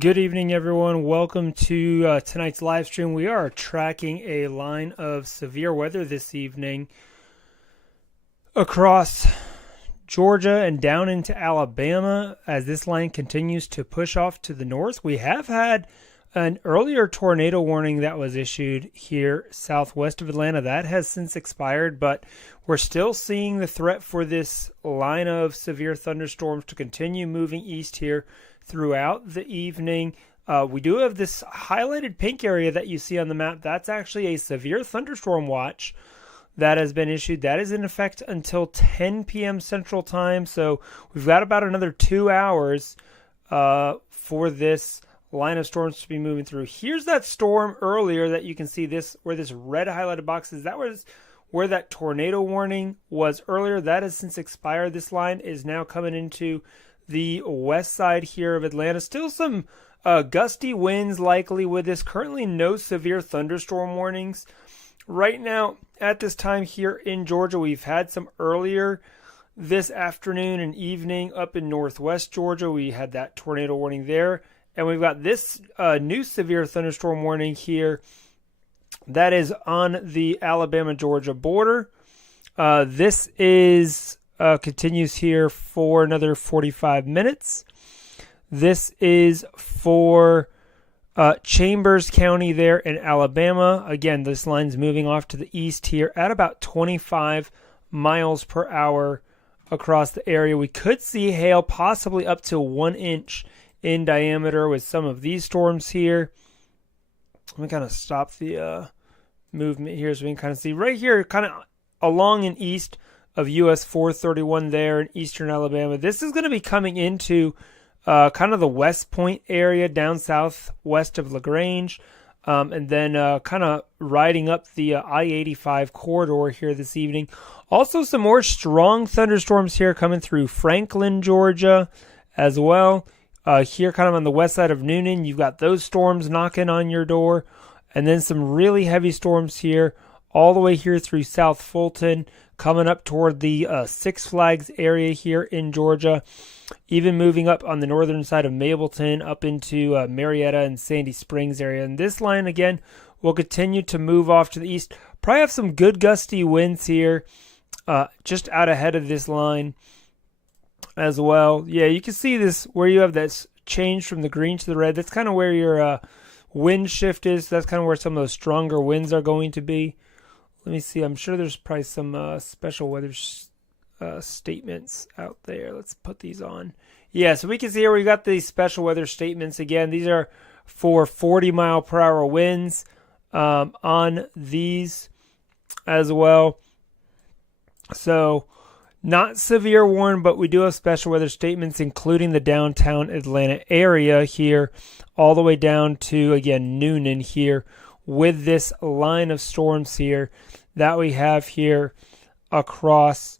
Good evening, everyone. Welcome to tonight's live stream. We are tracking a line of severe weather this evening across Georgia and down into Alabama as this line continues to push off to the north. We have had an earlier tornado warning that was issued here southwest of Atlanta. That has since expired, but we're still seeing the threat for this line of severe thunderstorms to continue moving east here throughout the evening. We do have this highlighted pink area that you see on the map. That's actually a severe thunderstorm watch that has been issued. That is in effect until 10 p.m. Central Time. So we've got about another 2 hours for this line of storms to be moving through. Here's that storm earlier that you can see this where this red highlighted box is. That was where that tornado warning was earlier. That has since expired. This line is now coming into the west side here of Atlanta. Still some gusty winds likely with this. Currently no severe thunderstorm warnings. Right now, at this time here in Georgia, we've had some earlier this afternoon and evening up in northwest Georgia. We had that tornado warning there. And we've got this new severe thunderstorm warning here that is on the Alabama-Georgia border. This is continues here for another 45 minutes. This is for Chambers County there in Alabama. Again, this line's moving off to the east here at about 25 miles per hour across the area. We could see hail possibly up to 1 inch in diameter with some of these storms here. Let me kind of stop the movement here so we can kind of see right here, kind of along and east of US 431 there in eastern Alabama. This is going to be coming into kind of the West Point area down southwest of LaGrange, and then kind of riding up the I-85 corridor here this evening. Also some more strong thunderstorms here coming through Franklin, Georgia as well. Here kind of on the west side of Noonan, you've got those storms knocking on your door, and then some really heavy storms here all the way here through South Fulton, coming up toward the Six Flags area here in Georgia, even moving up on the northern side of Mableton up into Marietta and Sandy Springs area. And this line, again, will continue to move off to the east. Probably have some good gusty winds here just out ahead of this line as well. Yeah, you can see this where you have this change from the green to the red. That's kind of where your wind shift is. That's kind of where some of those stronger winds are going to be. Let me see. I'm sure there's probably some special weather statements out there. Let's put these on. Yeah, so we can see here we got these special weather statements. Again, these are for 40 mile per hour winds on these as well. So not severe warn, but we do have special weather statements, including the downtown Atlanta area here, all the way down to, again, Noonan here, with this line of storms here that we have here across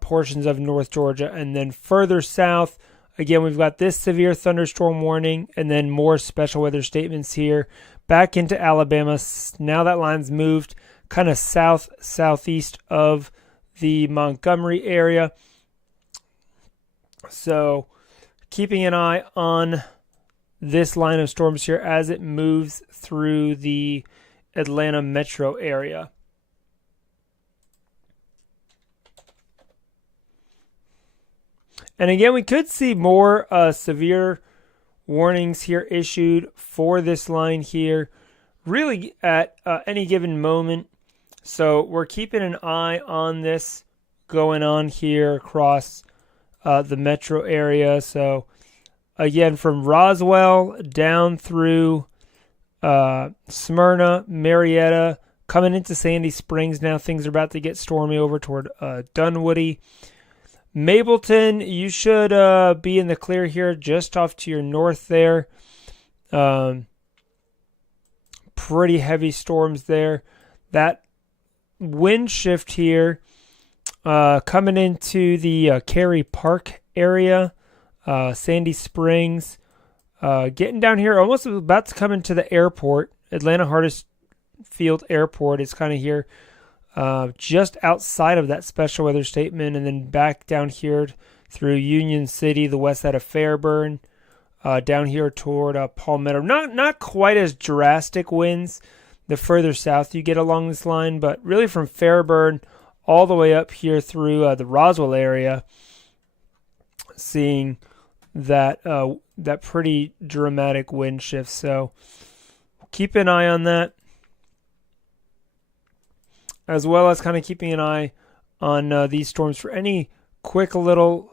portions of North Georgia. And then further south, again, we've got this severe thunderstorm warning and then more special weather statements here back into Alabama. Now that line's moved kind of southeast of the Montgomery area. So keeping an eye on this line of storms here as it moves through the Atlanta metro area. And again, we could see more severe warnings here issued for this line here, really at any given moment. So we're keeping an eye on this going on here across the metro area. So again, from Roswell down through Smyrna, Marietta, coming into Sandy Springs now. Things are about to get stormy over toward Dunwoody. Mableton, you should be in the clear here just off to your north there. Pretty heavy storms there. That wind shift here coming into the Cary Park area, Sandy Springs, getting down here, almost about to come into the airport. Atlanta Hartsfield Airport is kind of here just outside of that special weather statement, and then back down here through Union City, the west side of Fairburn, down here toward Palmetto. Not quite as drastic winds the further south you get along this line, but really from Fairburn all the way up here through the Roswell area, seeing that that pretty dramatic wind shift. So keep an eye on that, as well as kind of keeping an eye on these storms for any quick little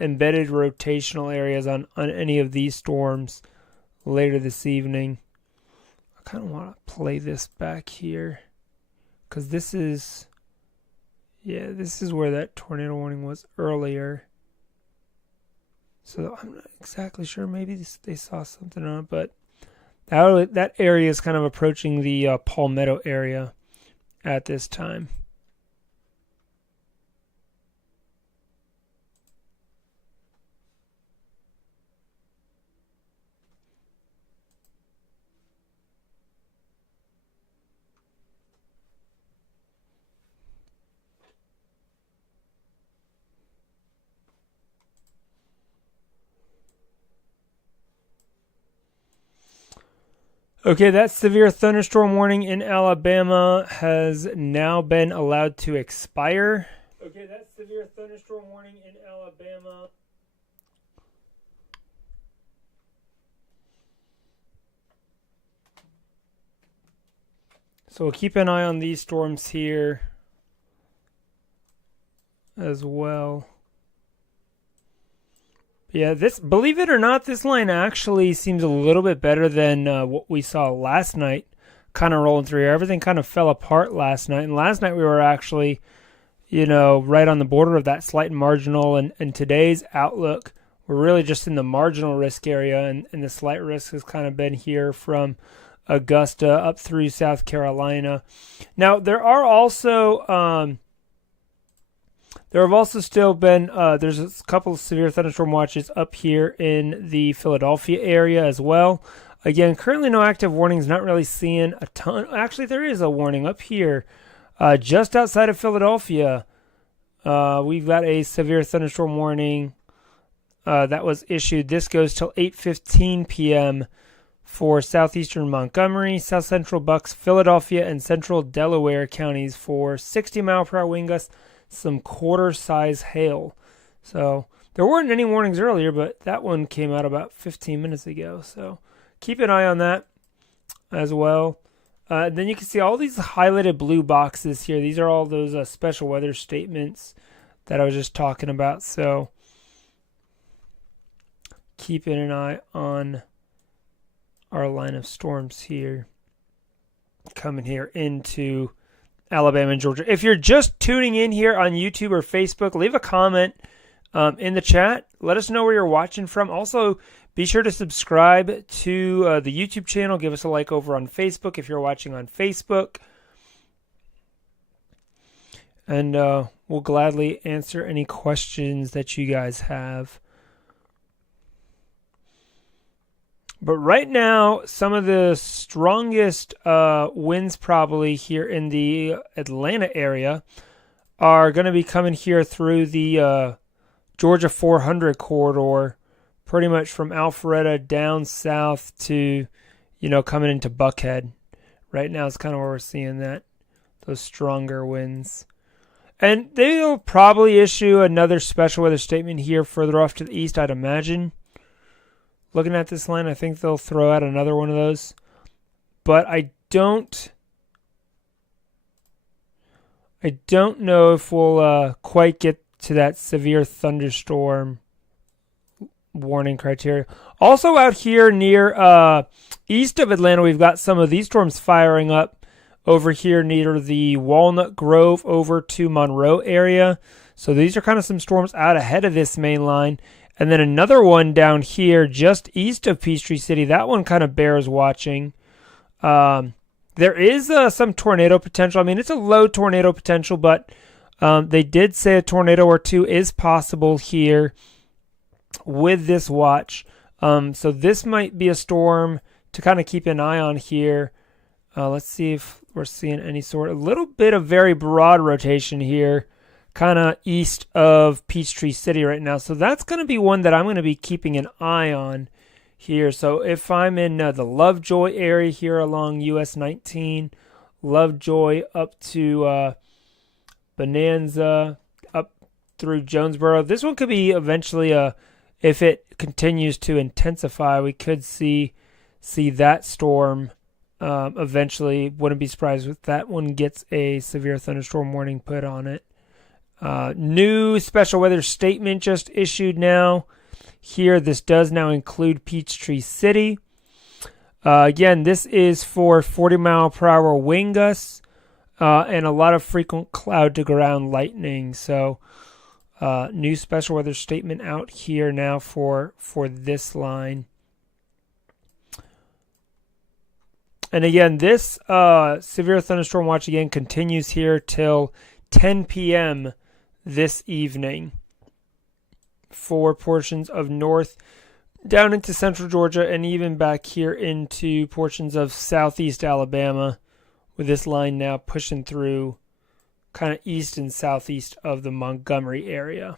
embedded rotational areas on any of these storms later this evening. I kind of want to play this back here because this is where that tornado warning was earlier. So I'm not exactly sure. Maybe they saw something on it, but that area is kind of approaching the Palmetto area at this time. Okay, that severe thunderstorm warning in Alabama has now been allowed to expire. Okay, that severe thunderstorm warning in Alabama. So we'll keep an eye on these storms here as well. Yeah, believe it or not, this line actually seems a little bit better than what we saw last night, kind of rolling through here. Everything kind of fell apart last night, and last night we were actually, right on the border of that slight marginal, and today's outlook, we're really just in the marginal risk area, and the slight risk has kind of been here from Augusta up through South Carolina. Now, there have also still been, there's a couple of severe thunderstorm watches up here in the Philadelphia area as well. Again, currently no active warnings, not really seeing a ton. Actually, there is a warning up here just outside of Philadelphia. We've got a severe thunderstorm warning that was issued. This goes till 8:15 p.m. for southeastern Montgomery, south central Bucks, Philadelphia, and central Delaware counties for 60-mile-per-hour wind gusts, some quarter-size hail. So there weren't any warnings earlier, but that one came out about 15 minutes ago. So keep an eye on that as well. Then you can see all these highlighted blue boxes here. These are all those special weather statements that I was just talking about. So keeping an eye on our line of storms here coming here into Alabama and Georgia. If you're just tuning in here on YouTube or Facebook, leave a comment in the chat. Let us know where you're watching from. Also, be sure to subscribe to the YouTube channel. Give us a like over on Facebook if you're watching on Facebook. And we'll gladly answer any questions that you guys have. But right now, some of the strongest winds probably here in the Atlanta area are going to be coming here through the Georgia 400 corridor, pretty much from Alpharetta down south to, coming into Buckhead. Right now is kind of where we're seeing those stronger winds. And they'll probably issue another special weather statement here further off to the east, I'd imagine. Looking at this line, I think they'll throw out another one of those. But I don't know if we'll quite get to that severe thunderstorm warning criteria. Also out here near east of Atlanta, we've got some of these storms firing up over here near the Walnut Grove over to Monroe area. So these are kind of some storms out ahead of this main line. And then another one down here just east of Peachtree City. That one kind of bears watching. There is some tornado potential. I mean, it's a low tornado potential, but they did say a tornado or two is possible here with this watch. So this might be a storm to kind of keep an eye on here. Let's see if we're seeing a little bit of very broad rotation here kind of east of Peachtree City right now. So that's going to be one that I'm going to be keeping an eye on here. So if I'm in the Lovejoy area here along US 19, Lovejoy up to Bonanza, up through Jonesboro, this one could be eventually if it continues to intensify, we could see that storm eventually. Wouldn't be surprised if that one gets a severe thunderstorm warning put on it. New special weather statement just issued now. Here, this does now include Peachtree City. Again, this is for 40-mile-per-hour wind gusts and a lot of frequent cloud-to-ground lightning. So, new special weather statement out here now for this line. And again, this severe thunderstorm watch again continues here till 10 p.m. this evening for portions of north down into central Georgia and even back here into portions of southeast Alabama, with this line now pushing through kind of east and southeast of the Montgomery area.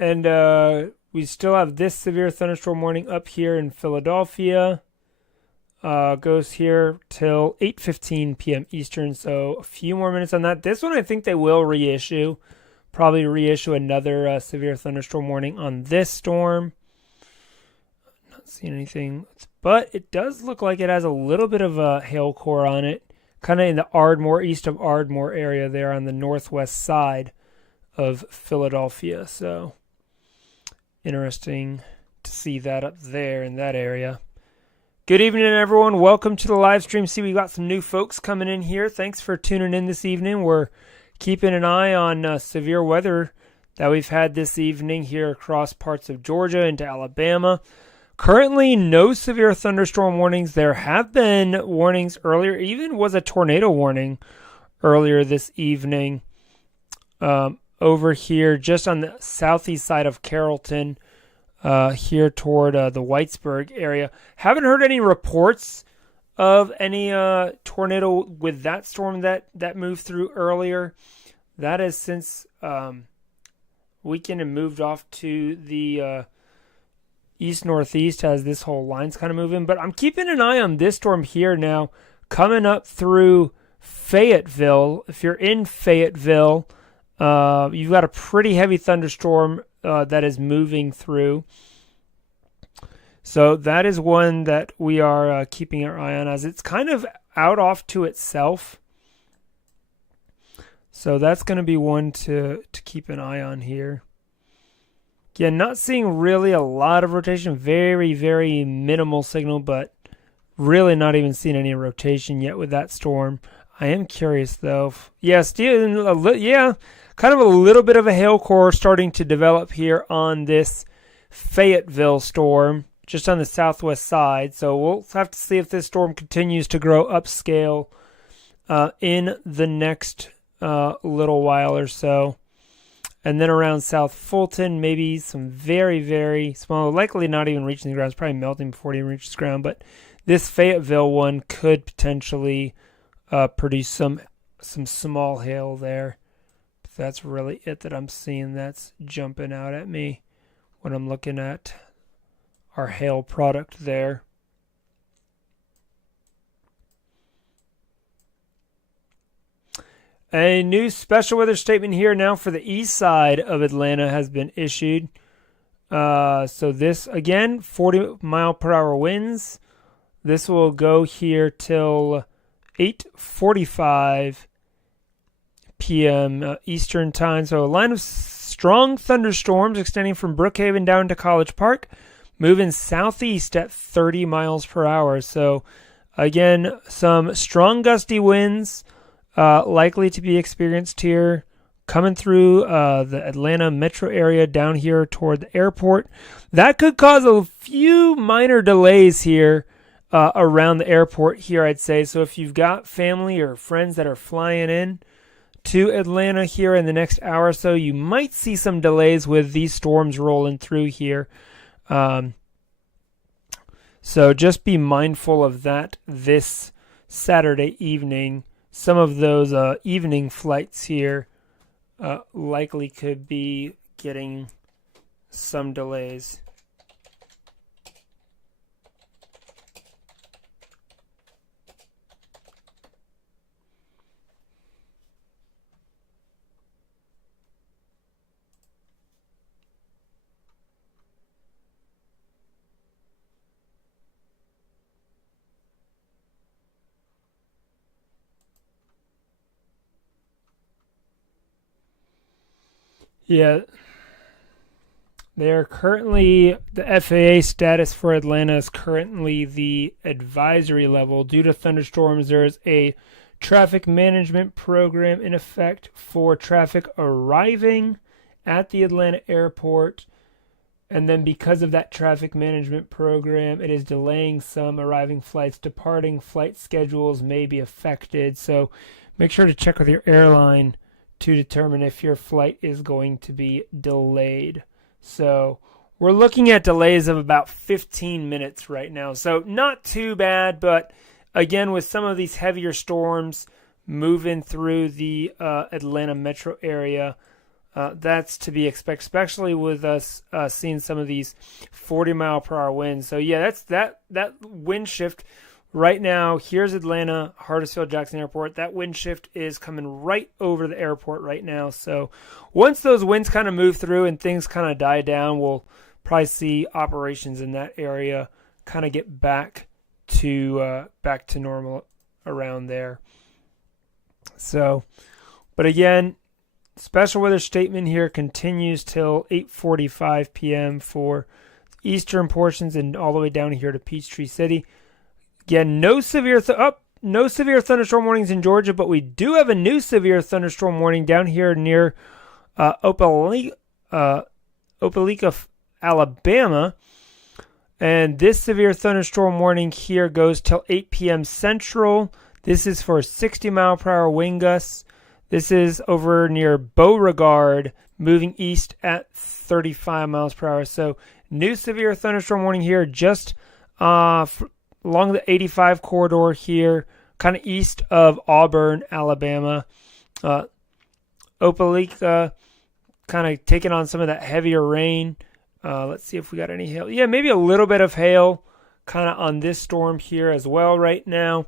And we still have this severe thunderstorm warning up here in Philadelphia. Goes here till 8:15 p.m. Eastern, so a few more minutes on that. This one I think they will reissue. Probably reissue another severe thunderstorm warning on this storm. Not seeing anything, but it does look like it has a little bit of a hail core on it. Kind of in the Ardmore, east of Ardmore area there on the northwest side of Philadelphia. So interesting to see that up there in that area. Good evening, everyone. Welcome to the live stream. See, we got some new folks coming in here. Thanks for tuning in this evening. We're keeping an eye on severe weather that we've had this evening here across parts of Georgia into Alabama. Currently, no severe thunderstorm warnings. There have been warnings earlier. Even was a tornado warning earlier this evening over here just on the southeast side of Carrollton. Here toward the Whitesburg area. Haven't heard any reports of any tornado with that storm that moved through earlier. That has since weakened and moved off to the east-northeast as this whole line's kind of moving. But I'm keeping an eye on this storm here now, coming up through Fayetteville. If you're in Fayetteville, you've got a pretty heavy thunderstorm that is moving through. So that is one that we are keeping our eye on as it's kind of out off to itself. So that's going to be one to keep an eye on here. Again, not seeing really a lot of rotation. Very, very minimal signal, but really not even seeing any rotation yet with that storm. I am curious, though. Yeah, kind of a little bit of a hail core starting to develop here on this Fayetteville storm, just on the southwest side. So we'll have to see if this storm continues to grow upscale in the next little while or so. And then around South Fulton, maybe some very, very small, likely not even reaching the ground. It's probably melting before it even reaches the ground. But this Fayetteville one could potentially produce some small hail there. That's really it that I'm seeing that's jumping out at me when I'm looking at our hail product there. A new special weather statement here now for the east side of Atlanta has been issued. So this, again, 40-mile-per-hour winds. This will go here till 8:45 p.m. Eastern time. So a line of strong thunderstorms extending from Brookhaven down to College Park, moving southeast at 30 miles per hour. So again, some strong gusty winds likely to be experienced here coming through the Atlanta metro area down here toward the airport. That could cause a few minor delays here around the airport here, I'd say. So if you've got family or friends that are flying in to Atlanta here in the next hour or so. You might see some delays with these storms rolling through here. So just be mindful of that this Saturday evening. Some of those evening flights here likely could be getting some delays. Yeah, they're currently, the FAA status for Atlanta is currently the advisory level. Due to thunderstorms, there is a traffic management program in effect for traffic arriving at the Atlanta airport. And then because of that traffic management program, it is delaying some arriving flights. Departing flight schedules may be affected. So make sure to check with your airline to determine if your flight is going to be delayed. So we're looking at delays of about 15 minutes right now. So not too bad, but again, with some of these heavier storms moving through the Atlanta metro area, that's to be expected, especially with us seeing some of these 40-mile-per-hour winds. So yeah, that's that wind shift. Right now, here's Atlanta, Hartsfield-Jackson Airport. That wind shift is coming right over the airport right now. So once those winds kind of move through and things kind of die down, we'll probably see operations in that area kind of get back to normal around there. So, but again, special weather statement here continues till 8:45 p.m. for eastern portions and all the way down here to Peachtree City. Again, no severe thunderstorm warnings in Georgia, but we do have a new severe thunderstorm warning down here near Opelika, Alabama. And this severe thunderstorm warning here goes till 8 p.m. Central. This is for 60-mile-per-hour wind gusts. This is over near Beauregard, moving east at 35 miles per hour. So new severe thunderstorm warning here just along the 85 corridor here, kind of east of Auburn, Alabama. Opelika kind of taking on some of that heavier rain. Let's see if we got any hail. Yeah, maybe a little bit of hail kind of on this storm here as well right now.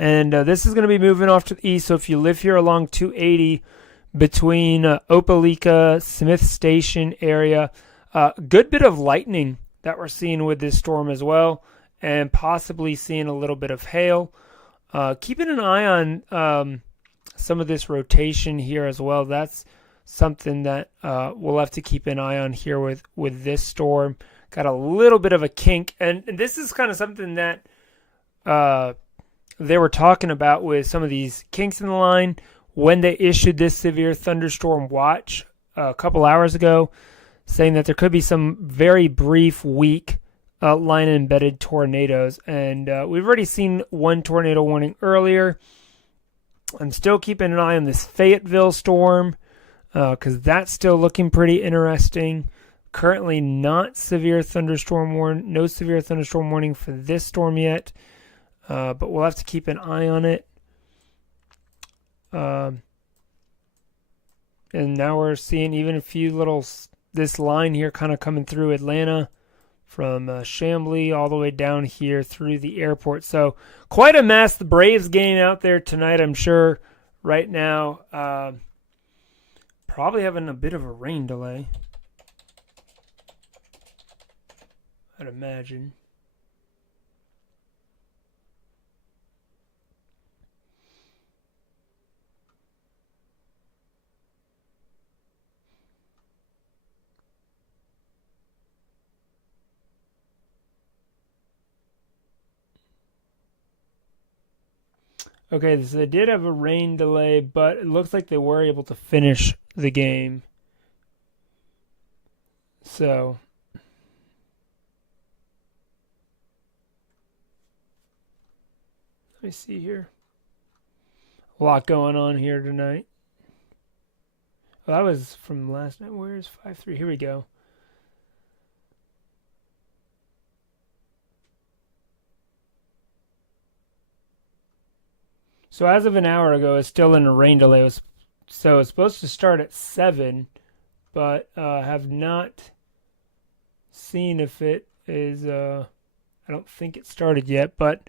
And this is going to be moving off to the east. So if you live here along 280 between Opelika, Smith Station area, good bit of lightning that we're seeing with this storm as well, and possibly seeing a little bit of hail. Keeping an eye on some of this rotation here as well. That's something that we'll have to keep an eye on here with this storm. Got a little bit of a kink, and this is kind of something that they were talking about with some of these kinks in the line when they issued this severe thunderstorm watch a couple hours ago, saying that there could be some very brief, weak line embedded tornadoes. And we've already seen one tornado warning earlier. I'm still keeping an eye on this Fayetteville storm because that's still looking pretty interesting. Currently not severe thunderstorm warning, no severe thunderstorm warning for this storm yet, but we'll have to keep an eye on it. And now we're seeing even a few little, this line here kind of coming through Atlanta from Chamblee all the way down here through the airport. So quite a mess. The Braves game out there tonight, I'm sure, right now. Probably having a bit of a rain delay, I'd imagine. Okay, so they did have a rain delay, but it looks like they were able to finish the game. So let me see here. A lot going on here tonight. Well, that was from last night. Where's 5-3? Here we go. So as of an hour ago, it's still in a rain delay. So it's supposed to start at 7, but have not seen if it is. I don't think it started yet, but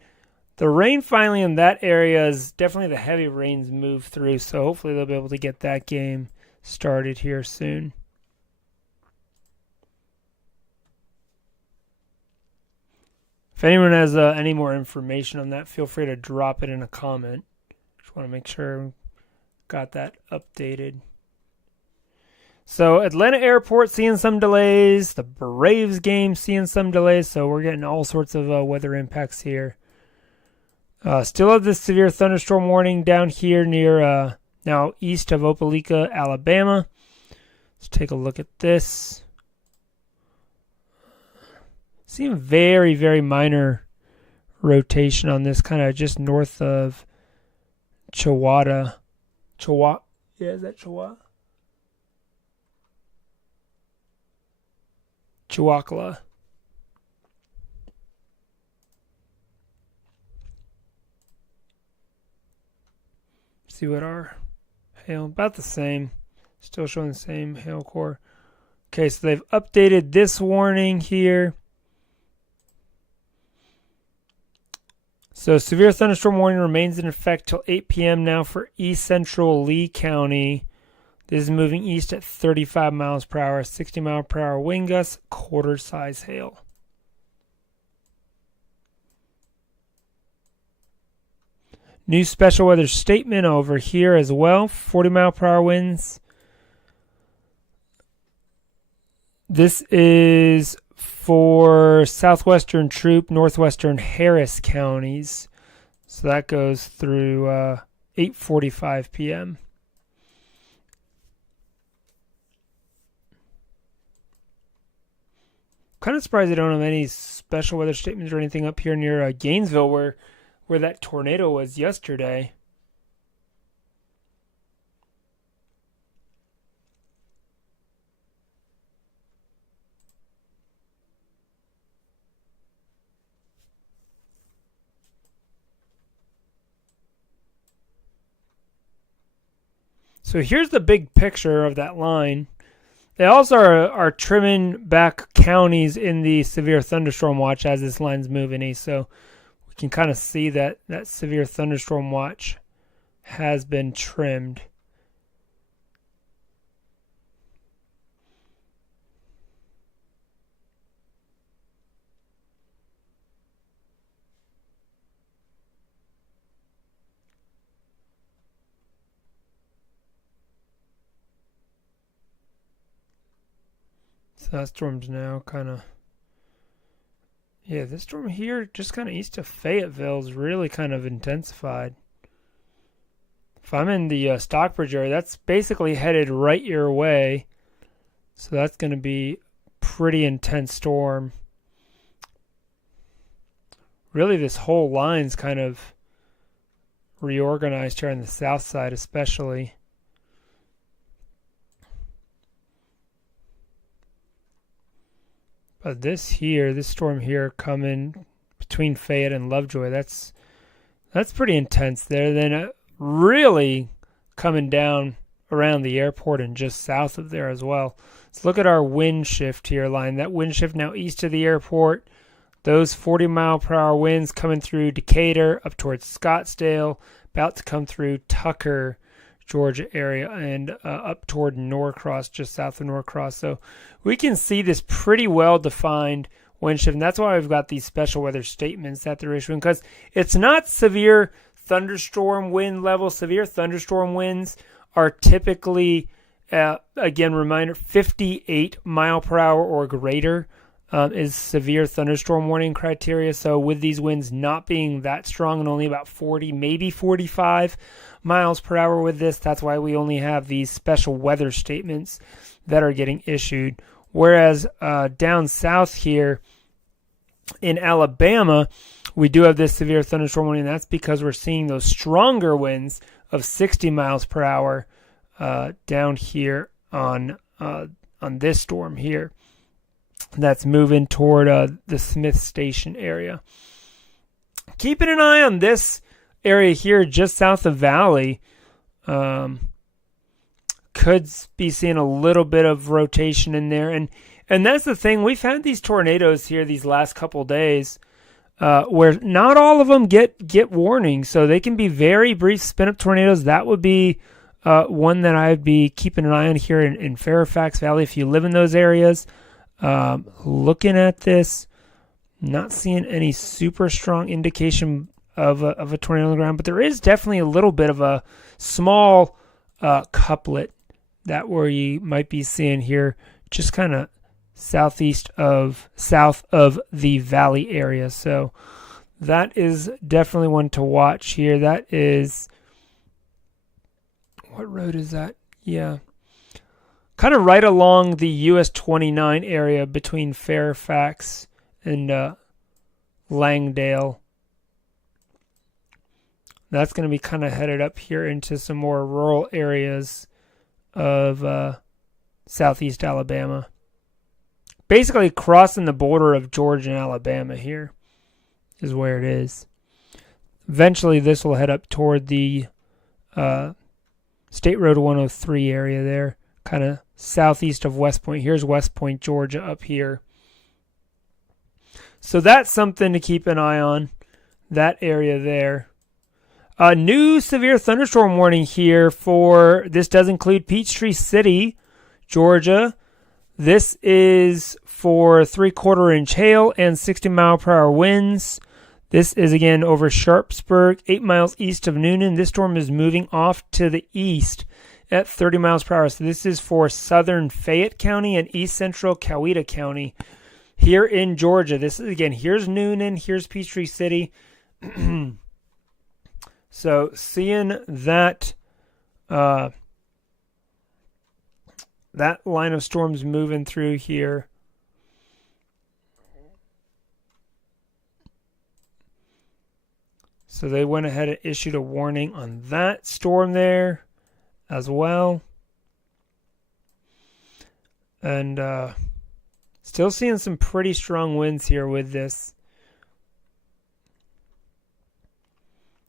the rain finally in that area is definitely the heavy rains move through. So hopefully they'll be able to get that game started here soon. If anyone has any more information on that, feel free to drop it in a comment. Just want to make sure I got that updated. So Atlanta Airport seeing some delays. The Braves game seeing some delays. So we're getting all sorts of weather impacts here. Still have this severe thunderstorm warning down here near now east of Opelika, Alabama. Let's take a look at this. Seeing very, very minor rotation on this, kind of just north of Chawada. Yeah, is that Chihuahua? Chihuahua. See what our hail, about the same. Still showing the same hail core. Okay, so they've updated this warning here. So severe thunderstorm warning remains in effect till 8 p.m. now for east central Lee County. This is moving east at 35 miles per hour, 60 mile per hour wind gusts, quarter size hail. New special weather statement over here as well, 40 mile per hour winds. This is for southwestern Troup, northwestern Harris counties. So that goes through 8:45 p.m. Kind of surprised they don't have any special weather statements or anything up here near Gainesville where that tornado was yesterday. So here's the big picture of that line. They also are trimming back counties in the severe thunderstorm watch as this line's moving east. So we can kind of see that severe thunderstorm watch has been trimmed. So that storm's now kind of, yeah, this storm here just kind of east of Fayetteville is really kind of intensified. If I'm in the Stockbridge area, that's basically headed right your way. So that's going to be pretty intense storm. Really, this whole line's kind of reorganized here on the south side especially. But this storm here coming between Fayette and Lovejoy, that's pretty intense there. Then really coming down around the airport and just south of there as well. Let's look at our wind shift here line. That wind shift now east of the airport. Those 40 mile per hour winds coming through Decatur up towards Scottsdale, about to come through Tucker, Georgia area, and up toward Norcross, just south of Norcross. So we can see this pretty well defined wind shift, and that's why we've got these special weather statements that they're issuing, because it's not severe thunderstorm wind level. Severe thunderstorm winds are typically, again, reminder, 58 mile per hour or greater is severe thunderstorm warning criteria. So with these winds not being that strong and only about 40, maybe 45 miles per hour with this, that's why we only have these special weather statements that are getting issued. Whereas down south here in Alabama, we do have this severe thunderstorm warning, and that's because we're seeing those stronger winds of 60 miles per hour down here on this storm here that's moving toward the Smith Station area. Keeping an eye on this area here just south of Valley. Could be seeing a little bit of rotation in there. And that's the thing. We've had these tornadoes here these last couple days where not all of them get warning. So they can be very brief spin-up tornadoes. That would be one that I'd be keeping an eye on here in Fairfax Valley if you live in those areas. Looking at this, not seeing any super strong indication of a tornado on the ground, but there is definitely a little bit of a small couplet that where you might be seeing here, just kind of south of the Valley area. So that is definitely one to watch here. That is, what road is that? Yeah. Kind of right along the US 29 area between Fairfax and Langdale. That's going to be kind of headed up here into some more rural areas of southeast Alabama. Basically crossing the border of Georgia and Alabama here is where it is. Eventually this will head up toward the State Road 103 area there, kind of southeast of West Point. Here's West Point, Georgia up here. So that's something to keep an eye on, that area there. A new severe thunderstorm warning here for, this does include Peachtree City, Georgia. This is for 3/4 inch hail and 60 mile per hour winds. This is again over Sharpsburg, 8 miles east of Noonan. This storm is moving off to the east at 30 miles per hour. So this is for southern Fayette County and east central Coweta County here in Georgia. This is again, here's Noonan, here's Peachtree City. So seeing that that line of storms moving through here. So they went ahead and issued a warning on that storm there as well. And still seeing some pretty strong winds here with this.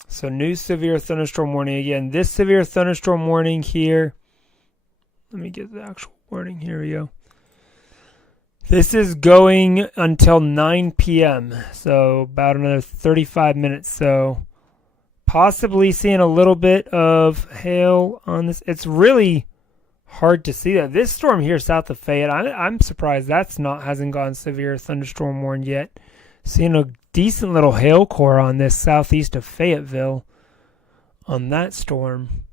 So new severe thunderstorm warning again. This severe thunderstorm warning here. Let me get the actual warning. Here we go. This is going until 9 p.m. So about another 35 minutes. So possibly seeing a little bit of hail on this. It's really hard to see that. This storm here south of Fayette, I'm surprised hasn't gone severe thunderstorm warned yet. Seeing a decent little hail core on this southeast of Fayetteville on that storm.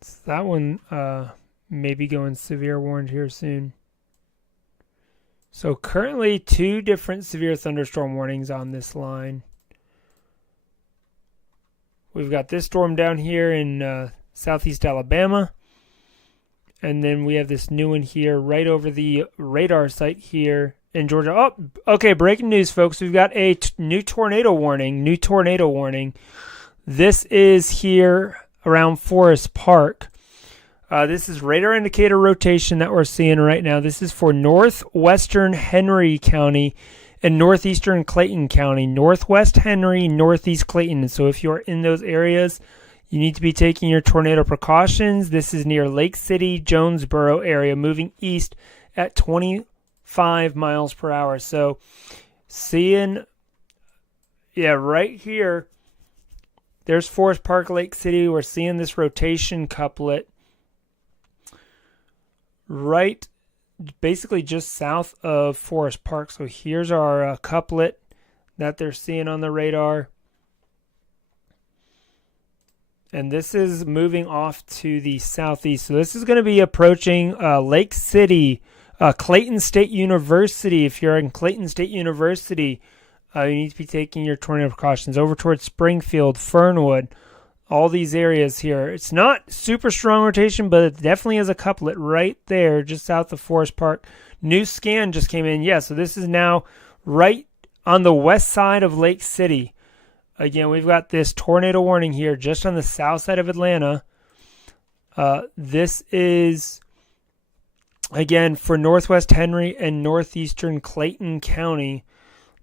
So that one may be going severe warned here soon. So currently 2 different severe thunderstorm warnings on this line. We've got this storm down here in southeast Alabama. And then we have this new one here right over the radar site here in Georgia. Oh, okay, breaking news, folks. We've got a new tornado warning. This is here around Forest Park. This is radar indicator rotation that we're seeing right now. This is for northwestern Henry County and northeastern Clayton County. Northwest Henry, northeast Clayton. So if you're in those areas, you need to be taking your tornado precautions. This is near Lake City, Jonesboro area, moving east at 25 miles per hour. So seeing, right here, there's Forest Park, Lake City. We're seeing this rotation couplet right basically just south of Forest Park. So here's our couplet that they're seeing on the radar. And this is moving off to the southeast. So this is going to be approaching Lake City, Clayton State University. If you're in Clayton State University, you need to be taking your tornado precautions over towards Springfield, Fernwood, all these areas here. It's not super strong rotation, but it definitely is a couplet right there just south of Forest Park. New scan just came in. Yeah, so this is now right on the west side of Lake City. Again, we've got this tornado warning here just on the south side of Atlanta. This is, again, for Northwest Henry and northeastern Clayton County.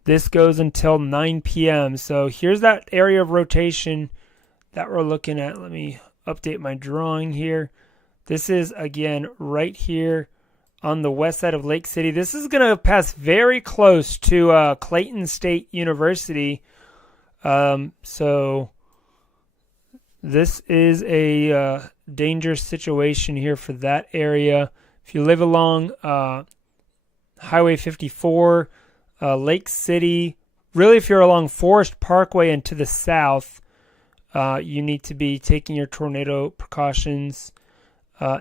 This goes until 9 p.m. So here's that area of rotation that we're looking at. Let me update my drawing here. This is, again, right here on the west side of Lake City. This is going to pass very close to Clayton State University. So this is a dangerous situation here for that area. If you live along Highway 54, Lake City, really if you're along Forest Parkway and to the south, you need to be taking your tornado precautions.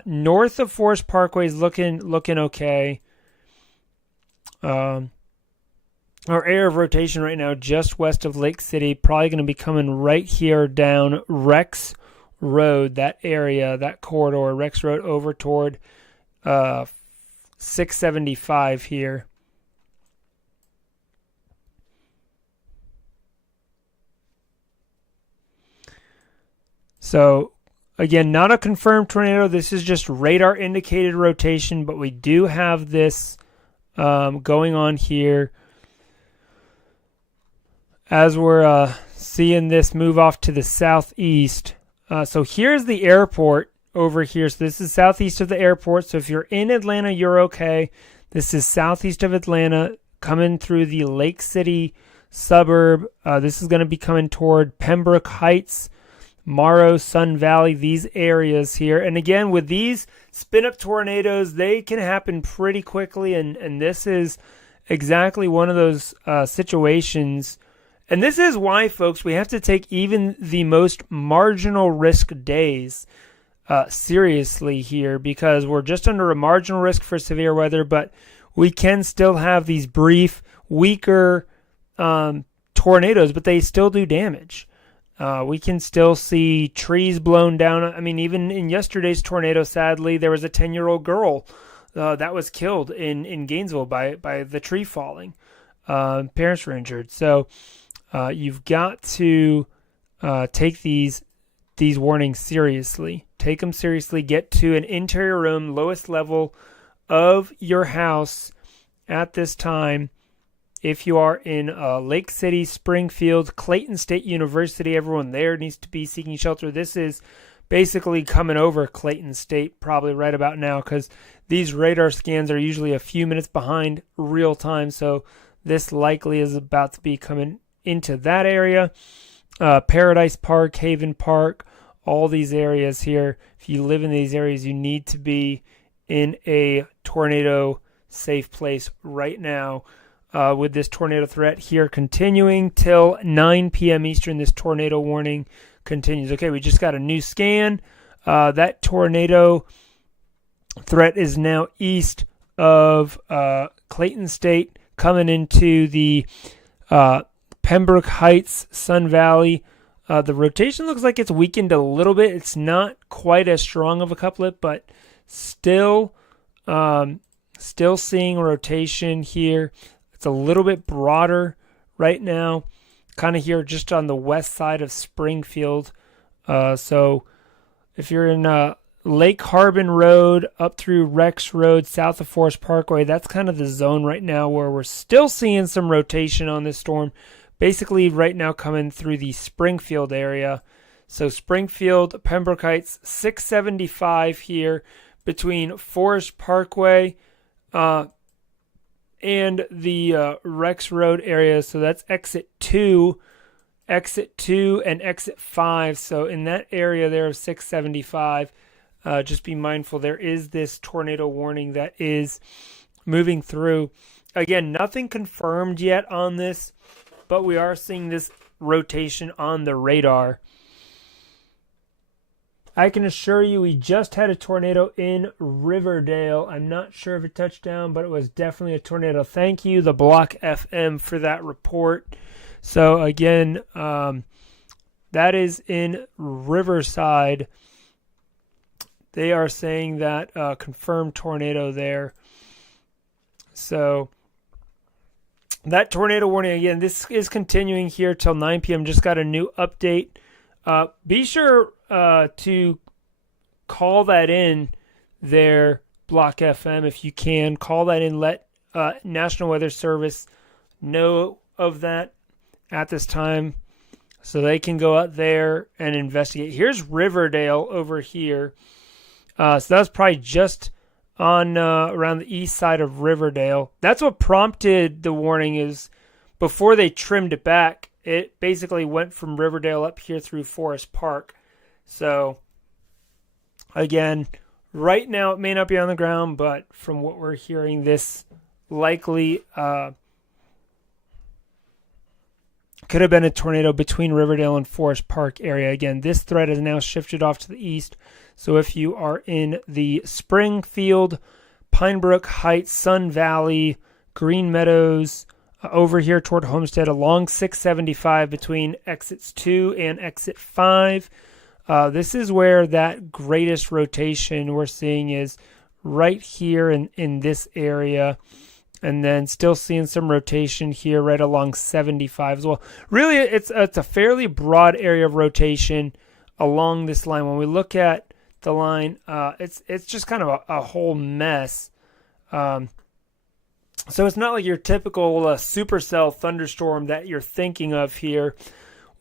North of Forest Parkway is looking okay. Our area of rotation right now just west of Lake City, probably going to be coming right here down Rex Road, that area, that corridor, Rex Road over toward 675 here. So, again, not a confirmed tornado. This is just radar indicated rotation, but we do have this going on here as we're seeing this move off to the southeast. So here's the airport over here. So this is southeast of the airport. So if you're in Atlanta, you're okay. This is southeast of Atlanta, coming through the Lake City suburb. This is going to be coming toward Pembroke Heights, Morrow, Sun Valley, these areas here. And again, with these spin-up tornadoes, they can happen pretty quickly. And this is exactly one of those situations. And this is why, folks, we have to take even the most marginal risk days seriously here, because we're just under a marginal risk for severe weather, but we can still have these brief, weaker tornadoes, but they still do damage. We can still see trees blown down. I mean, even in yesterday's tornado, sadly, there was a 10-year-old girl that was killed in Gainesville by the tree falling. Parents were injured. So you've got to take these warnings seriously. Take them seriously. Get to an interior room, lowest level of your house at this time. If you are in Lake City, Springfield, Clayton State University, everyone there needs to be seeking shelter. This is basically coming over Clayton State probably right about now, because these radar scans are usually a few minutes behind real time. So this likely is about to be coming into that area. Paradise Park, Haven Park, all these areas here. If you live in these areas, you need to be in a tornado safe place right now. With this tornado threat here continuing till 9 p.m. Eastern, this tornado warning continues. Okay, we just got a new scan. That tornado threat is now east of Clayton State, coming into the Pembroke Heights, Sun Valley. The rotation looks like it's weakened a little bit. It's not quite as strong of a couplet, but still seeing rotation here. It's a little bit broader right now, kind of here just on the west side of Springfield. So if you're in Lake Harbin Road up through Rex Road, south of Forest Parkway, that's kind of the zone right now where we're still seeing some rotation on this storm. Basically right now coming through the Springfield area. So Springfield, Pembroke Heights, 675 here between Forest Parkway and the Rex Road area. So that's exit 2 and exit 5. So in that area there of 675, just be mindful there is this tornado warning that is moving through. Again, nothing confirmed yet on this, but we are seeing this rotation on the radar. I can assure you we just had a tornado in Riverdale. I'm not sure if it touched down, but it was definitely a tornado. Thank you, the Block FM, for that report. So again, That is in Riverside. They are saying that confirmed tornado there. So that tornado warning, again, this is continuing here till 9 p.m. Just got a new update. Be sure to call that in there, Block FM, if you can. Call that in. Let National Weather Service know of that at this time so they can go out there and investigate. Here's Riverdale over here. So that was probably just on around the east side of Riverdale. That's what prompted the warning. Is before they trimmed it back, it basically went from Riverdale up here through Forest Park. So again, right now it may not be on the ground, but from what we're hearing, this likely could have been a tornado between Riverdale and Forest Park area. Again, this threat has now shifted off to the east. So if you are in the Springfield, Pinebrook Heights, Sun Valley, Green Meadows, over here toward Homestead along 675 between exits 2 and exit 5, this is where that greatest rotation we're seeing is right here in this area. And then still seeing some rotation here right along 75 as well. Really, it's a fairly broad area of rotation along this line. When we look at the line, it's just kind of a whole mess. So it's not like your typical supercell thunderstorm that you're thinking of here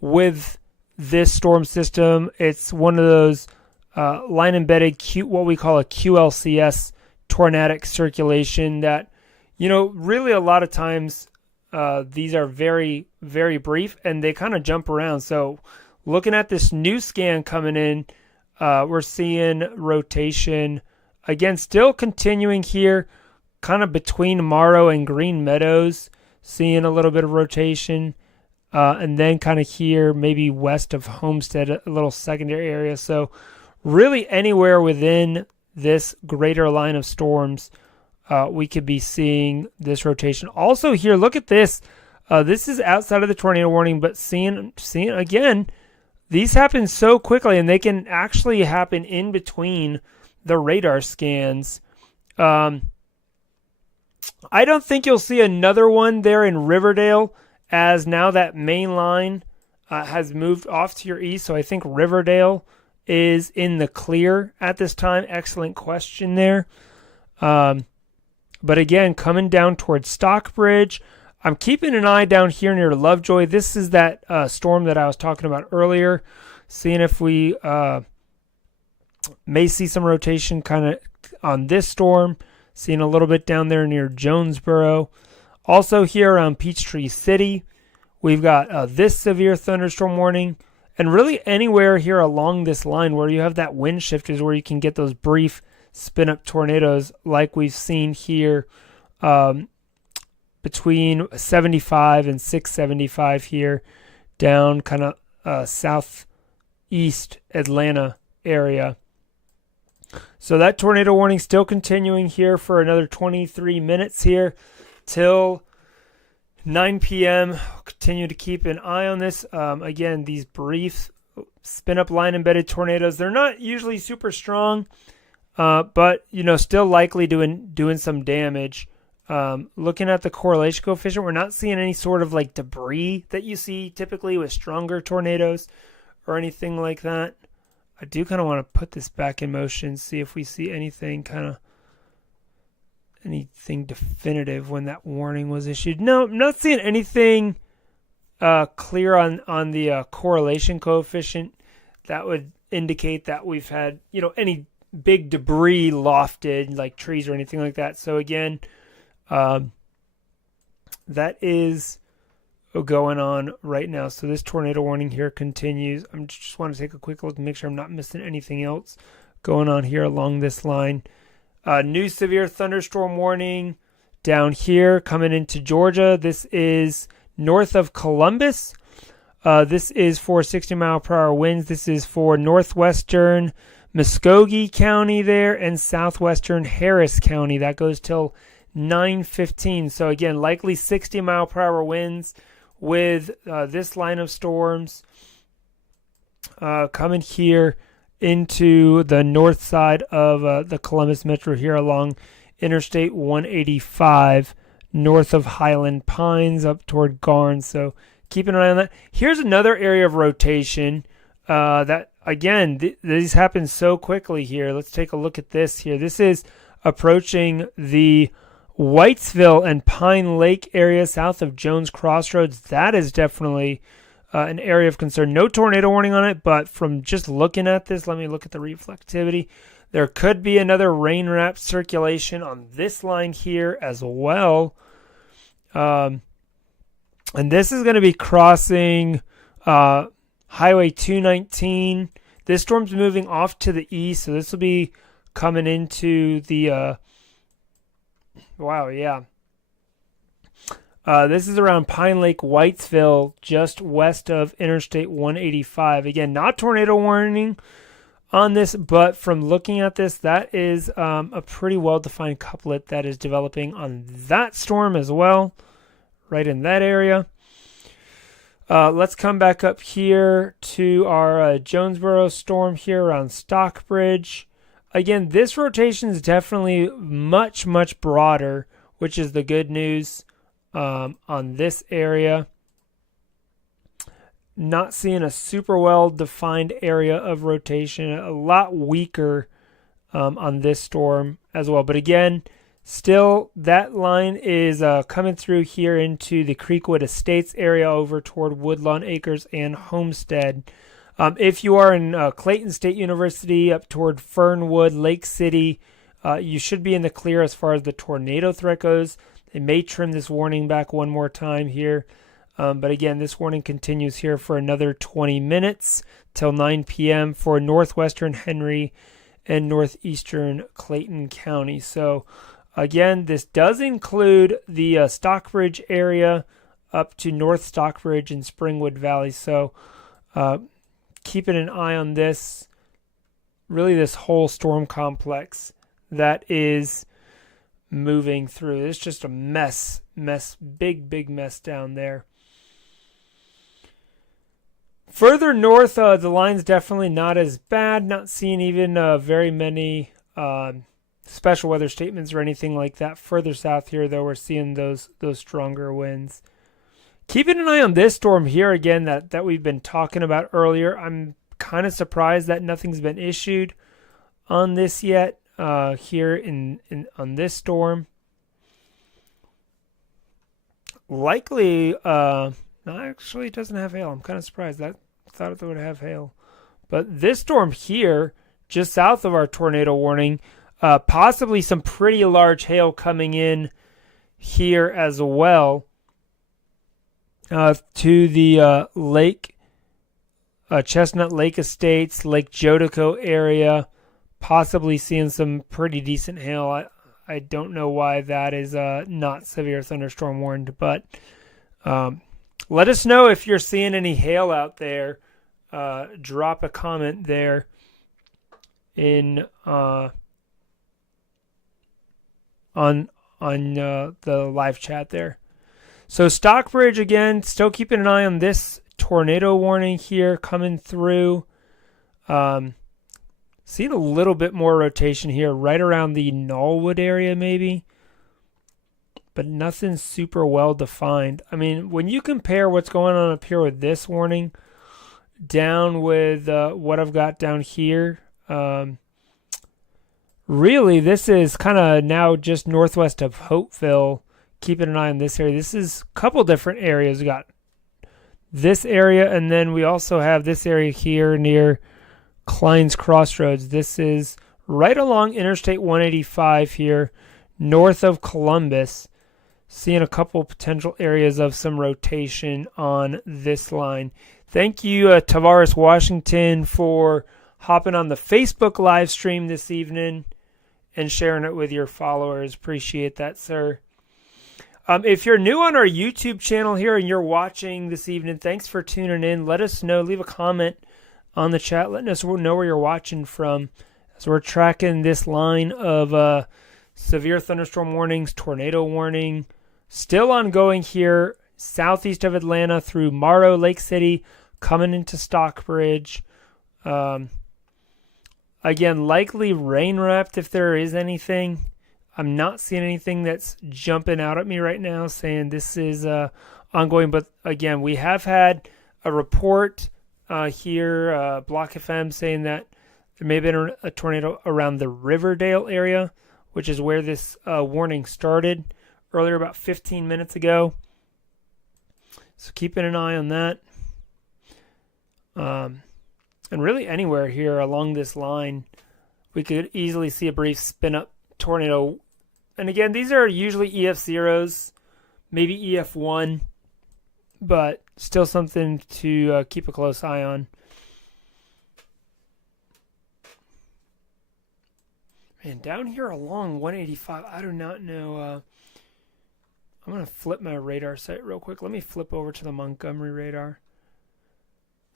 with this storm system. It's one of those line-embedded, what we call a QLCS tornadic circulation that, really a lot of times these are very, very brief and they kind of jump around. So looking at this new scan coming in, we're seeing rotation, again, still continuing here, kind of between Morrow and Green Meadows, seeing a little bit of rotation. And then kind of here, maybe west of Homestead, a little secondary area. So really anywhere within this greater line of storms, we could be seeing this rotation. Also here, look at this. This is outside of the tornado warning, but seeing again, these happen so quickly, and they can actually happen in between the radar scans. I don't think you'll see another one there in Riverdale, as now that main line has moved off to your east. So I think Riverdale is in the clear at this time. Excellent question there. But again, coming down towards Stockbridge, I'm keeping an eye down here near Lovejoy. This is that storm that I was talking about earlier. Seeing if we may see some rotation kind of on this storm. Seeing a little bit down there near Jonesboro. Also here around Peachtree City, we've got this severe thunderstorm warning. And really anywhere here along this line where you have that wind shift is where you can get those brief spin-up tornadoes like we've seen here between 75 and 675 here down kind of southeast Atlanta area. So that tornado warning still continuing here for another 23 minutes here till 9 p.m. We'll continue to keep an eye on this. Again, these brief spin-up line-embedded tornadoes, they're not usually super strong, but, still likely doing some damage. Looking at the correlation coefficient, we're not seeing any sort of like debris that you see typically with stronger tornadoes or anything like that. I do kind of want to put this back in motion, see if we see anything definitive when that warning was issued. No, I'm not seeing anything clear on the correlation coefficient that would indicate that we've had, any big debris lofted like trees or anything like that. So again, that is going on right now. So this tornado warning here continues. I just want to take a quick look and make sure I'm not missing anything else going on here along this line. New severe thunderstorm warning down here coming into Georgia. This is north of Columbus. This is for 60-mile-per-hour winds. This is for northwestern Muskogee County there and southwestern Harris County. That goes till 9:15. So again, likely 60-mile-per-hour winds with this line of storms. coming here into the north side of the Columbus Metro here along Interstate 185, north of Highland Pines up toward Garnes. So keep an eye on that. Here's another area of rotation that, again, these happen so quickly here. Let's take a look at this here. This is approaching the Whitesville and Pine Lake area south of Jones Crossroads. That is definitely an area of concern. No tornado warning on it, but from just looking at this, let me look at the reflectivity. There could be another rain-wrapped circulation on this line here as well. And this is going to be crossing Highway 219. This storm's moving off to the east, so this will be coming into the... this is around Pine Lake, Whitesville, just west of Interstate 185. Again, not tornado warning on this, but from looking at this, that is a pretty well-defined couplet that is developing on that storm as well, right in that area. Let's come back up here to our Jonesboro storm here around Stockbridge. Again, this rotation is definitely much, much broader, which is the good news on this area. Not seeing a super well-defined area of rotation. A lot weaker on this storm as well. But again, still that line is coming through here into the Creekwood Estates area over toward Woodlawn Acres and Homestead. If you are in Clayton State University up toward Fernwood, Lake City, you should be in the clear as far as the tornado threat goes. They may trim this warning back one more time here. But again, this warning continues here for another 20 minutes till 9 p.m. for northwestern Henry and northeastern Clayton County. So again, this does include the Stockbridge area up to North Stockbridge and Springwood Valley. So keeping an eye on this, really this whole storm complex that is moving through. It's just a mess, big mess down there. Further north, the line's definitely not as bad. Not seeing even very many special weather statements or anything like that. Further south here, though, we're seeing those stronger winds. Keeping an eye on this storm here again that we've been talking about earlier. I'm kind of surprised that nothing's been issued on this yet here on this storm. Likely, no, actually it doesn't have hail. I'm kind of surprised. I thought it would have hail. But this storm here, just south of our tornado warning, possibly some pretty large hail coming in here as well. To the Chestnut Lake Estates, Lake Jodeco area, possibly seeing some pretty decent hail. I don't know why that is not severe thunderstorm warned, but let us know if you're seeing any hail out there. Drop a comment there in on the live chat there. So Stockbridge, again, still keeping an eye on this tornado warning here coming through. Seeing a little bit more rotation here right around the Knollwood area maybe. But nothing super well defined. I mean, when you compare what's going on up here with this warning down with what I've got down here, really this is kind of now just northwest of Hopeville. Keeping an eye on this area. This is a couple different areas. We got this area, and then we also have this area here near Klein's Crossroads. This is right along Interstate 185 here, north of Columbus. Seeing a couple potential areas of some rotation on this line. Thank you, Tavares Washington, for hopping on the Facebook live stream this evening and sharing it with your followers. Appreciate that, sir. If you're new on our YouTube channel here and you're watching this evening, thanks for tuning in. Let us know. Leave a comment on the chat. Letting us know where you're watching from as we're tracking this line of severe thunderstorm warnings, tornado warning, still ongoing here southeast of Atlanta through Morrow, Lake City, coming into Stockbridge. Again, likely rain wrapped if there is anything. I'm not seeing anything that's jumping out at me right now saying this is ongoing. But again, we have had a report here, Block FM, saying that there may have been a tornado around the Riverdale area, which is where this warning started earlier, about 15 minutes ago. So keeping an eye on that. And really anywhere here along this line, we could easily see a brief spin-up tornado. And again, these are usually EF0s, maybe EF1, but still something to keep a close eye on. And down here along 185, I do not know. I'm going to flip my radar site real quick. Let me flip over to the Montgomery radar.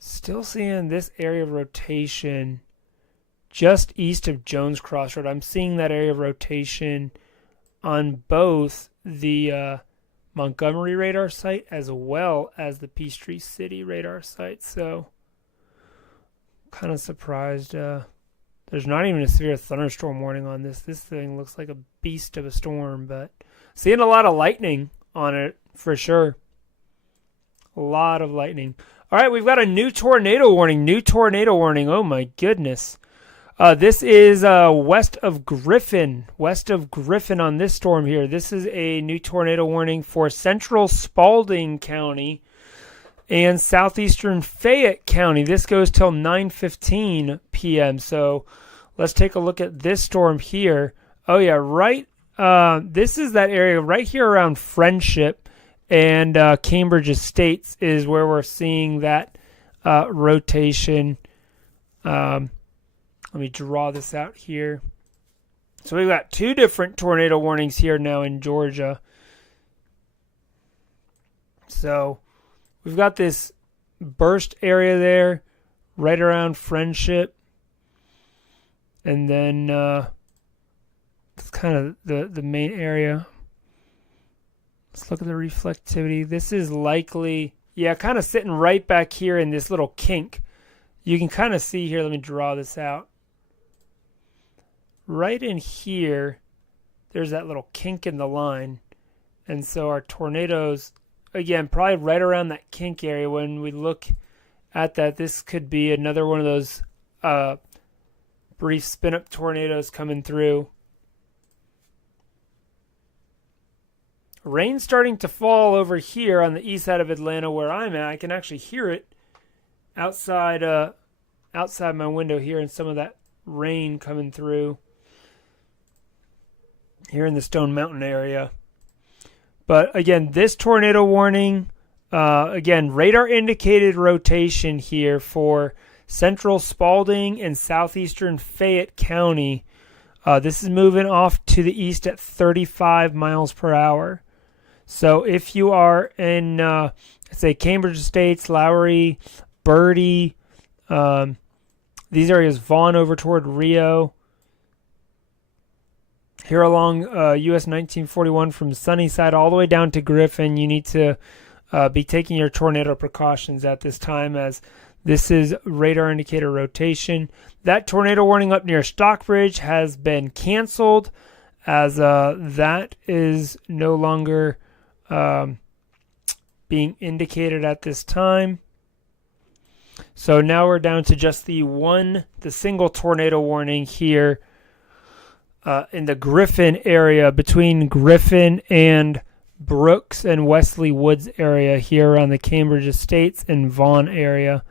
Still seeing this area of rotation just east of Jones Crossroad. I'm seeing that area of rotation on both the Montgomery radar site as well as the Peachtree City radar site. So, kind of surprised. There's not even a severe thunderstorm warning on this. This thing looks like a beast of a storm, but seeing a lot of lightning on it for sure. A lot of lightning. All right, we've got a new tornado warning. Oh, my goodness. This is west of Griffin on this storm here. This is a new tornado warning for central Spalding County and southeastern Fayette County. This goes till 9:15 p.m. So let's take a look at this storm here. Oh, yeah, right. This is that area right here around Friendship and Cambridge Estates is where we're seeing that rotation. Let me draw this out here. So we've got two different tornado warnings here now in Georgia. So we've got this burst area there right around Friendship. And then it's kind of the main area. Let's look at the reflectivity. This is likely, yeah, kind of sitting right back here in this little kink. You can kind of see here, let me draw this out. Right in here, there's that little kink in the line. And so our tornadoes, again, probably right around that kink area. When we look at that, this could be another one of those brief spin-up tornadoes coming through. Rain starting to fall over here on the east side of Atlanta where I'm at. I can actually hear it outside my window here, and some of that rain coming through here in the Stone Mountain area. But again, this tornado warning, again, radar indicated rotation here for central Spalding and southeastern Fayette County. This is moving off to the east at 35 miles per hour. So if you are in, say, Cambridge Estates, Lowry, Birdie, these areas, Vaughn over toward Rio, here along US 1941 from Sunnyside all the way down to Griffin, you need to be taking your tornado precautions at this time, as this is radar indicator rotation. That tornado warning up near Stockbridge has been canceled, as that is no longer being indicated at this time. So now we're down to just the single tornado warning here in the Griffin area, between Griffin and Brooks and Wesley Woods area here around the Cambridge Estates and Vaughn area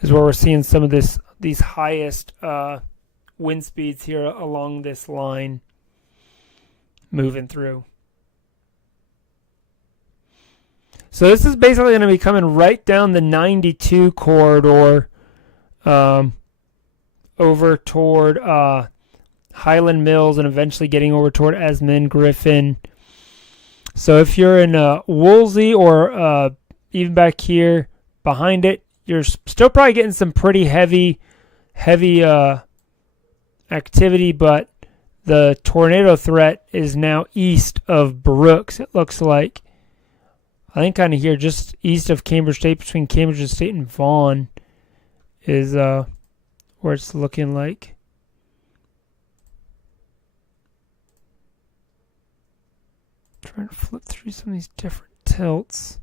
is where we're seeing some of these highest wind speeds here along this line moving through. So this is basically going to be coming right down the 92 corridor over toward Highland Mills and eventually getting over toward Esmond, Griffin. So if you're in Woolsey or even back here behind it, you're still probably getting some pretty heavy activity, but the tornado threat is now east of Brooks, it looks like. I think kind of here, just east of Cambridge State, between Cambridge State and Vaughn, is where it's looking like. Trying to flip through some of these different tilts.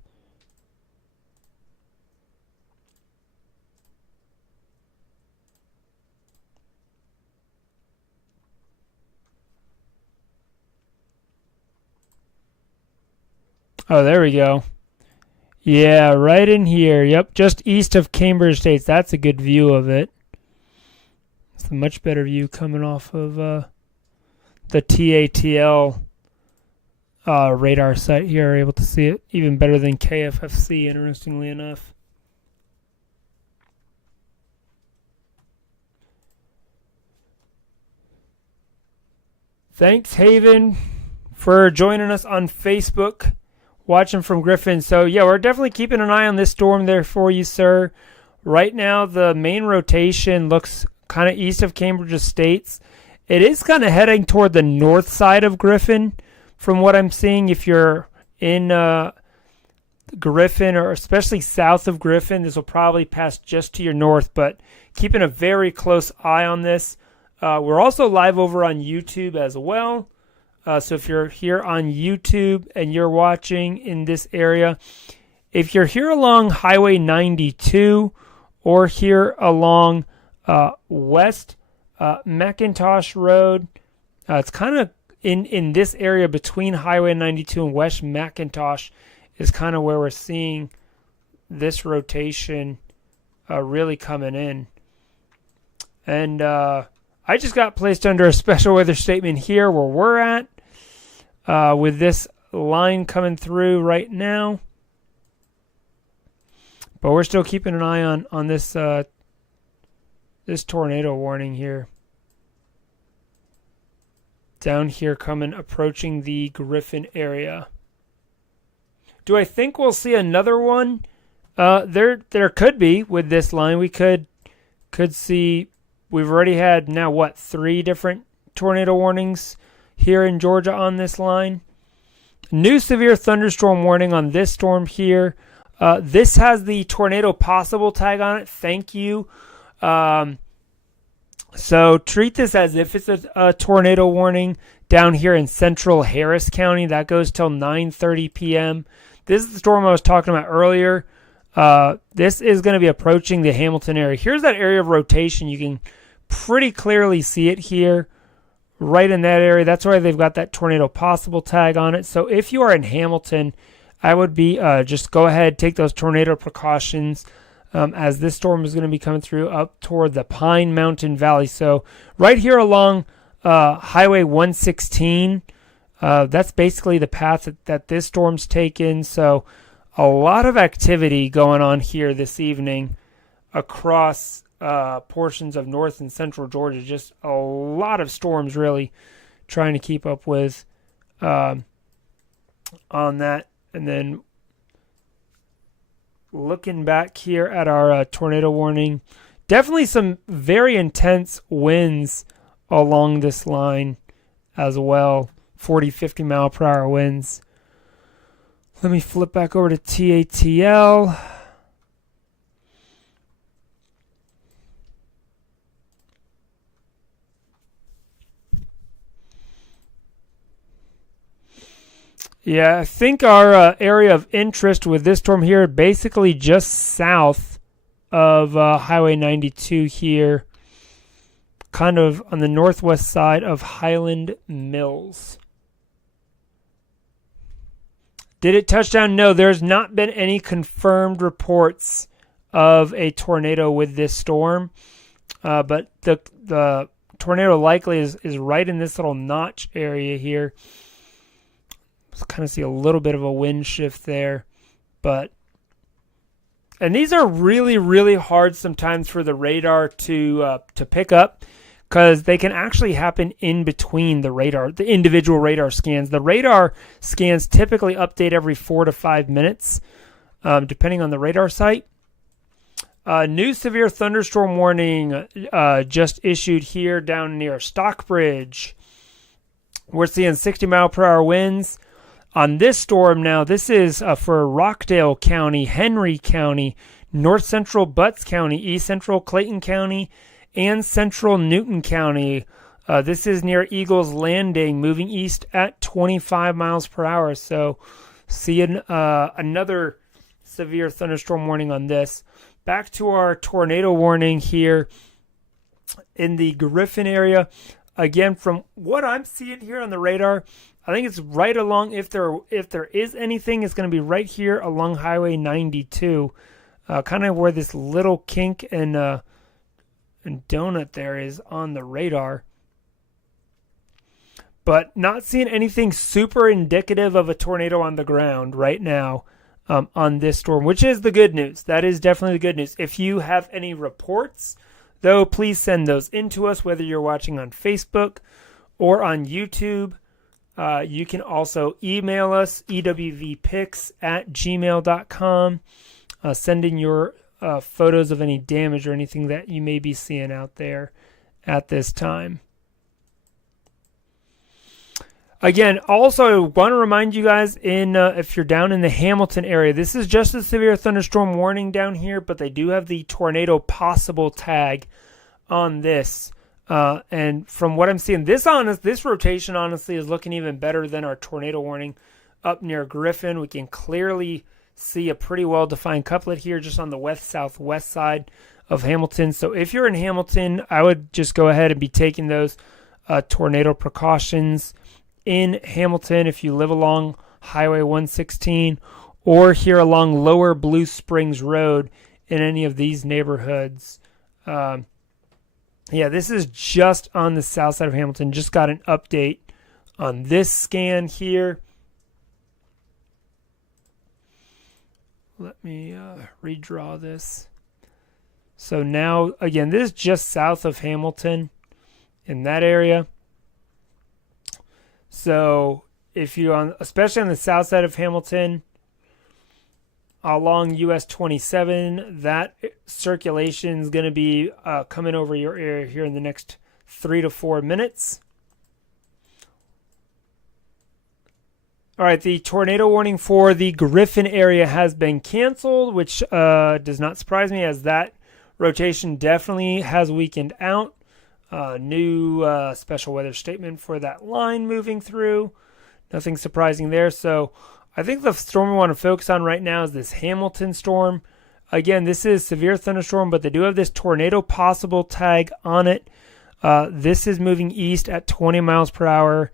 Oh, there we go. Yeah, right in here. Yep, just east of Cambridge Estates. That's a good view of it. It's a much better view coming off of the TATL radar site here. Able to see it even better than KFFC, interestingly enough. Thanks, Haven, for joining us on Facebook. Watching from Griffin. So, yeah, we're definitely keeping an eye on this storm there for you, sir. Right now, the main rotation looks kind of east of Cambridge Estates. It is kind of heading toward the north side of Griffin from what I'm seeing. If you're in Griffin, or especially south of Griffin, this will probably pass just to your north, but keeping a very close eye on this. We're also live over on YouTube as well. So if you're here on YouTube and you're watching in this area, if you're here along Highway 92 or here along West McIntosh Road, it's kind of in this area between Highway 92 and West McIntosh is kind of where we're seeing this rotation really coming in. And I just got placed under a special weather statement here where we're at. With this line coming through right now. But we're still keeping an eye on this this tornado warning here. Down here approaching the Griffin area. Do I think we'll see another one? There could be with this line. We could see, we've already had now 3 different tornado warnings here in Georgia on this line. New severe thunderstorm warning on this storm here. This has the tornado possible tag on it. Thank you. So treat this as if it's a tornado warning down here in central Harris County. That goes till 9:30 p.m. This is the storm I was talking about earlier. This is going to be approaching the Hamilton area. Here's that area of rotation. You can pretty clearly see it here. Right in that area. That's why they've got that tornado possible tag on it. So if you are in Hamilton, I would be just go ahead, take those tornado precautions as this storm is going to be coming through up toward the Pine Mountain Valley. So right here along Highway 116, that's basically the path that this storm's taken. So a lot of activity going on here this evening across portions of north and central Georgia. Just a lot of storms really trying to keep up with on that. And then looking back here at our tornado warning, definitely some very intense winds along this line as well. 40, 50 mile per hour winds. Let me flip back over to TATL. Yeah, I think our area of interest with this storm here, basically just south of Highway 92 here, kind of on the northwest side of Highland Mills. Did it touch down? No, there's not been any confirmed reports of a tornado with this storm, but the tornado likely is right in this little notch area here. Kind of see a little bit of a wind shift there, and these are really, really hard sometimes for the radar to pick up because they can actually happen in between the individual radar scans. The radar scans typically update every 4 to 5 minutes, depending on the radar site. New severe thunderstorm warning just issued here down near Stockbridge. We're seeing 60 mile per hour winds. On this storm now, this is for Rockdale County, Henry County, North Central Butts County, East Central Clayton County, and central Newton County. This is near Eagles Landing, moving east at 25 miles per hour. So seeing another severe thunderstorm warning on this. Back to our tornado warning here in the Griffin area. Again, from what I'm seeing here on the radar, I think it's right along, if there is anything, it's going to be right here along Highway 92, kind of where this little kink and donut there is on the radar. But not seeing anything super indicative of a tornado on the ground right now on this storm, which is the good news. That is definitely the good news. If you have any reports, though, please send those in to us, whether you're watching on Facebook or on YouTube. You can also email us, ewvpics@gmail.com. Send in your photos of any damage or anything that you may be seeing out there at this time. Again, also want to remind you guys, if you're down in the Hamilton area, this is just a severe thunderstorm warning down here, but they do have the tornado possible tag on this. And from what I'm seeing, this rotation honestly is looking even better than our tornado warning up near Griffin. We can clearly see a pretty well-defined couplet here just on the west-southwest side of Hamilton. So if you're in Hamilton, I would just go ahead and be taking those tornado precautions in Hamilton if you live along Highway 116 or here along Lower Blue Springs Road in any of these neighborhoods. Yeah, this is just on the south side of Hamilton. Just got an update on this scan here. Let me redraw this. So now, again, this is just south of Hamilton in that area. So if you're especially on the south side of Hamilton, along US 27, that circulation is going to be coming over your area here in the next 3 to 4 minutes. All right, the tornado warning for the Griffin area has been canceled, which does not surprise me, as that rotation definitely has weakened out. New special weather statement for that line moving through. Nothing surprising there. So I think the storm we want to focus on right now is this Hamilton storm. Again, this is severe thunderstorm, but they do have this tornado possible tag on it. This is moving east at 20 miles per hour.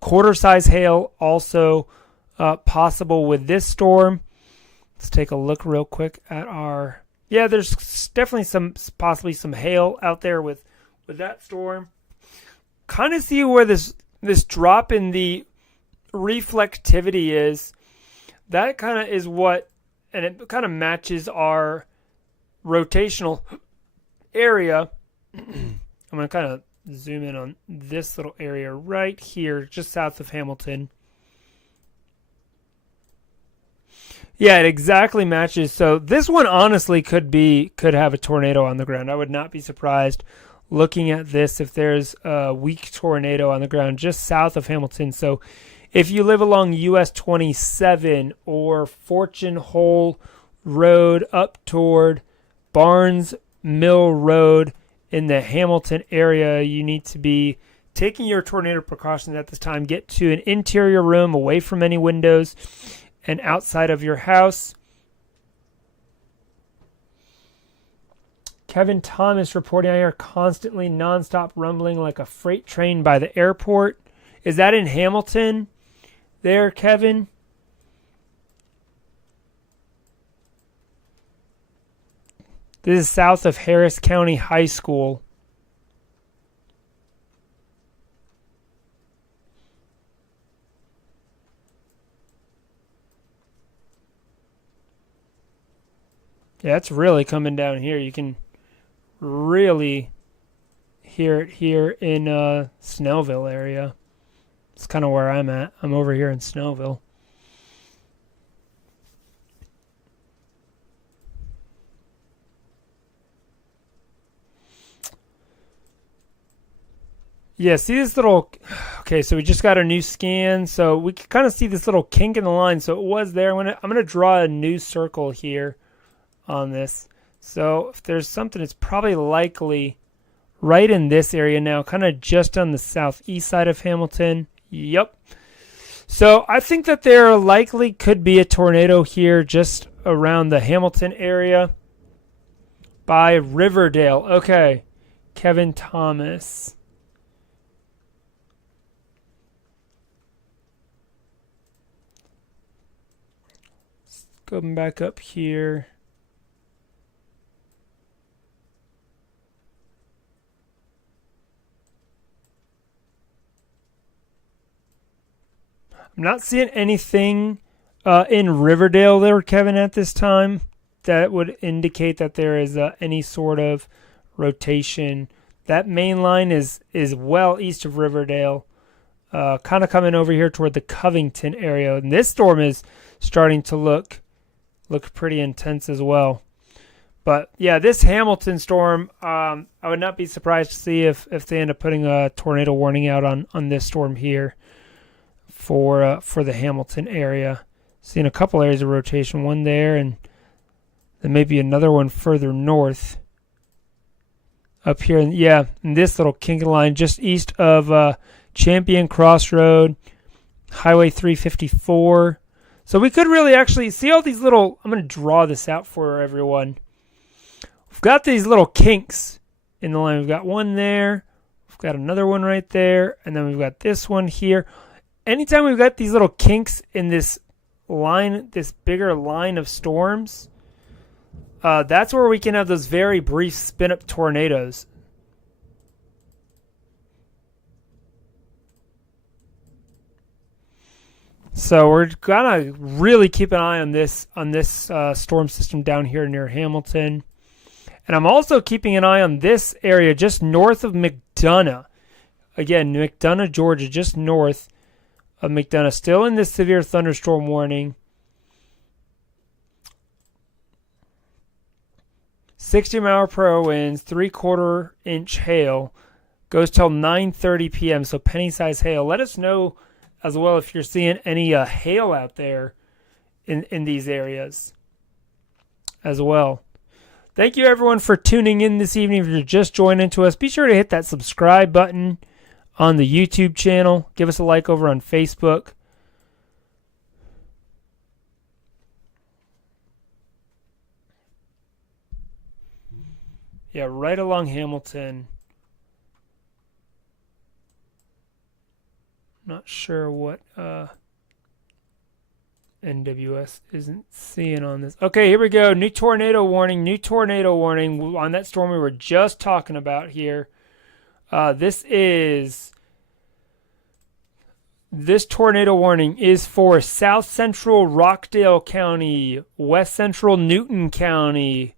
Quarter-size hail also possible with this storm. Let's take a look real quick at our... Yeah, there's definitely possibly some hail out there with that storm. Kind of see where this drop in the reflectivity is. That kind of is what, and it kind of matches our rotational area. I'm going to kind of zoom in on this little area right here, just south of Hamilton. Yeah, it exactly matches. So this one honestly could have a tornado on the ground. I would not be surprised looking at this if there's a weak tornado on the ground just south of Hamilton. So if you live along US 27 or Fortune Hole Road up toward Barnes Mill Road in the Hamilton area, you need to be taking your tornado precautions at this time. Get to an interior room away from any windows and outside of your house. Kevin Thomas reporting I hear constantly nonstop rumbling like a freight train by the airport. Is that in Hamilton there, Kevin? This is south of Harris County High School. Yeah, it's really coming down here. You can really hear it here in Snellville area. It's kind of where I'm at. I'm over here in Snellville. Yeah, see this little... Okay, so we just got a new scan. So we can kind of see this little kink in the line. So it was there. I'm gonna draw a new circle here on this. So if there's something, it's probably likely right in this area now, kind of just on the southeast side of Hamilton. Yep. So I think that there likely could be a tornado here just around the Hamilton area by Riverdale. Okay. Kevin Thomas. Going back up here. I'm not seeing anything in Riverdale there, Kevin, at this time that would indicate that there is any sort of rotation. That main line is well east of Riverdale, kind of coming over here toward the Covington area. And this storm is starting to look pretty intense as well. But yeah, this Hamilton storm, I would not be surprised to see if they end up putting a tornado warning out on this storm here for the Hamilton area. Seeing a couple areas of rotation, one there and then maybe another one further north. Up here, yeah, in this little kinky line just east of Champion Crossroad, Highway 354. So we could really actually see all these little, I'm going to draw this out for everyone. We've got these little kinks in the line. We've got one there. We've got another one right there. And then we've got this one here. Anytime we've got these little kinks in this line, this bigger line of storms, that's where we can have those very brief spin-up tornadoes. So we're gonna really keep an eye on this storm system down here near Hamilton, and I'm also keeping an eye on this area just north of McDonough. Again, McDonough, Georgia, just north of McDonough, still in this severe thunderstorm warning. 60-mile-per-hour winds, 3/4 inch hail, goes till 9:30 p.m. So penny-sized hail. Let us know as well if you're seeing any hail out there in these areas as well. Thank you everyone for tuning in this evening. If you're just joining to us, be sure to hit that subscribe button on the YouTube channel. Give us a like over on Facebook. Yeah, right along Hamilton. Not sure what NWS isn't seeing on this. Okay, here we go. New tornado warning on that storm we were just talking about here. This tornado warning is for South Central Rockdale County, West Central Newton County.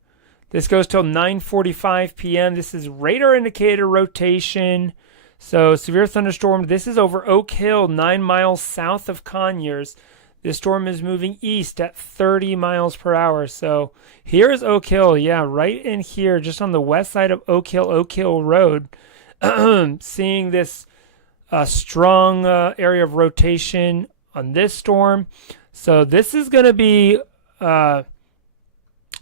This goes till 9:45 p.m. This is radar indicator rotation. So severe thunderstorm. This is over Oak Hill, 9 miles south of Conyers. This storm is moving east at 30 miles per hour. So here is Oak Hill. Yeah, right in here, just on the west side of Oak Hill Road. Seeing this strong area of rotation on this storm. So this is going to be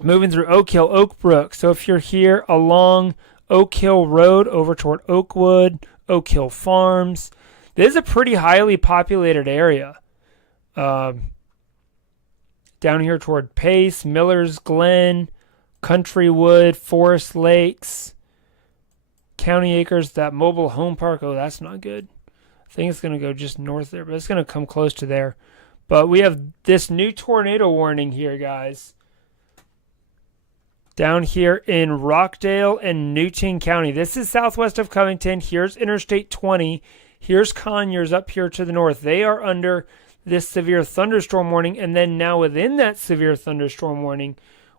moving through Oak Hill, Oak Brook. So if you're here along Oak Hill Road over toward Oakwood, Oak Hill Farms, this is a pretty highly populated area. Down here toward Pace, Miller's Glen, Countrywood, Forest Lakes, County Acres, that mobile home park. Oh, that's not good. I think it's going to go just north there, but it's going to come close to there. But we have this new tornado warning here, guys. Down here in Rockdale and Newton County. This is southwest of Covington. Here's Interstate 20. Here's Conyers up here to the north. They are under this severe thunderstorm warning. And then now within that severe thunderstorm warning,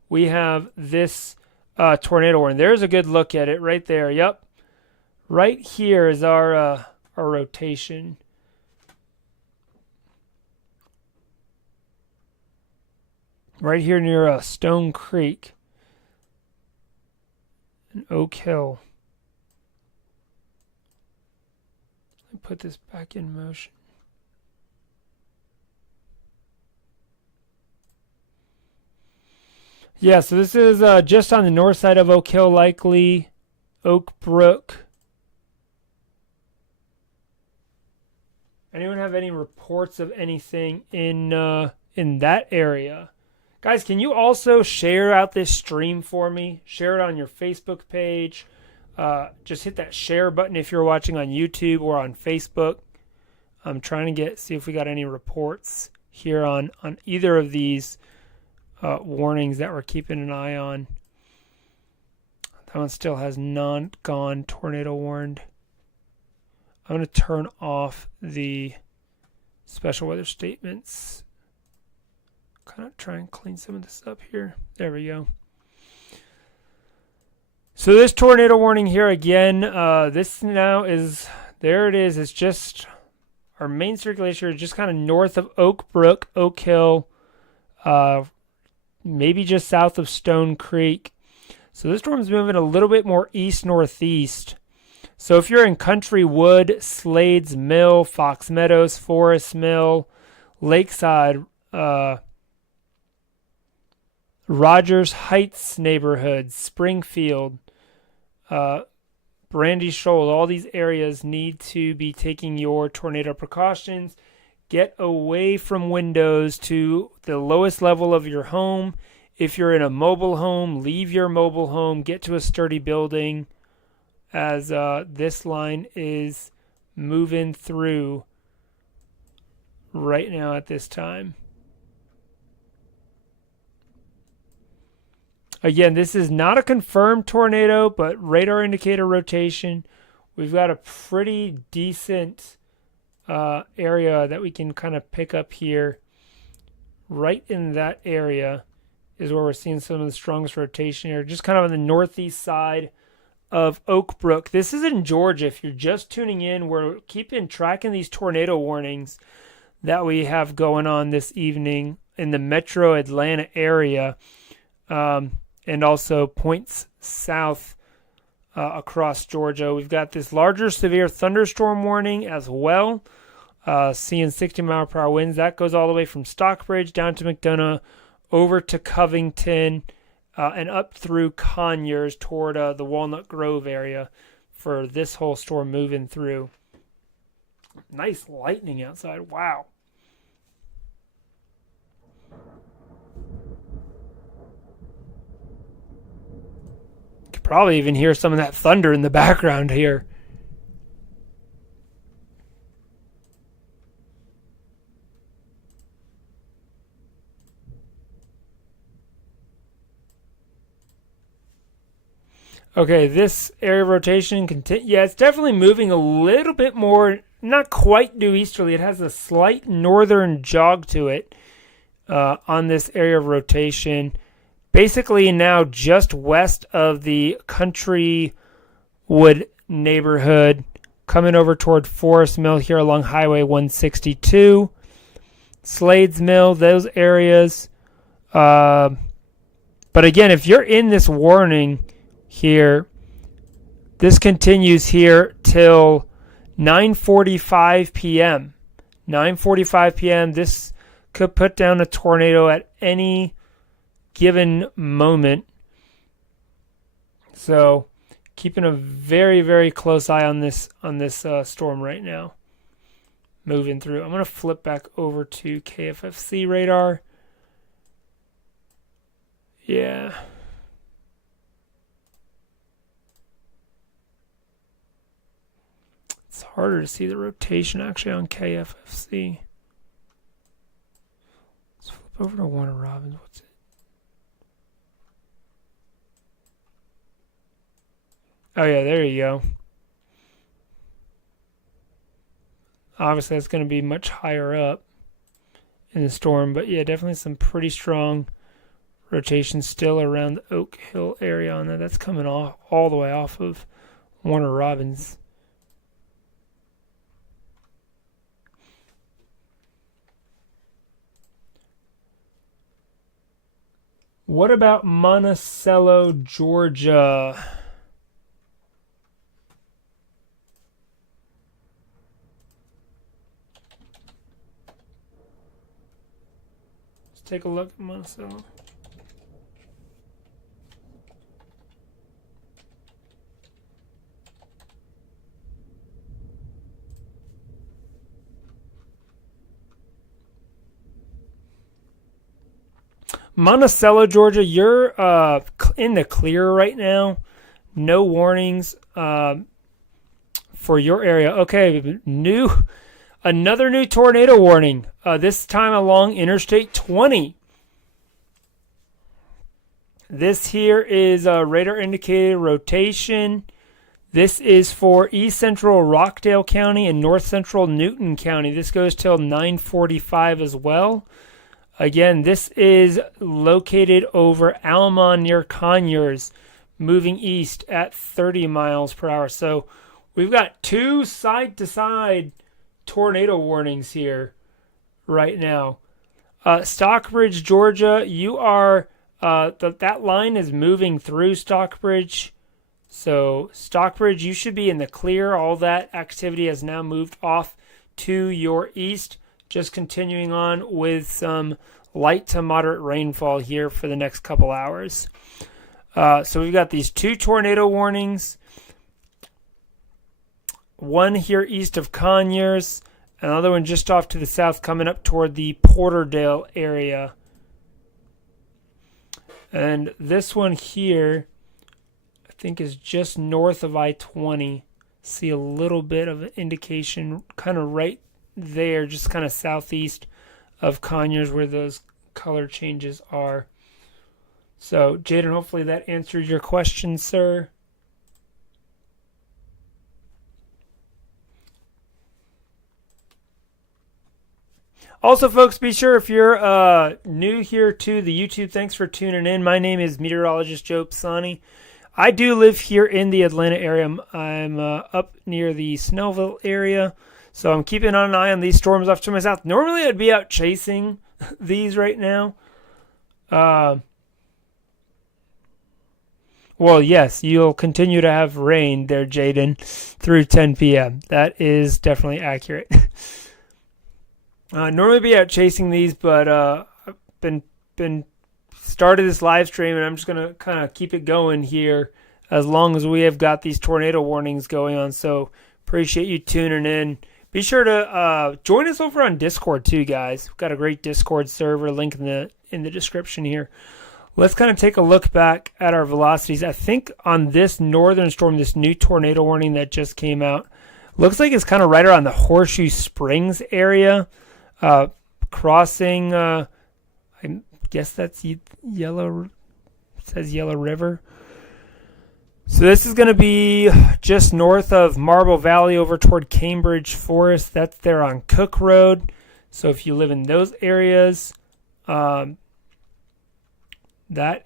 we have this tornado warning. There's a good look at it right there. Yep. Right here is our rotation. Right here near Stone Creek. Oak Hill. Let me put this back in motion. Yeah, so this is just on the north side of Oak Hill, likely Oak Brook. Anyone have any reports of anything in that area? Guys, can you also share out this stream for me? Share it on your Facebook page. Just hit that share button if you're watching on YouTube or on Facebook. I'm trying to see if we got any reports here on either of these warnings that we're keeping an eye on. That one still has non-gone tornado warned. I'm going to turn off the special weather statements. Kind of try and clean some of this up here. There we go. So this tornado warning here again, this now is, there it is. It's just our main circulation is just kind of north of Oak Brook, Oak Hill, maybe just south of Stone Creek. So this storm is moving a little bit more east-northeast. So if you're in Country Wood, Slades Mill, Fox Meadows, Forest Mill, Lakeside, Rogers Heights neighborhoods, Springfield, Brandy Shoal, all these areas need to be taking your tornado precautions. Get away from windows to the lowest level of your home. If you're in a mobile home, leave your mobile home, get to a sturdy building, as this line is moving through right now at this time. Again, this is not a confirmed tornado, but radar indicator rotation. We've got a pretty decent area that we can kind of pick up here. Right in that area is where we're seeing some of the strongest rotation here, just kind of on the northeast side of Oak Brook. This is in Georgia. If you're just tuning in, we're keeping tracking these tornado warnings that we have going on this evening in the metro Atlanta area, and also points south across Georgia. We've got this larger severe thunderstorm warning as well, seeing 60-mile-per-hour winds. That goes all the way from Stockbridge down to McDonough, over to Covington, and up through Conyers toward the Walnut Grove area for this whole storm moving through. Nice lightning outside. Wow. Could probably even hear some of that thunder in the background here. Okay, this area of rotation, yeah, it's definitely moving a little bit more, not quite due easterly. It has a slight northern jog to it on this area of rotation. Basically now just west of the Country Wood neighborhood, coming over toward Forest Mill here along Highway 162. Slades Mill, those areas. But again, if you're in this warning here, this continues here till 9:45 p.m. 9:45 p.m. This could put down a tornado at any given moment. So keeping a very, very close eye on this storm right now. Moving through. I'm going to flip back over to KFFC radar. Yeah. It's harder to see the rotation actually on KFFC. Let's flip over to Warner Robins. What's it? Oh yeah, there you go. Obviously that's going to be much higher up in the storm, but yeah, definitely some pretty strong rotation still around the Oak Hill area on that. That's coming off all the way off of Warner Robins. What about Monticello, Georgia? Let's take a look at Monticello. Monticello, Georgia, you're in the clear right now. No warnings for your area. Okay, another new tornado warning. This time along Interstate 20. This here is a radar indicated rotation. This is for east central Rockdale County and north central Newton County. This goes till 9:45 as well. Again, this is located over Almond near Conyers, moving east at 30 miles per hour. So we've got two side-to-side tornado warnings here right now. Stockbridge, Georgia, you are that line is moving through Stockbridge. So Stockbridge, you should be in the clear. All that activity has now moved off to your east. Just continuing on with some light to moderate rainfall here for the next couple hours. So we've got these two tornado warnings. One here east of Conyers. Another one just off to the south coming up toward the Porterdale area. And this one here, I think, is just north of I-20. See a little bit of an indication kind of right there, just kind of southeast of Conyers where those color changes are. So, Jaden, hopefully that answered your question, sir. Also, folks, be sure if you're new here to the YouTube, thanks for tuning in. My name is meteorologist Joe Pisani. I do live here in the Atlanta area. I'm up near the Snellville area, so I'm keeping an eye on these storms off to my south. Normally, I'd be out chasing these right now. Well, yes, you'll continue to have rain there, Jaden, through 10 p.m. That is definitely accurate. Normally be out chasing these, but I've been started this live stream, and I'm just gonna kind of keep it going here as long as we have got these tornado warnings going on. So appreciate you tuning in. Be sure to join us over on Discord too, guys. We've got a great Discord server, link in the description here. Let's kind of take a look back at our velocities. I think on this northern storm, this new tornado warning that just came out, looks like it's kind of right around the Horseshoe Springs area. Crossing, I guess that's Yellow, says Yellow River. So this is going to be just north of Marble Valley over toward Cambridge Forest. That's there on Cook Road. So if you live in those areas, that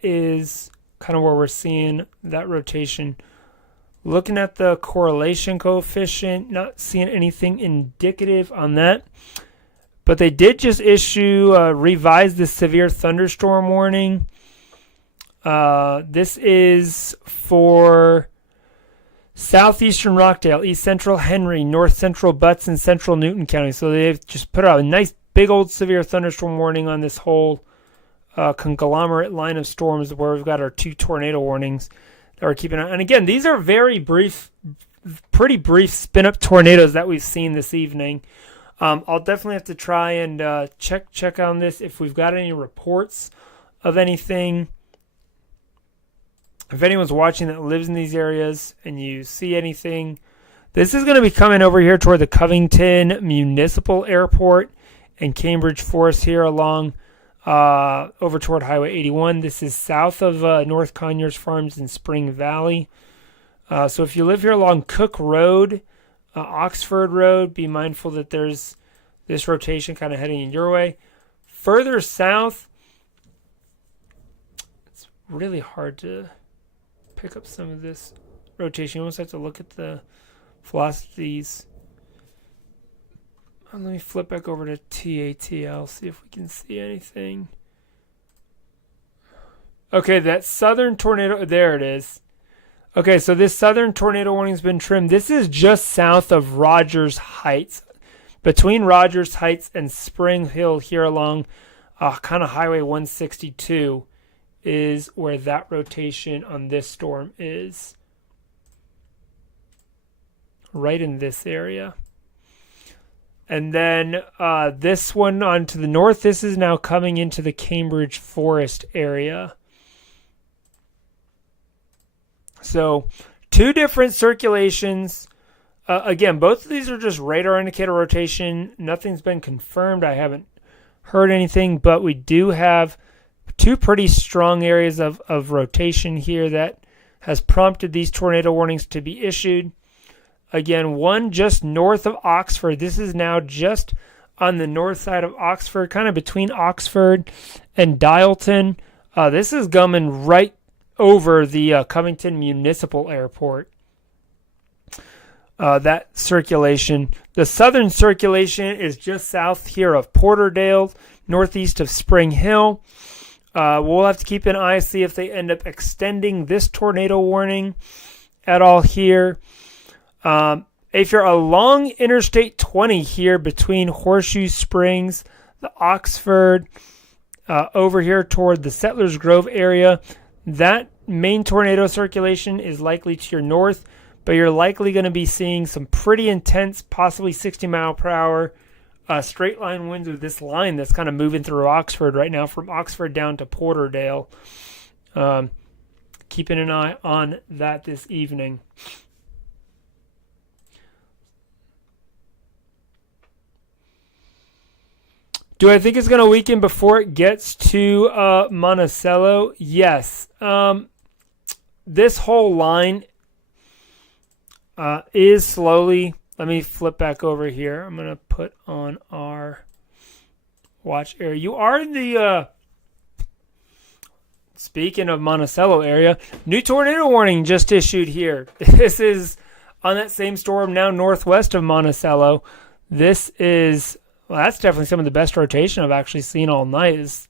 is kind of where we're seeing that rotation. Looking at the correlation coefficient, not seeing anything indicative on that. But they did just revise the severe thunderstorm warning. This is for southeastern Rockdale, east central Henry, north central Butts, and central Newton County. So they've just put out a nice big old severe thunderstorm warning on this whole conglomerate line of storms where we've got our two tornado warnings that we're keeping on. And again, these are very brief, pretty brief spin-up tornadoes that we've seen this evening. I'll definitely have to try and check on this if we've got any reports of anything. If anyone's watching that lives in these areas and you see anything, this is going to be coming over here toward the Covington Municipal Airport and Cambridge Forest here along over toward Highway 81. This is south of North Conyers Farms in Spring Valley. So if you live here along Cook Road, Oxford Road, be mindful that there's this rotation kind of heading in your way. Further south, it's really hard to pick up some of this rotation. You almost have to look at the velocities. Let me flip back over to TATL, see if we can see anything. Okay, that southern tornado, there it is. Okay, so this southern tornado warning has been trimmed. This is just south of Rogers Heights. Between Rogers Heights and Spring Hill here along kind of Highway 162 is where that rotation on this storm is. Right in this area. And then this one on to the north, this is now coming into the Cambridge Forest area. So 2 different circulations. Again, both of these are just radar indicator rotation. Nothing's been confirmed. I haven't heard anything, but we do have 2 pretty strong areas of rotation here that has prompted these tornado warnings to be issued. Again, one just north of Oxford. This is now just on the north side of Oxford, kind of between Oxford and Dialton. This is coming right over the Covington Municipal Airport. That circulation. The southern circulation is just south here of Porterdale, northeast of Spring Hill. We'll have to keep an eye, see if they end up extending this tornado warning at all here. If you're along Interstate 20 here between Horseshoe Springs, the Oxford, over here toward the Settlers Grove area, that main tornado circulation is likely to your north, but you're likely going to be seeing some pretty intense, possibly 60 mile per hour straight line winds with this line that's kind of moving through Oxford right now from Oxford down to Porterdale. Keeping an eye on that this evening. Do I think it's going to weaken before it gets to Monticello? Yes. This whole line is slowly... Let me flip back over here. I'm going to put on our watch area. You are in the... Speaking of Monticello area, new tornado warning just issued here. This is on that same storm now northwest of Monticello. This is... Well, that's definitely some of the best rotation I've actually seen all night. Is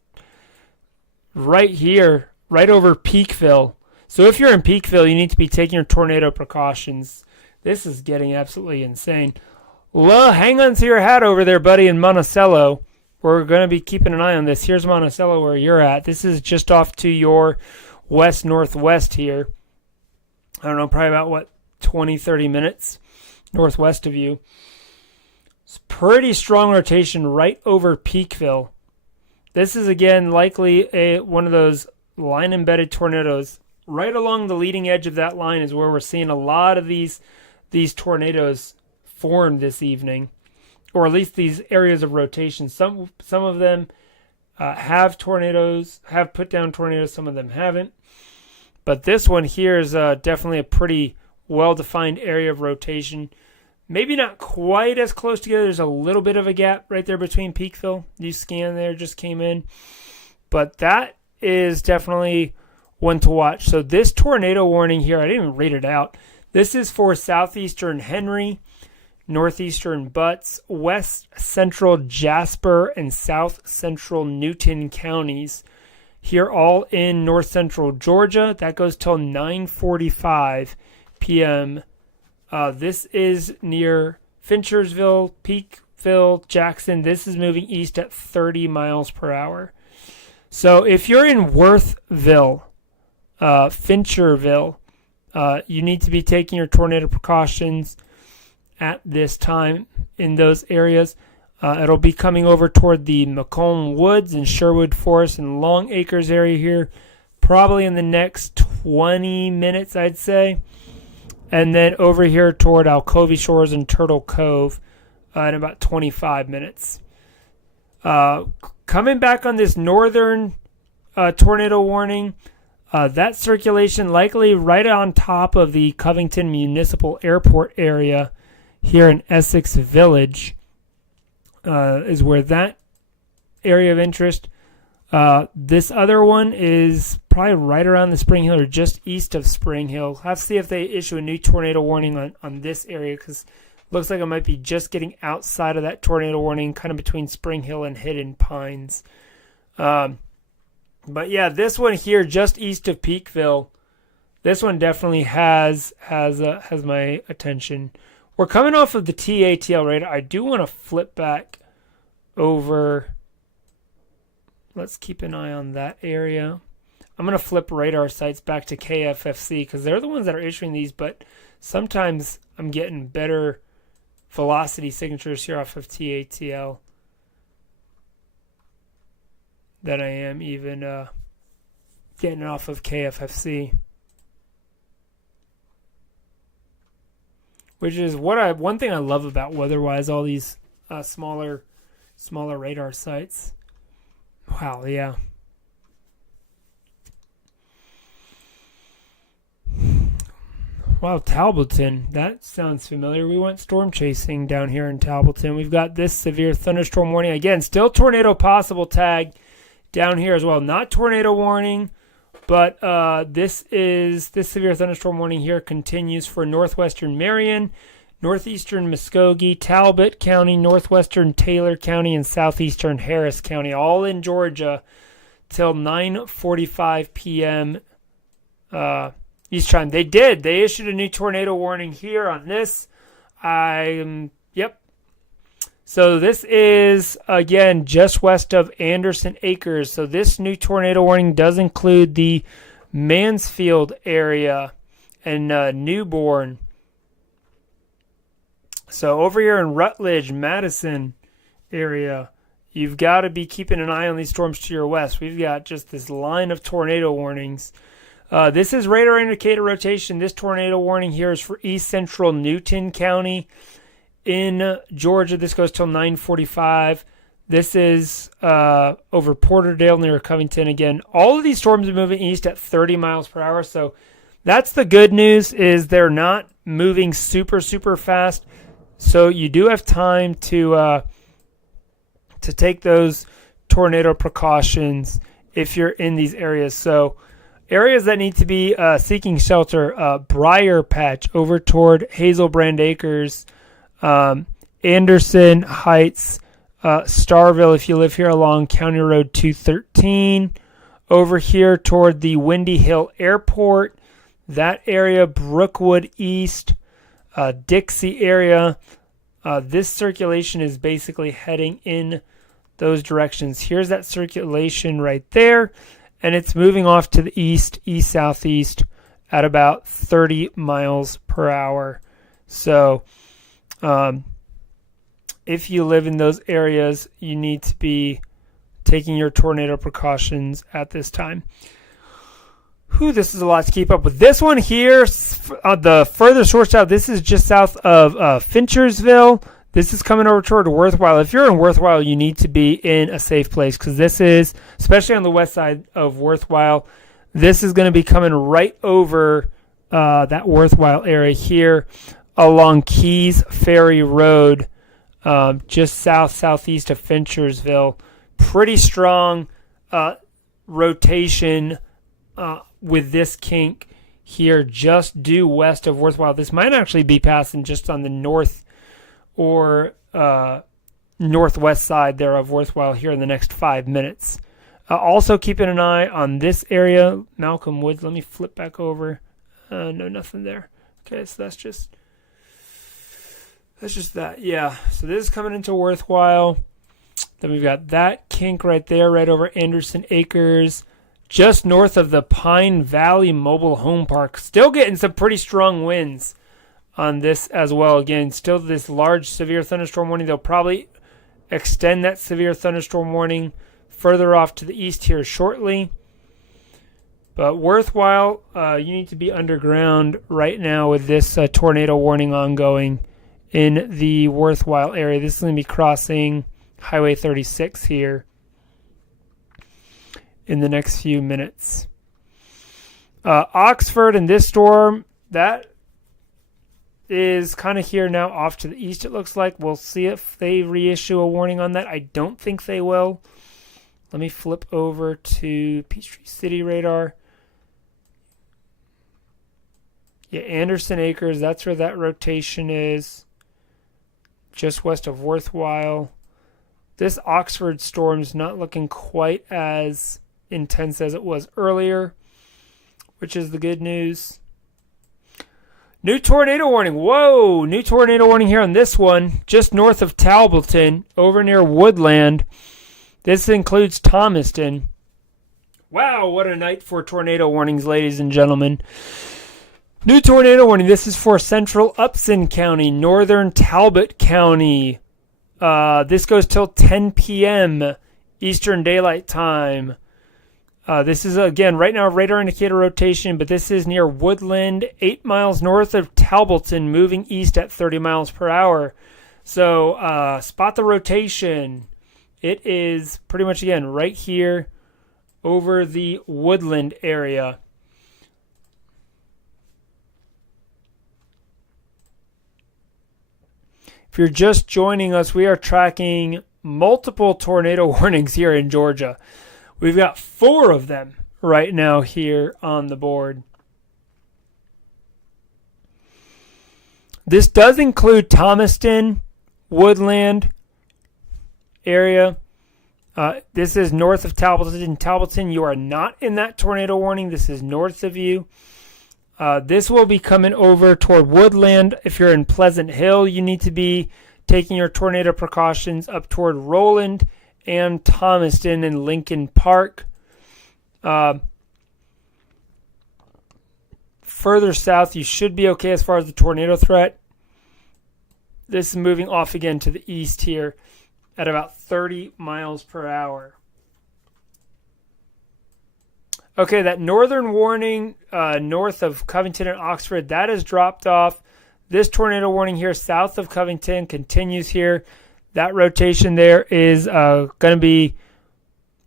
right here, right over Peakville. So if you're in Peakville, you need to be taking your tornado precautions. This is getting absolutely insane. Well, hang on to your hat over there, buddy, in Monticello. We're going to be keeping an eye on this. Here's Monticello where you're at. This is just off to your west-northwest here. I don't know, probably about, 20, 30 minutes northwest of you. It's pretty strong rotation right over Peakville. This is, again, likely one of those line-embedded tornadoes. Right along the leading edge of that line is where we're seeing a lot of these tornadoes form this evening, or at least these areas of rotation. Some of them have put down tornadoes, some of them haven't. But this one here is definitely a pretty well-defined area of rotation. Maybe not quite as close together. There's a little bit of a gap right there between Peakville. New scan there just came in. But that is definitely one to watch. So this tornado warning here, I didn't even read it out. This is for southeastern Henry, northeastern Butts, west central Jasper, and south central Newton counties. Here all in north central Georgia. That goes till 9:45 p.m. This is near Finchersville, Peakville, Jackson. This is moving east at 30 miles per hour. So if you're in Worthville, Fincherville, you need to be taking your tornado precautions at this time in those areas. It'll be coming over toward the Macomb Woods and Sherwood Forest and Long Acres area here, probably in the next 20 minutes, I'd say. And then over here toward Alcovy Shores and Turtle Cove in about 25 minutes. Coming back on this northern tornado warning, that circulation likely right on top of the Covington Municipal Airport area here in Essex Village is where that area of interest. This other one is probably right around the Spring Hill or just east of Spring Hill. Have to see if they issue a new tornado warning on this area, because it looks like it might be just getting outside of that tornado warning, kind of between Spring Hill and Hidden Pines. But yeah, this one here just east of Peakville, this one definitely has my attention. We're coming off of the TATL radar. I do want to flip back over. Let's keep an eye on that area. I'm going to flip radar sites back to KFFC because they're the ones that are issuing these, but sometimes I'm getting better velocity signatures here off of TATL than I am even getting it off of KFFC. Which is one thing I love about WeatherWise, all these smaller radar sites. Wow, yeah. Wow, Talbotton. That sounds familiar. We went storm chasing down here in Talbotton. We've got this severe thunderstorm warning. Again, still tornado possible tag down here as well. Not tornado warning, but this severe thunderstorm warning here continues for northwestern Marion, northeastern Muskogee, Talbot County, northwestern Taylor County, and southeastern Harris County, all in Georgia till 9:45 p.m. East time. They issued a new tornado warning here on this. Yep. So this is, again, just west of Anderson Acres. So this new tornado warning does include the Mansfield area and Newborn. So over here in Rutledge, Madison area, you've got to be keeping an eye on these storms to your west. We've got just this line of tornado warnings. This is radar indicator rotation. This tornado warning here is for east central Newton County in Georgia. This goes till 9:45. This is over Porterdale near Covington. Again, all of these storms are moving east at 30 miles per hour. So that's the good news, is they're not moving super, super fast. So you do have time to take those tornado precautions if you're in these areas. So areas that need to be seeking shelter, Briar Patch over toward Hazelbrand Acres, Anderson Heights, Starville if you live here along County Road 213, over here toward the Windy Hill Airport, that area, Brookwood East, Dixie area. This circulation is basically heading in those directions. Here's that circulation right there. And it's moving off to the east-southeast at about 30 miles per hour. So if you live in those areas, you need to be taking your tornado precautions at this time. This is a lot to keep up with. This one here, the further source out, this is just south of Finchersville. This is coming over toward Worthwhile. If you're in Worthwhile, you need to be in a safe place, because this is, especially on the west side of Worthwhile, this is going to be coming right over that Worthwhile area here along Keys Ferry Road, just southeast of Finchersville. Pretty strong rotation with this kink here just due west of Worthwhile. This might actually be passing just on the north or northwest side there of Worthwhile here in the next 5 minutes. Also keeping an eye on this area, Malcolm Woods. Let me flip back over. No, nothing there. Okay, so that's just that. Yeah, so this is coming into Worthwhile. Then we've got that kink right there, right over Anderson Acres, just north of the Pine Valley Mobile Home Park. Still getting some pretty strong winds on this as well. Again, still this large severe thunderstorm warning. They'll probably extend that severe thunderstorm warning further off to the east here shortly. But Worthwhile, you need to be underground right now with this tornado warning ongoing in the Worthwhile area. This is going to be crossing Highway 36 here in the next few minutes. Oxford and this storm, that is kind of here now off to the east, it looks like. We'll see if they reissue a warning on that. I don't think they will. Let me flip over to Peachtree City radar. Yeah, Anderson Acres, that's where that rotation is. Just west of Worthwhile. This Oxford storm's not looking quite as intense as it was earlier, which is the good news. New tornado warning. Whoa! New tornado warning here on this one, just north of Talbotton, over near Woodland. This includes Thomaston. Wow, what a night for tornado warnings, ladies and gentlemen. New tornado warning. This is for central Upson County, northern Talbot County. This goes till 10 p.m. Eastern Daylight Time. This is, again, right now radar indicator rotation, but this is near Woodland, 8 miles north of Talbotton, moving east at 30 miles per hour. So spot the rotation. It is pretty much, again, right here over the Woodland area. If you're just joining us, we are tracking multiple tornado warnings here in Georgia. We've got 4 of them right now here on the board. This does include Thomaston, Woodland area. This is north of Talbotton. Talbotton, you are not in that tornado warning. This is north of you. This will be coming over toward Woodland. If you're in Pleasant Hill, you need to be taking your tornado precautions up toward Roland and Thomaston and Lincoln Park. Further south, you should be okay as far as the tornado threat. This is moving off again to the east here at about 30 miles per hour. Okay, that northern warning north of Covington and Oxford, that has dropped off. This tornado warning here south of Covington continues here. That rotation there is going to be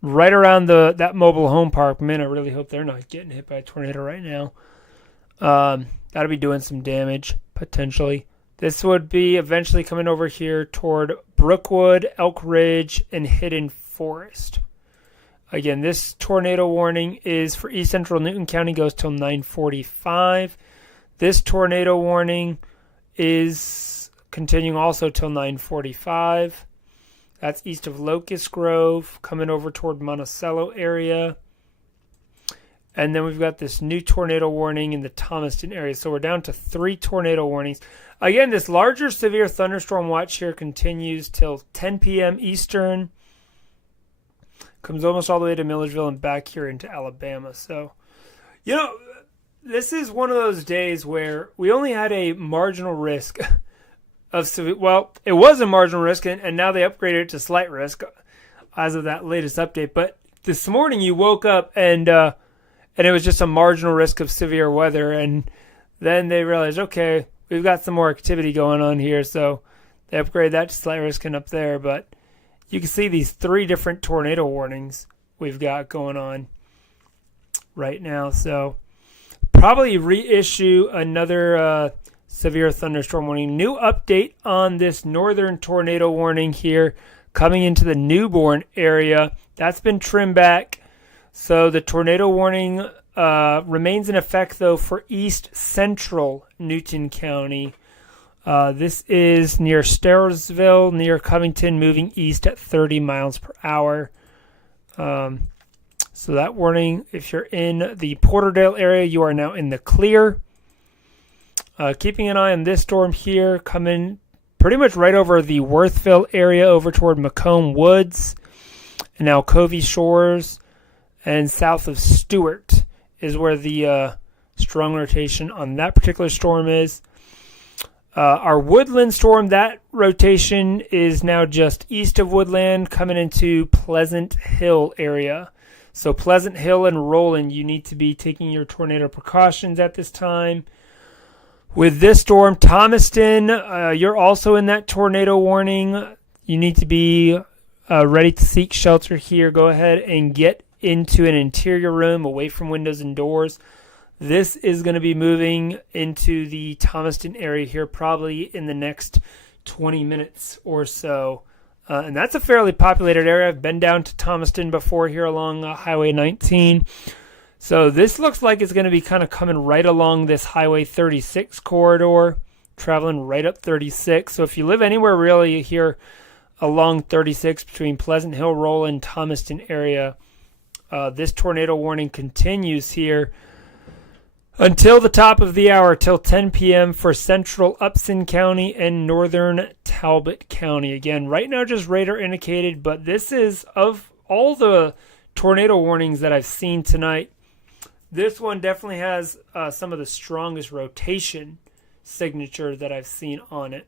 right around that mobile home park. Man, I really hope they're not getting hit by a tornado right now. That'll be doing some damage, potentially. This would be eventually coming over here toward Brookwood, Elk Ridge, and Hidden Forest. Again, this tornado warning is for East Central Newton County, goes till 9:45. This tornado warning is continuing also till 9:45. That's east of Locust Grove, coming over toward Monticello area. And then we've got this new tornado warning in the Thomaston area. So we're down to 3 tornado warnings. Again, this larger severe thunderstorm watch here continues till 10 p.m. Eastern. Comes almost all the way to Milledgeville and back here into Alabama. So, this is one of those days where we only had a marginal risk of severe. Well, it was a marginal risk, and now they upgraded it to slight risk as of that latest update. But this morning you woke up and it was just a marginal risk of severe weather, and then they realized, okay, we've got some more activity going on here, so they upgraded that to slight risk and up there. But you can see these 3 different tornado warnings we've got going on right now. So probably reissue another severe thunderstorm warning. New update on this northern tornado warning here coming into the Newborn area. That's been trimmed back. So the tornado warning remains in effect, though, for East Central Newton County. This is near Starrsville, near Covington, moving east at 30 miles per hour. So that warning, if you're in the Porterdale area, you are now in the clear. Keeping an eye on this storm here, coming pretty much right over the Worthville area, over toward Macomb Woods, and now Covey Shores, and south of Stewart is where the strong rotation on that particular storm is. Our Woodland storm, that rotation is now just east of Woodland, coming into Pleasant Hill area. So Pleasant Hill and Roland, you need to be taking your tornado precautions at this time. With this storm, Thomaston, you're also in that tornado warning. You need to be ready to seek shelter here. Go ahead and get into an interior room away from windows and doors. This is going to be moving into the Thomaston area here probably in the next 20 minutes or so. And that's a fairly populated area. I've been down to Thomaston before here along Highway 19. So this looks like it's going to be kind of coming right along this Highway 36 corridor, traveling right up 36. So if you live anywhere really here along 36 between Pleasant Hill, Roland, Thomaston area, this tornado warning continues here until the top of the hour, till 10 p.m. for central Upson County and northern Talbot County. Again, right now just radar indicated, but this is, of all the tornado warnings that I've seen tonight, This one definitely has some of the strongest rotation signature that I've seen on it.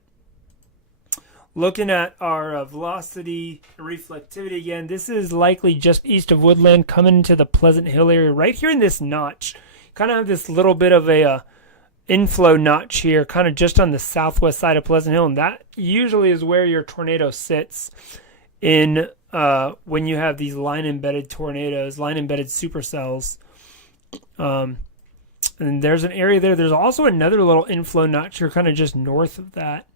Looking at our velocity and reflectivity again, this is likely just east of Woodland, coming into the Pleasant Hill area. Right here in this notch, kind of have this little bit of a inflow notch here, kind of just on the southwest side of Pleasant Hill, and that usually is where your tornado sits in when you have these line-embedded tornadoes, line-embedded supercells. And there's an area there. There's also another little inflow notch here, kind of just north of that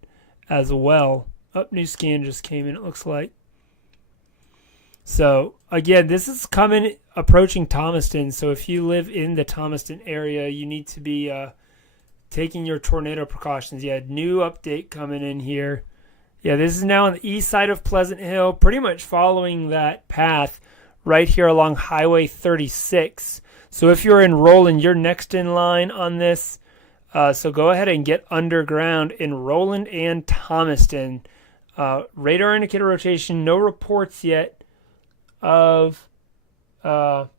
as well. New scan just came in, it looks like. So, again, this is approaching Thomaston. So if you live in the Thomaston area, you need to be taking your tornado precautions. Yeah, new update coming in here. Yeah, this is now on the east side of Pleasant Hill, pretty much following that path right here along Highway 36. So if you're in Roland, you're next in line on this. So go ahead and get underground in Roland and Thomaston. Radar indicator rotation, no reports yet of that.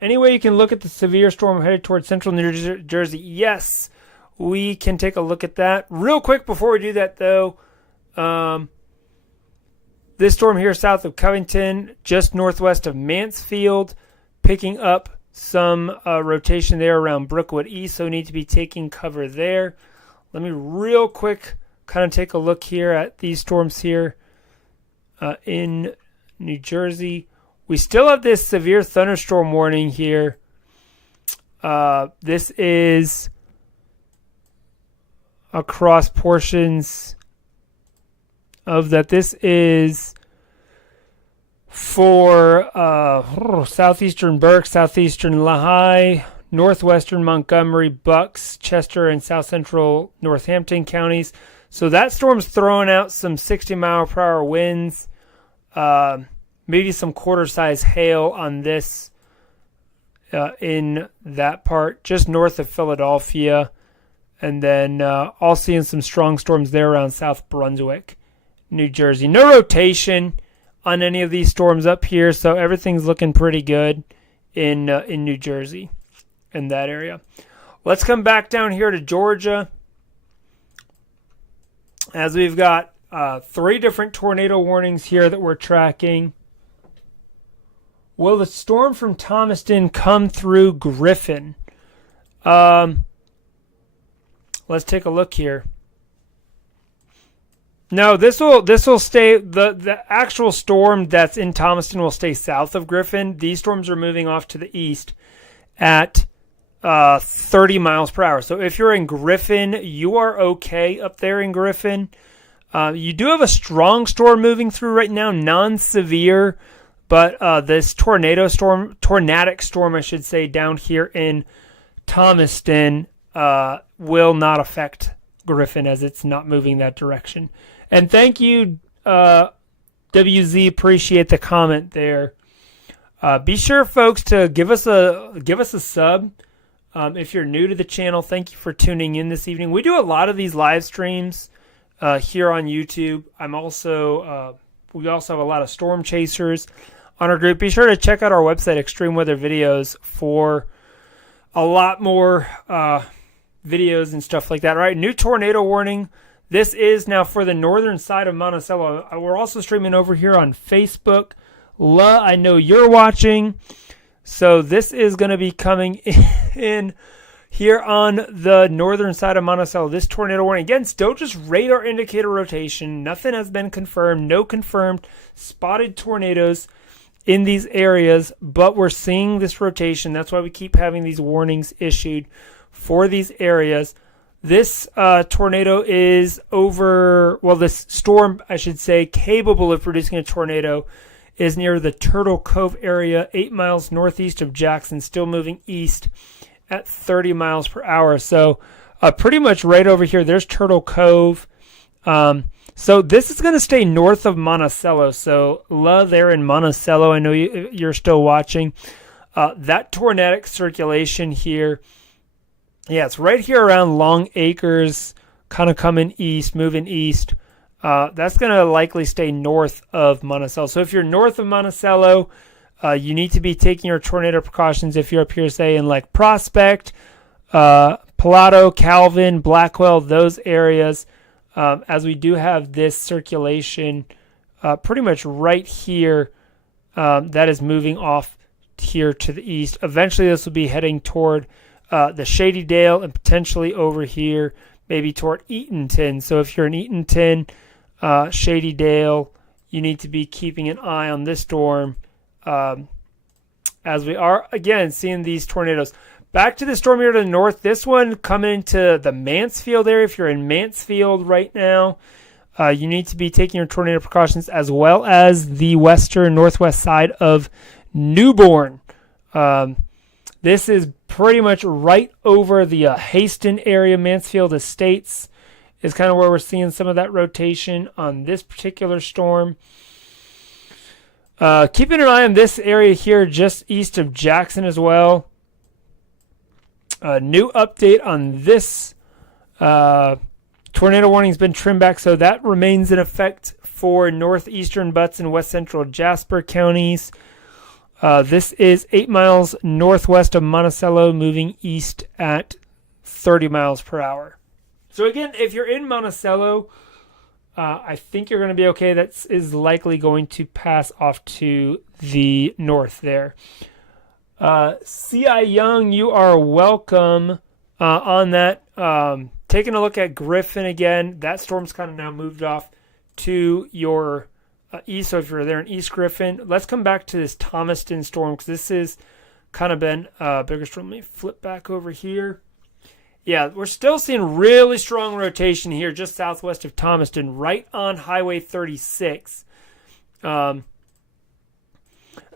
Anyway, you can look at the severe storm headed towards central New Jersey. Yes, we can take a look at that. Real quick before we do that, though, this storm here south of Covington, just northwest of Mansfield, picking up some rotation there around Brookwood East, so need to be taking cover there. Let me real quick kind of take a look here at these storms here in New Jersey. We still have this severe thunderstorm warning here. This is across portions of that. This is for southeastern Berks, southeastern Lehigh, northwestern Montgomery, Bucks, Chester, and south central Northampton counties. So that storm's throwing out some 60-mile-per-hour winds, maybe some quarter-size hail on this in that part, just north of Philadelphia. And then all seeing some strong storms there around South Brunswick, New Jersey. No rotation on any of these storms up here, so everything's looking pretty good in New Jersey, in that area. Let's come back down here to Georgia, as we've got 3 different tornado warnings here that we're tracking. Will the storm from Thomaston come through Griffin? Let's take a look here. No, this will stay. The actual storm that's in Thomaston will stay south of Griffin. These storms are moving off to the east at 30 miles per hour. So if you're in Griffin, you are okay up there in Griffin. You do have a strong storm moving through right now, non-severe, but this tornadic storm, I should say, down here in Thomaston will not affect Griffin, as it's not moving that direction. And thank you, WZ. Appreciate the comment there. Be sure, folks, to give us a sub. If you're new to the channel, thank you for tuning in this evening. We do a lot of these live streams here on YouTube. We also have a lot of storm chasers on our group. Be sure to check out our website, Extreme Weather Videos, for a lot more videos and stuff like that. All right, new tornado warning. This is now for the northern side of Monticello. We're also streaming over here on Facebook. I know you're watching. So this is going to be coming in here on the northern side of Monticello. This tornado warning. Again, still just radar indicator rotation. Nothing has been confirmed. No confirmed spotted tornadoes in these areas. But we're seeing this rotation. That's why we keep having these warnings issued for these areas. This tornado is this storm, I should say, capable of producing a tornado, is near the Turtle Cove area, 8 miles northeast of Jackson, still moving east at 30 miles per hour. So pretty much right over here, there's Turtle Cove. So this is going to stay north of Monticello. So there in Monticello, I know you're still watching. That tornadic circulation here, yeah, it's right here around Long Acres, kind of coming east, moving east. That's going to likely stay north of Monticello. So if you're north of Monticello, You need to be taking your tornado precautions if you're up here, say, in like Prospect, Palato, Calvin, Blackwell, those areas, as we do have this circulation pretty much right here that is moving off here to the east. Eventually, this will be heading toward the Shady Dale and potentially over here, maybe toward Eatonton. So if you're in Eatonton, Shady Dale, you need to be keeping an eye on this storm as we are, again, seeing these tornadoes. Back to the storm here to the north. This one coming into the Mansfield area. If you're in Mansfield right now, you need to be taking your tornado precautions, as well as the western northwest side of Newborn. This is pretty much right over the Haston area. Mansfield Estates is kind of where we're seeing some of that rotation on this particular storm. Keeping an eye on this area here just east of Jackson as well. A new update on this tornado warning has been trimmed back, so that remains in effect for northeastern Butts and west central Jasper counties. This is 8 miles northwest of Monticello, moving east at 30 miles per hour. So again, if you're in Monticello, I think you're going to be okay. That is likely going to pass off to the north there. C.I. Young, you are welcome on that. Taking a look at Griffin again, that storm's kind of now moved off to your east. So if you're there in East Griffin, let's come back to this Thomaston storm, because this has kind of been a bigger storm. Let me flip back over here. Yeah, we're still seeing really strong rotation here just southwest of Thomaston, right on Highway 36.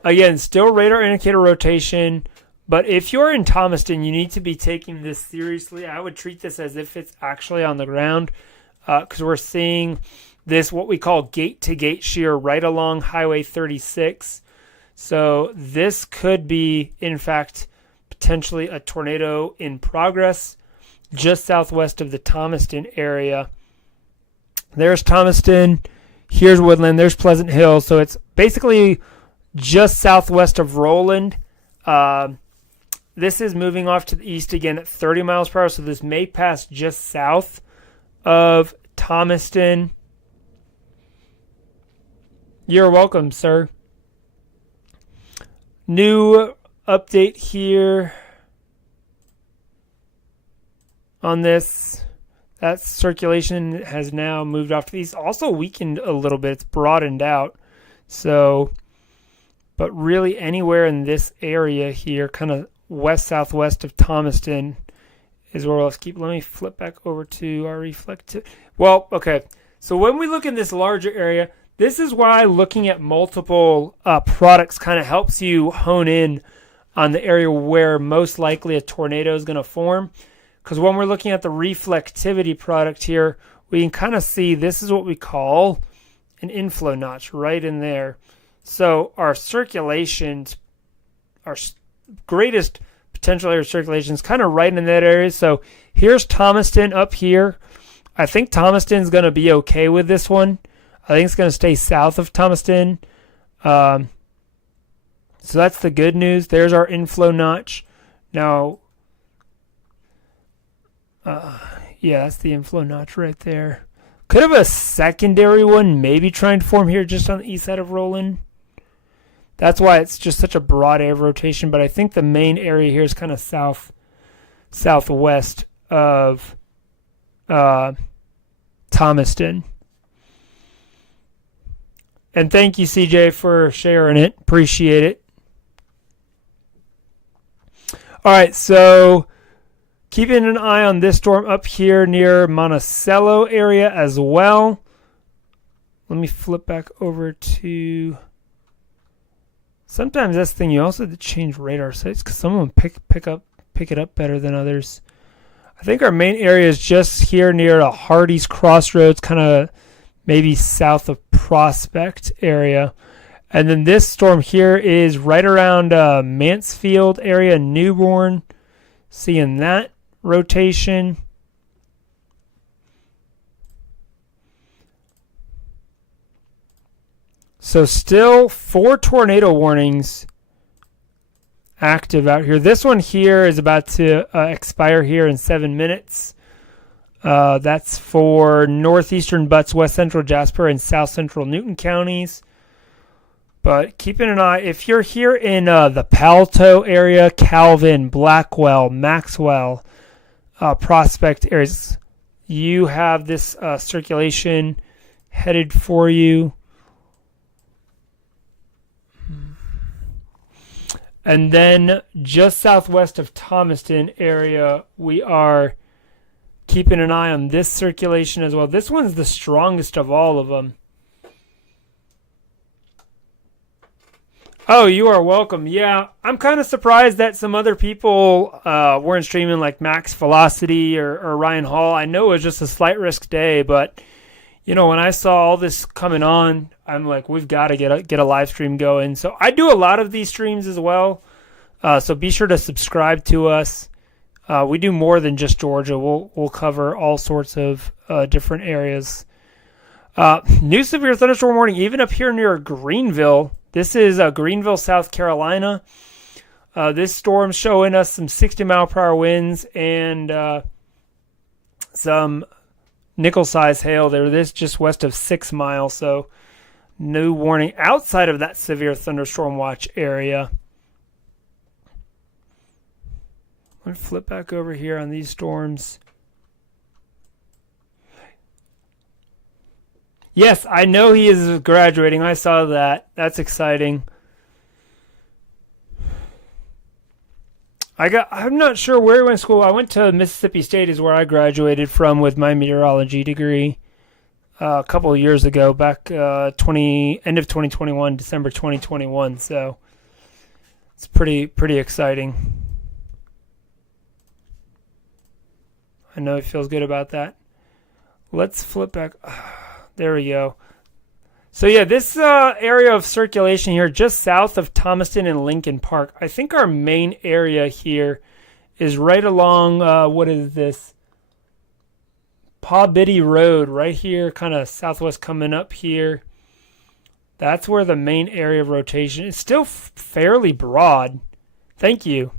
Again, still radar indicator rotation, but if you're in Thomaston, you need to be taking this seriously. I would treat this as if it's actually on the ground, because we're seeing this, what we call gate-to-gate shear, right along Highway 36. So this could be, in fact, potentially a tornado in progress just southwest of the Thomaston area. There's Thomaston. Here's Woodland. There's Pleasant Hill. So it's basically just southwest of Roland. This is moving off to the east again at 30 miles per hour. So this may pass just south of Thomaston. You're welcome, sir. New update here on this. That circulation has now moved off to the east. Also weakened a little bit. It's broadened out. So, but really anywhere in this area here, kind of west-southwest of Thomaston is where let's keep. Let me flip back over to our reflect. Well, okay. So when we look in this larger area, this is why looking at multiple products kind of helps you hone in on the area where most likely a tornado is going to form. Because when we're looking at the reflectivity product here, we can kind of see this is what we call an inflow notch right in there. So our circulations, our greatest potential area of circulation is kind of right in that area. So here's Thomaston up here. I think Thomaston's going to be okay with this one. I think it's going to stay south of Thomaston. So that's the good news. There's our inflow notch. Now, yeah, that's the inflow notch right there. Could have a secondary one maybe trying to form here just on the east side of Roland. That's why it's just such a broad area of rotation. But I think the main area here is kind of southwest of Thomaston. And thank you, CJ, for sharing it. Appreciate it. All right, so keeping an eye on this storm up here near Monticello area as well. Let me flip back over to... Sometimes that's the thing. You also have to change radar sites because some of them pick it up better than others. I think our main area is just here near a Hardy's Crossroads, kind of maybe south of Prospect area. And then this storm here is right around Mansfield area, Newborn. Seeing that rotation. So still 4 tornado warnings active out here. This one here is about to expire here in 7 minutes. That's for northeastern Butts, west central Jasper, and south central Newton counties. But keeping an eye, if you're here in the Palto area, Calvin, Blackwell, Maxwell, Prospect areas, you have this circulation headed for you. And then just southwest of Thomaston area, we are keeping an eye on this circulation as well. This one's the strongest of all of them. Oh, you are welcome. Yeah, I'm kind of surprised that some other people weren't streaming, like Max Velocity or Ryan Hall. I know it was just a slight risk day, but when I saw all this coming on, I'm like, we've got to get a live stream going. So I do a lot of these streams as well. So be sure to subscribe to us. We do more than just Georgia. We'll cover all sorts of different areas. New severe thunderstorm warning even up here near Greenville. This is Greenville, South Carolina. This storm's showing us some 60-mile-per-hour winds and some nickel-size hail there. This just west of 6 miles, so no warning outside of that severe thunderstorm watch area. I'm going to flip back over here on these storms. Yes, I know he is graduating. I saw that. That's exciting. I'm not sure where he went to school. I went to Mississippi State is where I graduated from with my meteorology degree a couple of years ago, back end of 2021, December 2021. So it's pretty exciting. I know he feels good about that. Let's flip back. There we go. So yeah, this area of circulation here, just south of Thomaston and Lincoln Park. I think our main area here is right along, what is this? Paw Biddy Road, right here, kind of southwest coming up here. That's where the main area of rotation is. Still fairly broad. Thank you.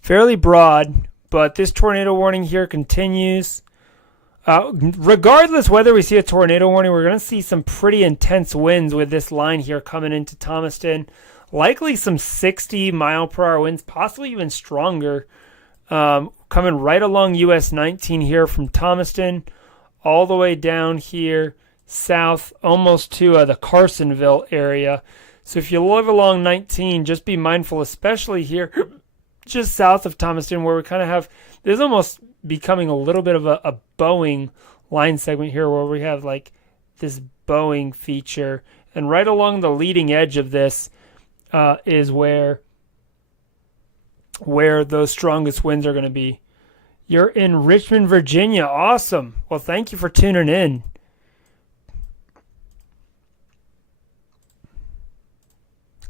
Fairly broad, but this tornado warning here continues. Regardless whether we see a tornado warning, we're going to see some pretty intense winds with this line here coming into Thomaston. Likely some 60-mile-per-hour winds, possibly even stronger, coming right along US 19 here from Thomaston all the way down here south, almost to the Carsonville area. So if you live along 19, just be mindful, especially here just south of Thomaston, where we kind of have, there's almost becoming a little bit of a bowing line segment here where we have like this bowing feature, and right along the leading edge of this is where those strongest winds are going to be. You're in Richmond, Virginia. Awesome. Well, thank you for tuning in.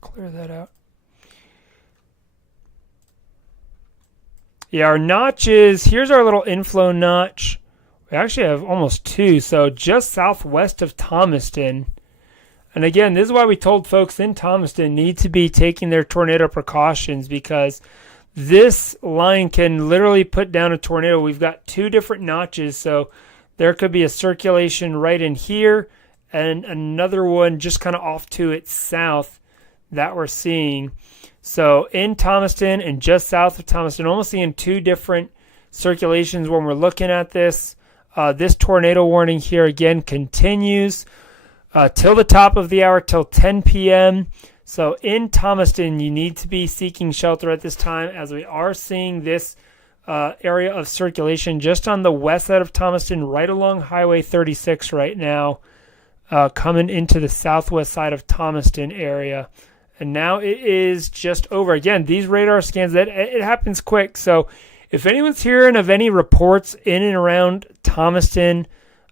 Clear that out. Yeah, our notches, here's our little inflow notch. We actually have almost two, so just southwest of Thomaston. And again, this is why we told folks in Thomaston need to be taking their tornado precautions, because this line can literally put down a tornado. We've got two different notches, so there could be a circulation right in here and another one just kind of off to its south that we're seeing. So in Thomaston and just south of Thomaston, almost seeing two different circulations when we're looking at this. This tornado warning here again continues till the top of the hour, till 10 p.m. So in Thomaston, you need to be seeking shelter at this time, as we are seeing this area of circulation just on the west side of Thomaston, right along Highway 36 right now, coming into the southwest side of Thomaston area. And now it is just over. Again, these radar scans, it happens quick. So if anyone's hearing of any reports in and around Thomaston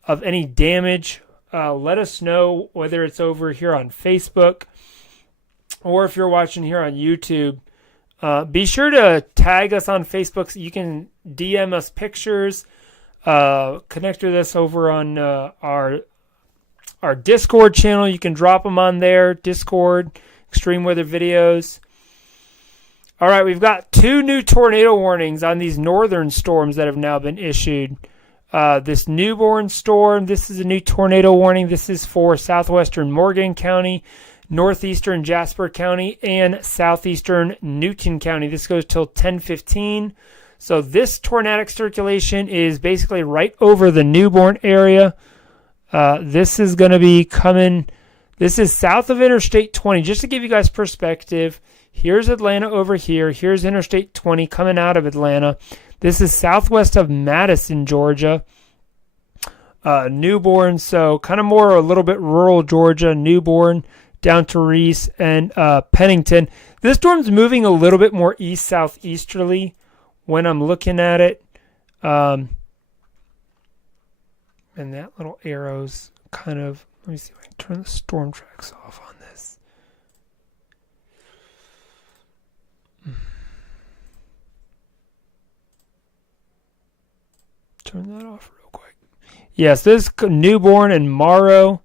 of any damage, let us know, whether it's over here on Facebook or if you're watching here on YouTube. Be sure to tag us on Facebook so you can DM us pictures. Connect with us over on our Discord channel. You can drop them on there, Discord. extreme weather videos. All right, we've got 2 new tornado warnings on these northern storms that have now been issued. This Newborn storm, this is a new tornado warning. This is for southwestern Morgan County, northeastern Jasper County, and southeastern Newton County. This goes till 10:15. So this tornadic circulation is basically right over the Newborn area. This is going to be coming. This is south of Interstate 20. Just to give you guys perspective, here's Atlanta over here. Here's Interstate 20 coming out of Atlanta. This is southwest of Madison, Georgia. Newborn, so kind of more a little bit rural Georgia. Newborn down to Reese and Pennington. This storm's moving a little bit more east-southeasterly when I'm looking at it. And that little arrow's kind of, let me see if I can turn the storm tracks off on this. Turn that off real quick. Yes, this is Newborn and Morrow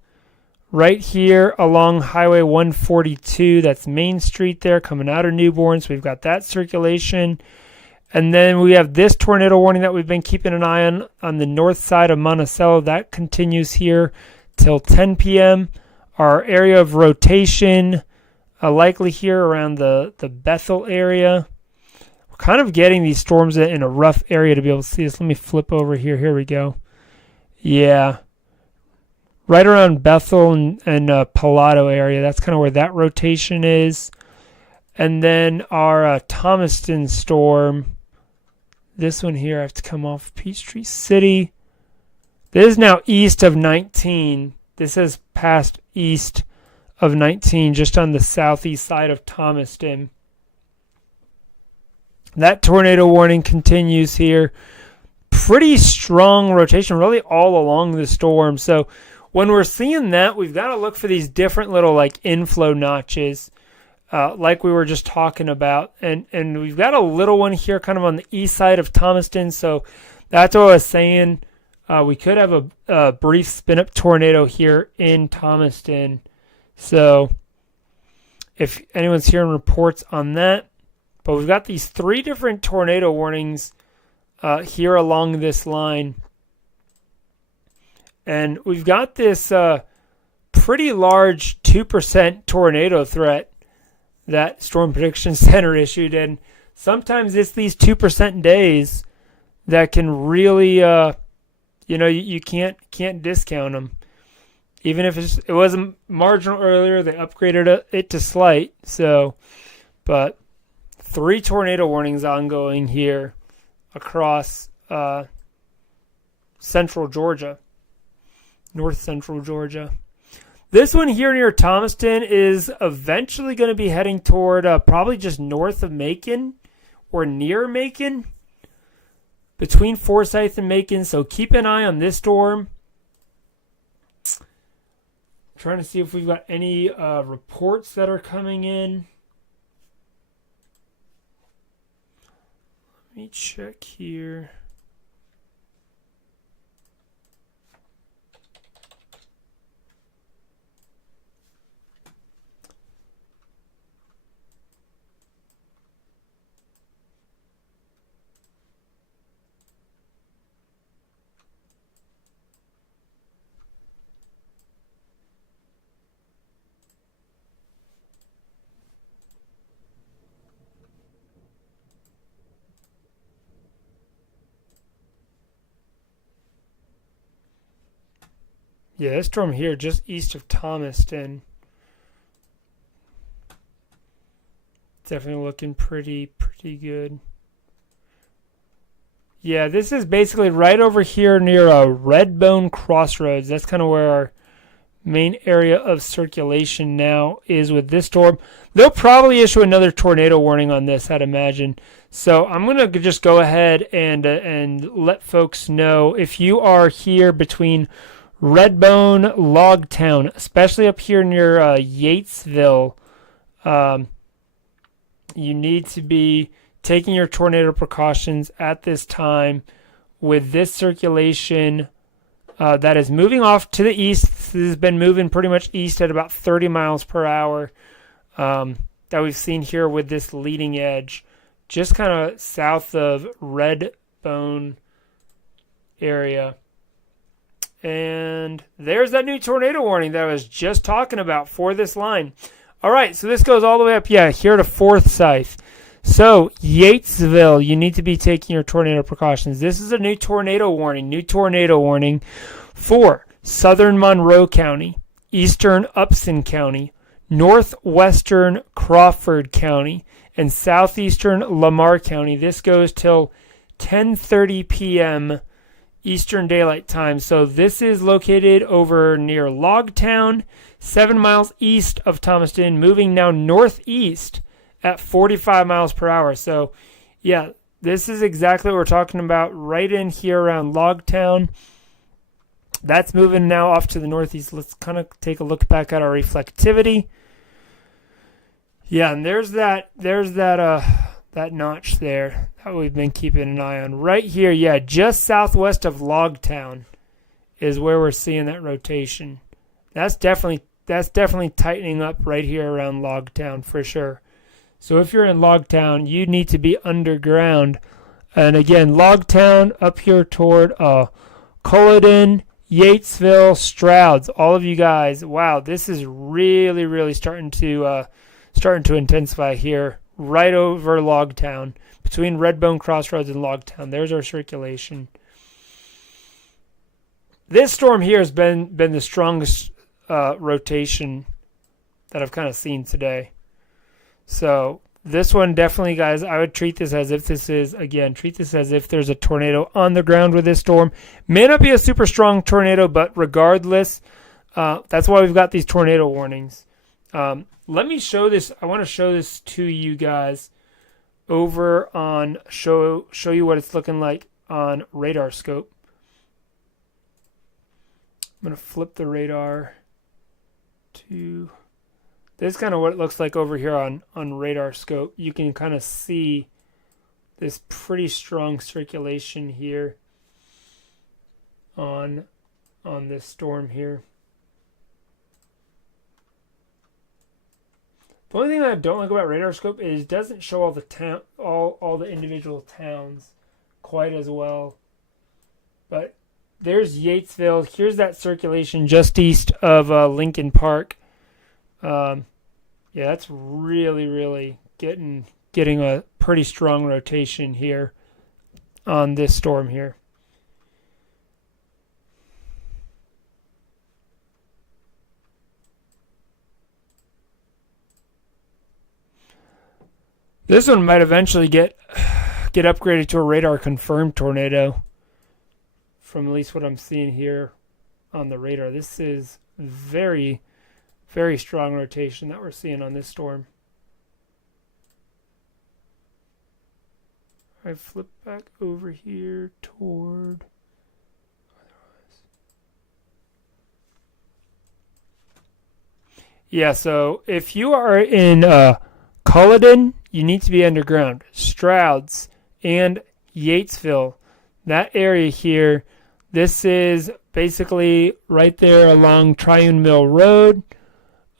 right here along Highway 142. That's Main Street there coming out of Newborn. So we've got that circulation. And then we have this tornado warning that we've been keeping an eye on the north side of Monticello. That continues here till 10 p.m. Our area of rotation likely here around the Bethel area. We're kind of getting these storms in a rough area to be able to see this. Let me flip over here. Here we go. Yeah. Right around Bethel and Pallado area. That's kind of where that rotation is. And then our Thomaston storm. This one here, I have to come off Peachtree City. This is now east of 19. This has passed east of 19, just on the southeast side of Thomaston. That tornado warning continues here. Pretty strong rotation, really all along the storm. So when we're seeing that, we've got to look for these different little like inflow notches. Like we were just talking about. And we've got a little one here kind of on the east side of Thomaston. So that's what I was saying. We could have a brief spin-up tornado here in Thomaston. So if anyone's hearing reports on that. But we've got these 3 different tornado warnings here along this line. And we've got this pretty large 2% tornado threat that Storm Prediction Center issued, and sometimes it's these 2% days that can really, you can't discount them. Even if it wasn't marginal earlier, they upgraded it to slight. So, but 3 tornado warnings ongoing here across central Georgia, north central Georgia. This one here near Thomaston is eventually going to be heading toward probably just north of Macon or near Macon, between Forsyth and Macon. So keep an eye on this storm. I'm trying to see if we've got any reports that are coming in. Let me check here. Yeah, this storm here just east of Thomaston. Definitely looking pretty good. Yeah, this is basically right over here near Redbone Crossroads. That's kind of where our main area of circulation now is with this storm. They'll probably issue another tornado warning on this, I'd imagine. So I'm going to just go ahead and let folks know, if you are here between Redbone, Logtown, especially up here near Yatesville, you need to be taking your tornado precautions at this time with this circulation that is moving off to the east. This has been moving pretty much east at about 30 miles per hour. that we've seen here with this leading edge, just kind of south of Redbone area. And there's that new tornado warning that I was just talking about for this line. All right, so this goes all the way up, here to Forsyth. So, Yatesville, you need to be taking your tornado precautions. This is a new tornado warning for southern Monroe County, eastern Upson County, northwestern Crawford County, and southeastern Lamar County. This goes till 10:30 p.m. Eastern Daylight Time. So this is located over near Logtown, 7 miles east of Thomaston, moving now northeast at 45 miles per hour. So, yeah, this is exactly what we're talking about right in here around Logtown. That's moving now off to the northeast. Let's kind of take a look back at our reflectivity. Yeah, and there's that notch there that we've been keeping an eye on. Right here, just southwest of Logtown is where we're seeing that rotation. That's definitely tightening up right here around Logtown for sure. So if you're in Logtown, you need to be underground. And again, Logtown up here toward Culloden, Yatesville, Strouds. All of you guys, wow, this is really, really starting to intensify here, right over Logtown, between Redbone Crossroads and Logtown. There's our circulation. This storm here has been the strongest rotation that I've kind of seen today. So this one definitely, guys, I would treat this as if there's a tornado on the ground with this storm. May not be a super strong tornado, but regardless, that's why we've got these tornado warnings. Let me show this. I want to show this to you guys over on show you what it's looking like on radar scope. I'm going to flip the radar to this is kind of what it looks like over here on radar scope. You can kind of see this pretty strong circulation here on this storm here. The only thing that I don't like about radar scope is it doesn't show all the individual towns quite as well. But there's Yatesville. Here's that circulation just east of Lincoln Park. That's really, really getting a pretty strong rotation here on this storm here. This one might eventually get upgraded to a radar confirmed tornado, from at least what I'm seeing here on the radar. This is very, very strong rotation that we're seeing on this storm. I flip back over here toward. Yeah, so if you are in Culloden, you need to be underground. Strouds and Yatesville, that area here, this is basically right there along Triune Mill Road,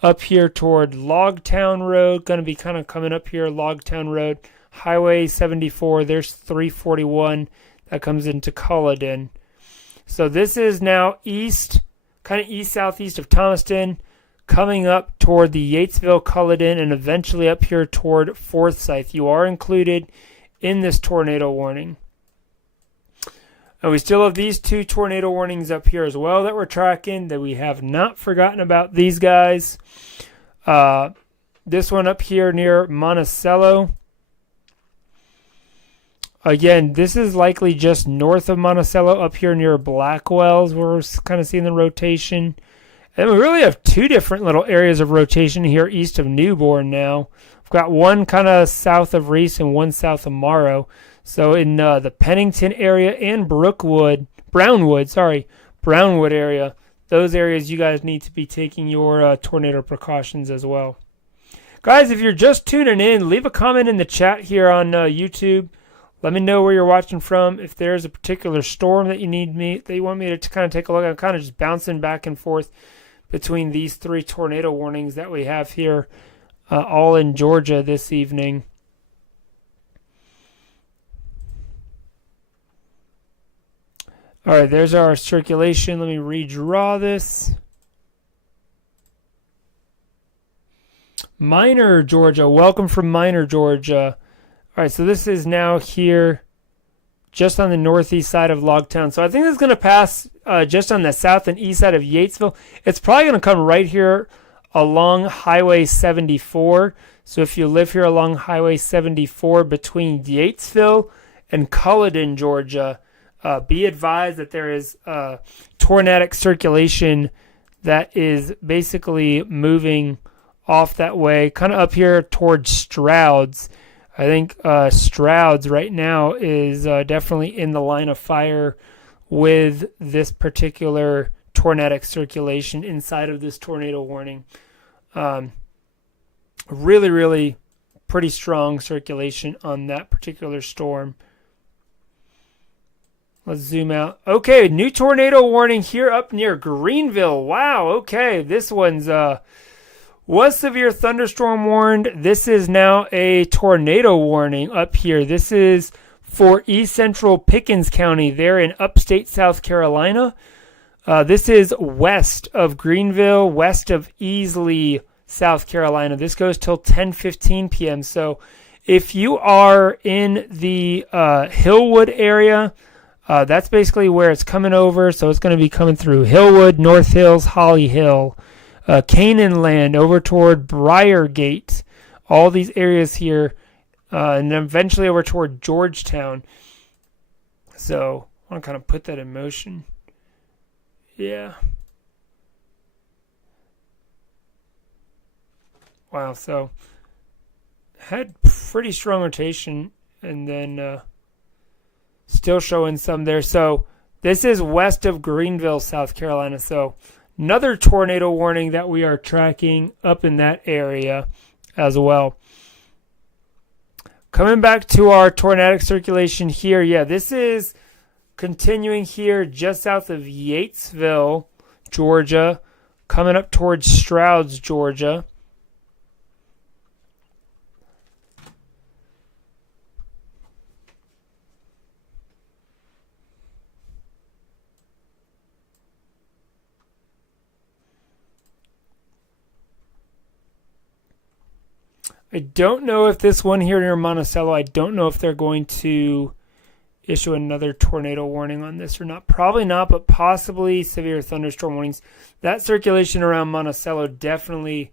up here toward Logtown Road, going to be kind of coming up here, Logtown Road, Highway 74, there's 341 that comes into Culloden. So this is now east, kind of east-southeast of Thomaston, coming up toward the Yatesville, Culloden, and eventually up here toward Forsyth. You are included in this tornado warning. And we still have these two tornado warnings up here as well that we're tracking, that we have not forgotten about these guys. This one up here near Monticello. Again, this is likely just north of Monticello, up here near Blackwells, where we're kind of seeing the rotation. And we really have two different little areas of rotation here east of Newborn now. We've got one kind of south of Reese and one south of Morrow. So in the Pennington area and Brownwood area, those areas you guys need to be taking your tornado precautions as well. Guys, if you're just tuning in, leave a comment in the chat here on YouTube. Let me know where you're watching from. If there's a particular storm that you want me to kind of take a look at, I'm kind of just bouncing back and forth between these three tornado warnings that we have here all in Georgia this evening. All right, there's our circulation. Let me redraw this. Minor, Georgia. Welcome from Minor, Georgia. All right, so this is now here just on the northeast side of Logtown. So I think it's going to pass just on the south and east side of Yatesville. It's probably going to come right here along Highway 74. So if you live here along Highway 74 between Yatesville and Culloden, Georgia, be advised that there is tornadic circulation that is basically moving off that way, kind of up here towards Strouds. I think Strouds right now is definitely in the line of fire with this particular tornadic circulation inside of this tornado warning. Really, really pretty strong circulation on that particular storm. Let's zoom out. Okay, new tornado warning here up near Greenville. Wow, okay, this one's was severe thunderstorm warned. This is now a tornado warning up here. This is for East Central Pickens County there in upstate South Carolina. This is west of Greenville, west of Easley, South Carolina. This goes till 10:15 p.m. So if you are in the Hillwood area, that's basically where it's coming over. So it's going to be coming through Hillwood, North Hills, Holly Hill, Canaan Land, over toward Briargate, all these areas here, and then eventually over toward Georgetown. So I want to kind of put that in motion. Yeah. Wow, so had pretty strong rotation, and then still showing some there. So this is west of Greenville, South Carolina. So another tornado warning that we are tracking up in that area as well. Coming back to our tornadic circulation here. Yeah, this is continuing here just south of Yatesville, Georgia, coming up towards Strouds, Georgia. I don't know if this one here near Monticello, I don't know if they're going to issue another tornado warning on this or not. Probably not, but possibly severe thunderstorm warnings. That circulation around Monticello definitely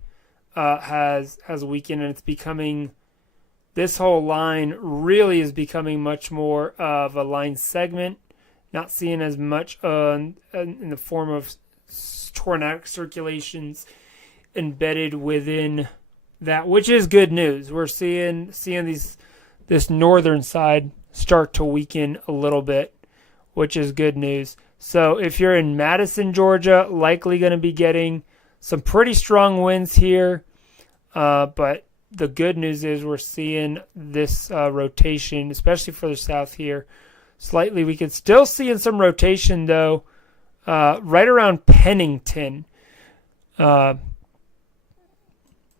has weakened, and it's becoming, this whole line really is becoming much more of a line segment. Not seeing as much in the form of tornadic circulations embedded within that, which is good news. We're seeing this northern side start to weaken a little bit, which is good news. So if you're in Madison, Georgia, likely going to be getting some pretty strong winds here. But the good news is we're seeing this rotation, especially further south here, slightly. We could still see in some rotation, though, right around Pennington.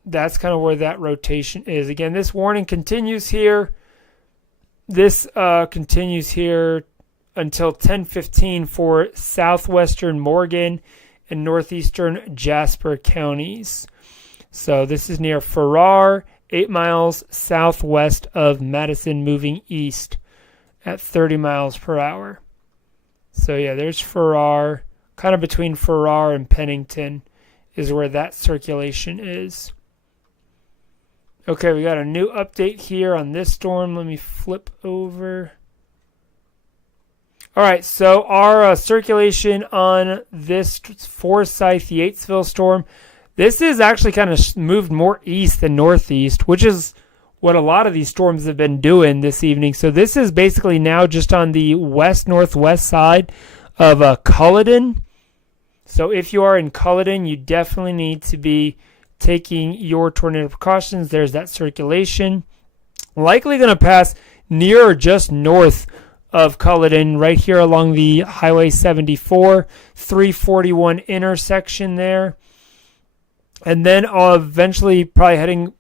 That's kind of where that rotation is. Again, this warning continues here. This continues here until 10:15 for southwestern Morgan and northeastern Jasper counties. So this is near Farrar, 8 miles southwest of Madison, moving east at 30 miles per hour. So yeah, there's Farrar, kind of between Farrar and Pennington is where that circulation is. Okay, we got a new update here on this storm. Let me flip over. All right, so our circulation on this Forsyth Yatesville storm, this is actually kind of moved more east than northeast, which is what a lot of these storms have been doing this evening. So this is basically now just on the west-northwest side of Culloden. So if you are in Culloden, you definitely need to be taking your tornado precautions. There's that circulation. Likely going to pass near or just north of Culloden, right here along the Highway 74, 341 intersection there. And then eventually probably heading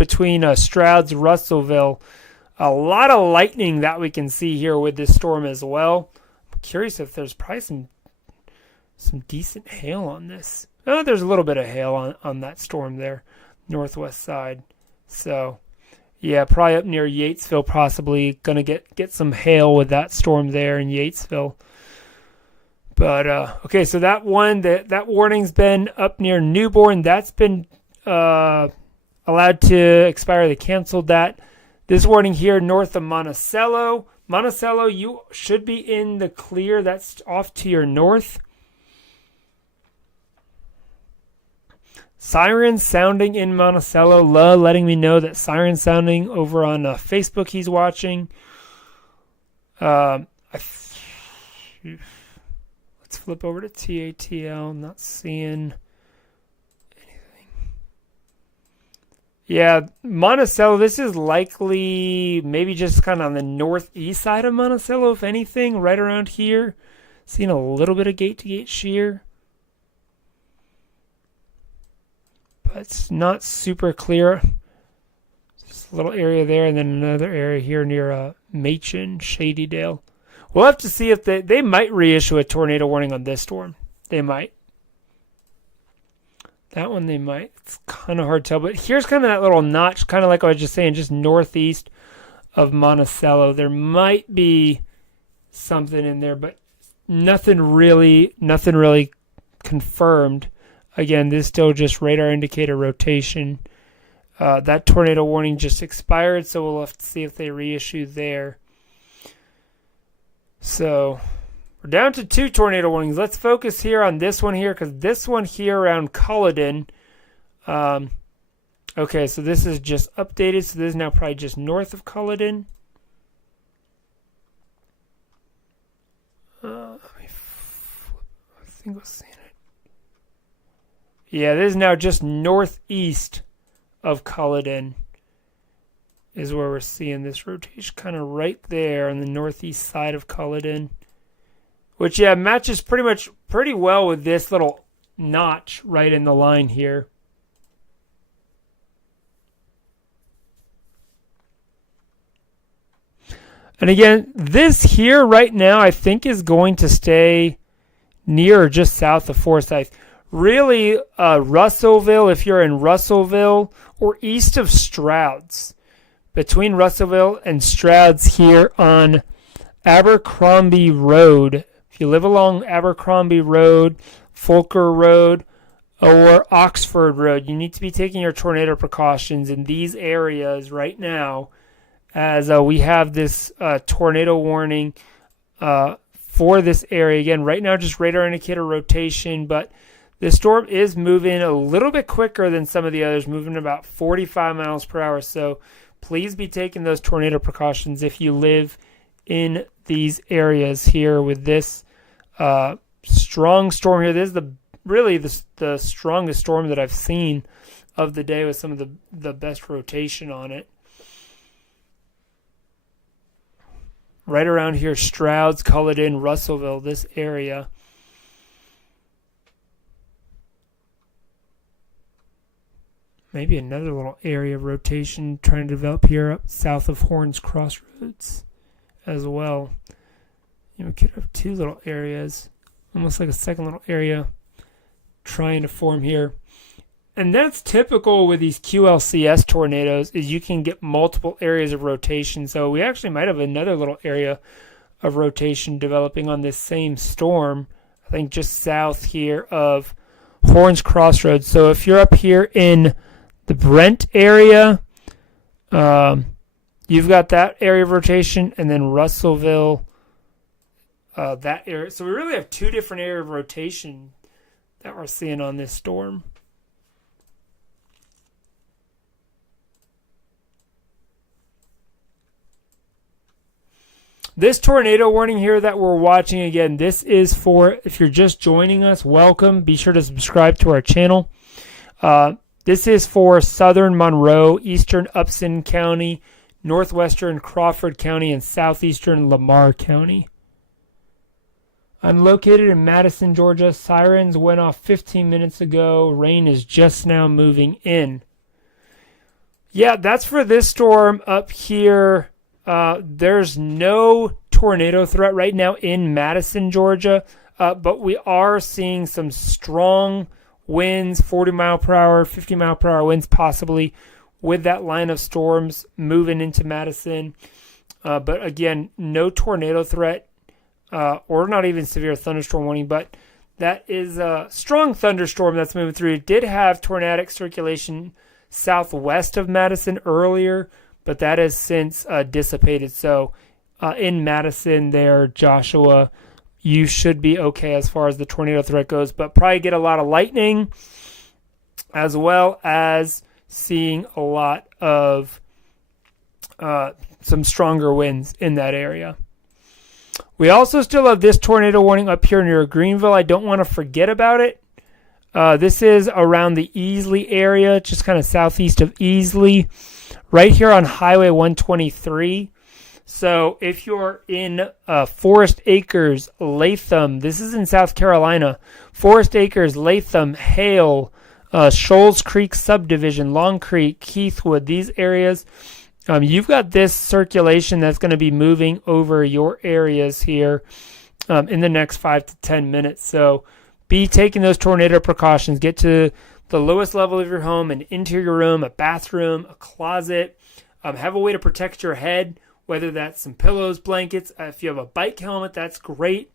between Stroud's and Russellville. A lot of lightning that we can see here with this storm as well. I'm curious if there's probably some decent hail on this. Oh, there's a little bit of hail on that storm there, northwest side. So, yeah, probably up near Yatesville, possibly going to get some hail with that storm there in Yatesville. But, okay, so that warning's been up near Newborn. That's been allowed to expire. They canceled that. This warning here north of Monticello. Monticello, you should be in the clear. That's off to your north. Sirens sounding in Monticello. Letting me know that sirens sounding over on Facebook he's watching. Let's flip over to TATL. Not seeing anything. Yeah, Monticello, this is likely maybe just kind of on the northeast side of Monticello, if anything, right around here. Seeing a little bit of gate-to-gate shear. But it's not super clear. Just a little area there, and then another area here near Machen, Shadydale. We'll have to see if they might reissue a tornado warning on this storm. They might. That one they might. It's kind of hard to tell. But here's kind of that little notch, kind of like I was just saying, just northeast of Monticello. There might be something in there, but nothing really confirmed. Again, this is still just radar indicator rotation. That tornado warning just expired, so we'll have to see if they reissue there. So we're down to 2 tornado warnings. Let's focus here on this one here, because this one here around Culloden. Okay, so this is just updated. So this is now probably just north of Culloden. I think we'll see. Yeah, this is now just northeast of Culloden is where we're seeing this rotation, kind of right there on the northeast side of Culloden, which, yeah, matches pretty well with this little notch right in the line here. And again, this here right now I think is going to stay near or just south of Forsyth. Really, Russellville, if you're in Russellville or east of Stroud's, between Russellville and Stroud's here on Abercrombie Road. If you live along Abercrombie Road, Folker Road, or Oxford Road, you need to be taking your tornado precautions in these areas right now, as we have this tornado warning for this area. Again, right now just radar indicator rotation, but the storm is moving a little bit quicker than some of the others, moving about 45 miles per hour. So please be taking those tornado precautions if you live in these areas here with this strong storm here. This is really the strongest storm that I've seen of the day, with some of the best rotation on it. Right around here, Stroud's, Culloden, Russellville, this area. Maybe another little area of rotation trying to develop here up south of Horns Crossroads as well. You know, we could have 2 little areas, almost like a second little area trying to form here. And that's typical with these QLCS tornadoes, is you can get multiple areas of rotation. So we actually might have another little area of rotation developing on this same storm, I think just south here of Horns Crossroads. So if you're up here in the Brent area, you've got that area of rotation, and then Russellville, that area. So we really have 2 different areas of rotation that we're seeing on this storm. This tornado warning here that we're watching, again, this is for, if you're just joining us, welcome. Be sure to subscribe to our channel. This is for southern Monroe, eastern Upson County, northwestern Crawford County, and southeastern Lamar County. I'm located in Madison, Georgia. Sirens went off 15 minutes ago. Rain is just now moving in. Yeah, that's for this storm up here. There's no tornado threat right now in Madison, Georgia, but we are seeing some strong winds, 40 mile per hour, 50 mile per hour winds possibly with that line of storms moving into Madison. But again, no tornado threat or not even severe thunderstorm warning, but that is a strong thunderstorm that's moving through. It did have tornadic circulation southwest of Madison earlier, but that has since dissipated. So in Madison there, Joshua, you should be okay as far as the tornado threat goes, but probably get a lot of lightning as well as seeing a lot of some stronger winds in that area. We also still have this tornado warning up here near Greenville. I don't want to forget about it. This is around the Easley area, just kind of southeast of Easley, right here on Highway 123. So if you're in Forest Acres, Latham, this is in South Carolina, Forest Acres, Latham, Hale, Shoals Creek Subdivision, Long Creek, Heathwood, these areas, you've got this circulation that's going to be moving over your areas here in the next 5 to 10 minutes. So be taking those tornado precautions. Get to the lowest level of your home, an interior room, a bathroom, a closet. Have a way to protect your head, whether that's some pillows, blankets. If you have a bike helmet, that's great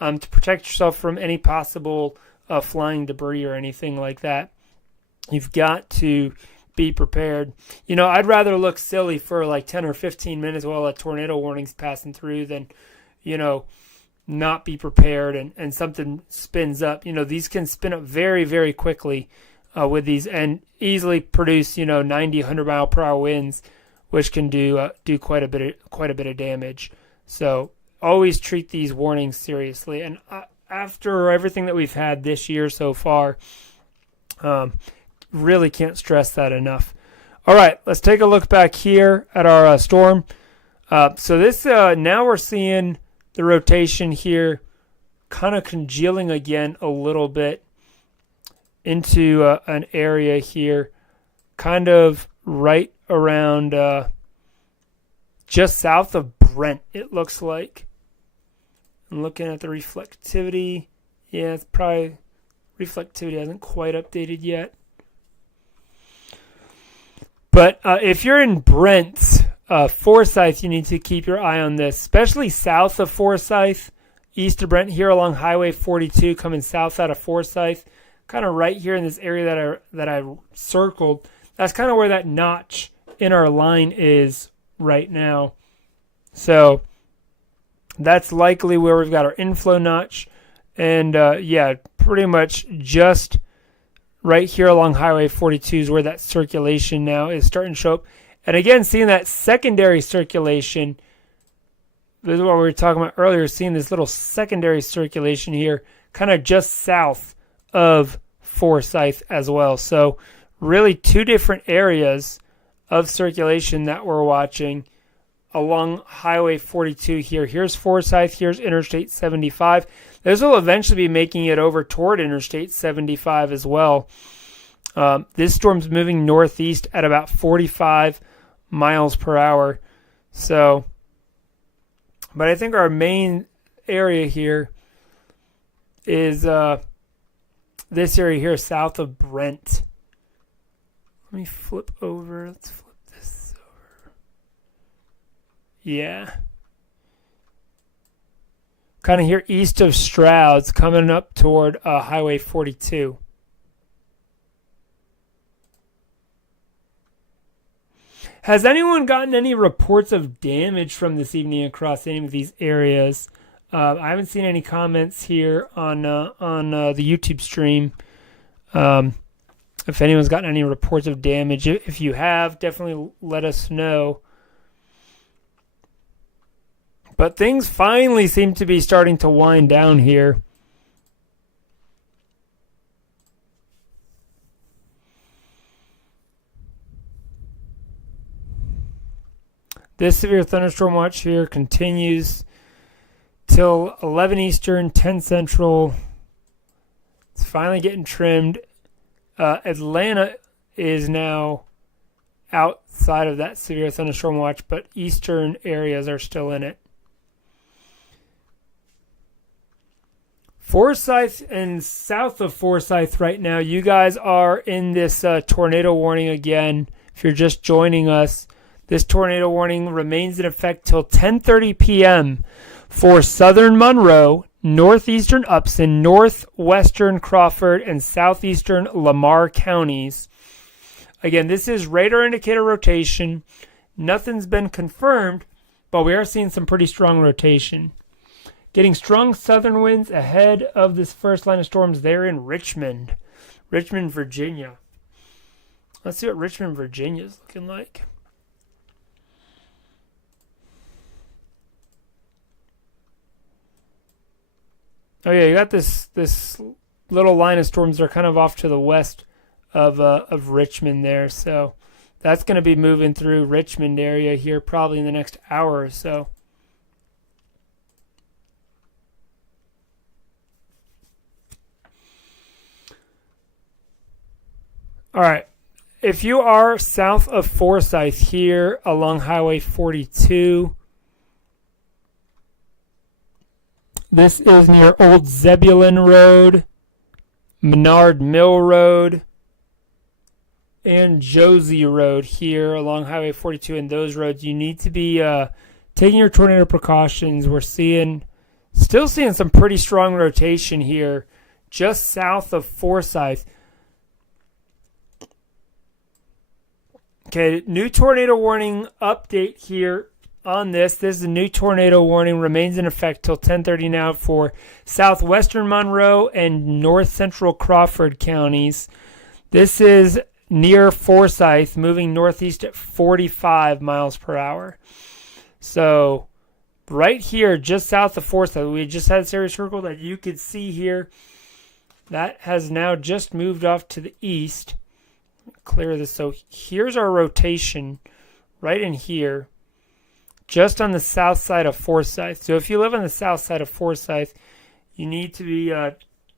to protect yourself from any possible flying debris or anything like that. You've got to be prepared. You know, I'd rather look silly for like 10 or 15 minutes while a tornado warning's passing through than, you know, not be prepared and something spins up. You know, these can spin up very, very quickly with these and easily produce, 90, 100 mile per hour winds, which can do quite a bit of damage. So always treat these warnings seriously. And after everything that we've had this year so far, really can't stress that enough. All right, let's take a look back here at our storm. So this now we're seeing the rotation here kind of congealing again a little bit into an area here, kind of right around just south of Brent, it looks like. I'm looking at the reflectivity. Yeah, it's probably reflectivity hasn't quite updated yet. But if you're in Brent, Forsyth, you need to keep your eye on this, especially south of Forsyth, east of Brent, here along Highway 42, coming south out of Forsyth, kind of right here in this area that I circled. That's kind of where that notch in our line is right now. So that's likely where we've got our inflow notch. And pretty much just right here along Highway 42 is where that circulation now is starting to show up. And again, seeing that secondary circulation, this is what we were talking about earlier, seeing this little secondary circulation here, kind of just south of Forsyth as well. So really two different areas of circulation that we're watching along Highway 42 here. Here's Forsyth, here's Interstate 75. This will eventually be making it over toward Interstate 75 as well. This storm's moving northeast at about 45 miles per hour. So, but I think our main area here is this area here south of Brent. Let me flip over. Let's flip this over. Yeah. Kind of here east of Stroud's, coming up toward Highway 42. Has anyone gotten any reports of damage from this evening across any of these areas? I haven't seen any comments here on the YouTube stream. If anyone's gotten any reports of damage, if you have, definitely let us know. But things finally seem to be starting to wind down here. This severe thunderstorm watch here continues till 11 Eastern, 10 Central. It's finally getting trimmed. Atlanta is now outside of that severe thunderstorm watch, but eastern areas are still in it. Forsyth and south of Forsyth right now, you guys are in this tornado warning again. If you're just joining us, this tornado warning remains in effect till 10:30 p.m. for southern Monroe, northeastern Upson, northwestern Crawford, and southeastern Lamar counties. Again, this is radar indicator rotation. Nothing's been confirmed, but we are seeing some pretty strong rotation. Getting strong southern winds ahead of this first line of storms there in Richmond, Virginia. Let's see what Richmond, Virginia is looking like. Oh yeah, you got this little line of storms that are kind of off to the west of Richmond there. So that's going to be moving through Richmond area here probably in the next hour or so. All right. If you are south of Forsyth here along Highway 42, this is near Old Zebulon Road, Menard Mill Road, and Josie Road here along Highway 42. And those roads, you need to be taking your tornado precautions. We're still seeing some pretty strong rotation here just south of Forsyth. Okay, new tornado warning update here on this. This is a new tornado warning, remains in effect till 10:30 now for southwestern Monroe and north central Crawford counties. This is near Forsyth, moving northeast at 45 miles per hour. So right here, just south of Forsyth, we just had this area circle that you could see here. That has now just moved off to the east. Clear this. So here's our rotation right in here, just on the south side of Forsyth. So if you live on the south side of Forsyth, you need to be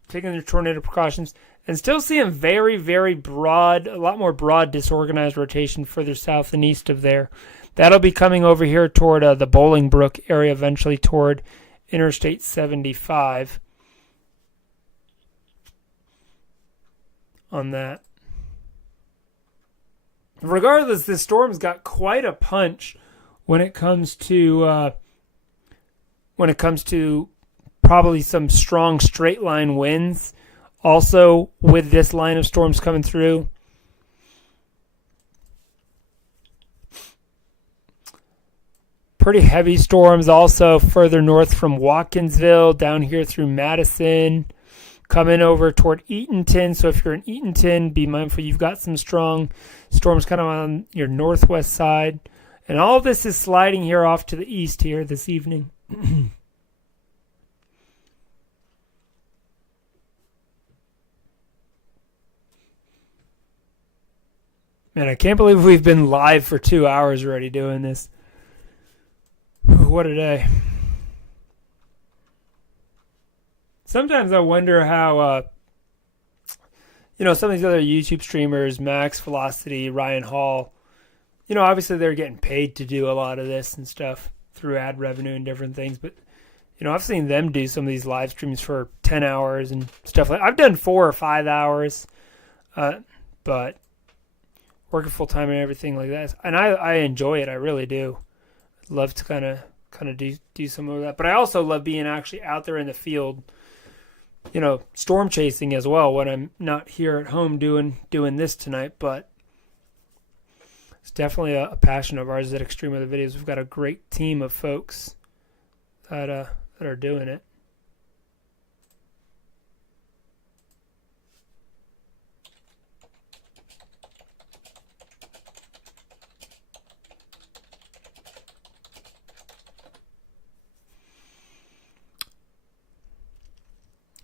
taking your tornado precautions, and still seeing very, very broad, a lot more broad disorganized rotation further south and east of there. That'll be coming over here toward the Bolingbrook area, eventually toward Interstate 75 on that. Regardless, this storm's got quite a punch when it comes to probably some strong straight line winds. Also, with this line of storms coming through, pretty heavy storms also further north from Watkinsville down here through Madison, coming over toward Eatonton. So if you're in Eatonton, be mindful you've got some strong storms kind of on your northwest side. And all of this is sliding here off to the east here this evening. Man, I can't believe we've been live for 2 hours already doing this. What a day. Sometimes I wonder how, some of these other YouTube streamers, Max Velocity, Ryan Hall, obviously they're getting paid to do a lot of this and stuff through ad revenue and different things. But, I've seen them do some of these live streams for 10 hours and stuff like that. I've done 4 or 5 hours, but working full time and everything like that. And I enjoy it. I really do. I'd love to kind of do some of that. But I also love being actually out there in the field, storm chasing as well when I'm not here at home doing this tonight. But it's definitely a passion of ours at Extreme Weather Videos. We've got a great team of folks that are doing it.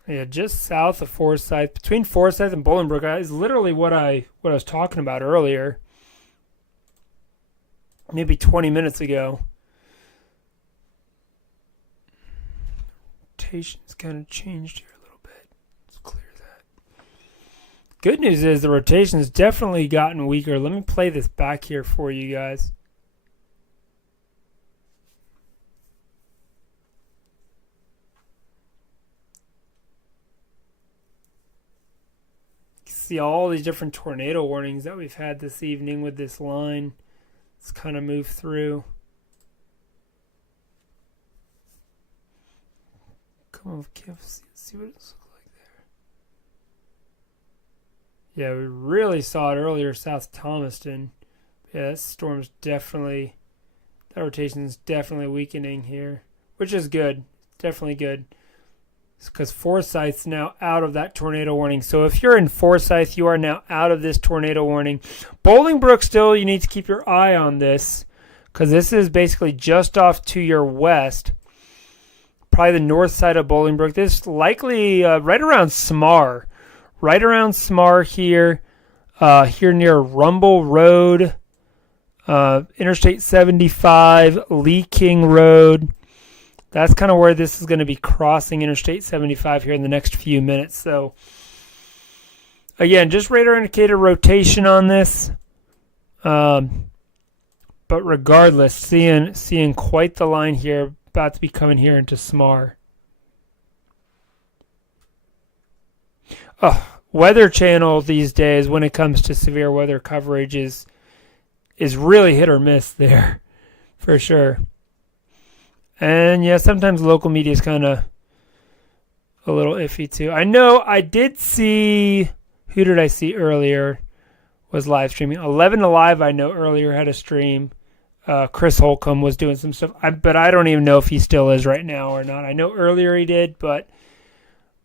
Yeah, just south of Forsyth, between Forsyth and Bolingbrook, is literally what I was talking about earlier, maybe 20 minutes ago. Rotation's kind of changed here a little bit. Let's clear that. Good news is the rotation has definitely gotten weaker. Let me play this back here for you guys. See all these different tornado warnings that we've had this evening with this line. Let's kind of move through. Come on, see what it looks like there. Yeah, we really saw it earlier south Thomaston. Yeah, that storm's definitely, that rotation's definitely weakening here, which is good. Definitely good. Because Forsyth's now out of that tornado warning. So if you're in Forsyth, you are now out of this tornado warning. Bolingbrook still, you need to keep your eye on this because this is basically just off to your west, probably the north side of Bolingbrook. This is likely right around Smar. Right around Smar here, here near Rumble Road, Interstate 75, Lee King Road. That's kind of where this is going to be crossing Interstate 75 here in the next few minutes. So, again, just radar indicator rotation on this. But regardless, seeing quite the line here, about to be coming here into Smar. Weather Channel these days, when it comes to severe weather coverage, is really hit or miss there, for sure. And yeah, sometimes local media is kind of a little iffy too. I know I did see, who did I see earlier was live streaming? 11 Alive, I know earlier had a stream. Chris Holcomb was doing some stuff, but I don't even know if he still is right now or not. I know earlier he did, but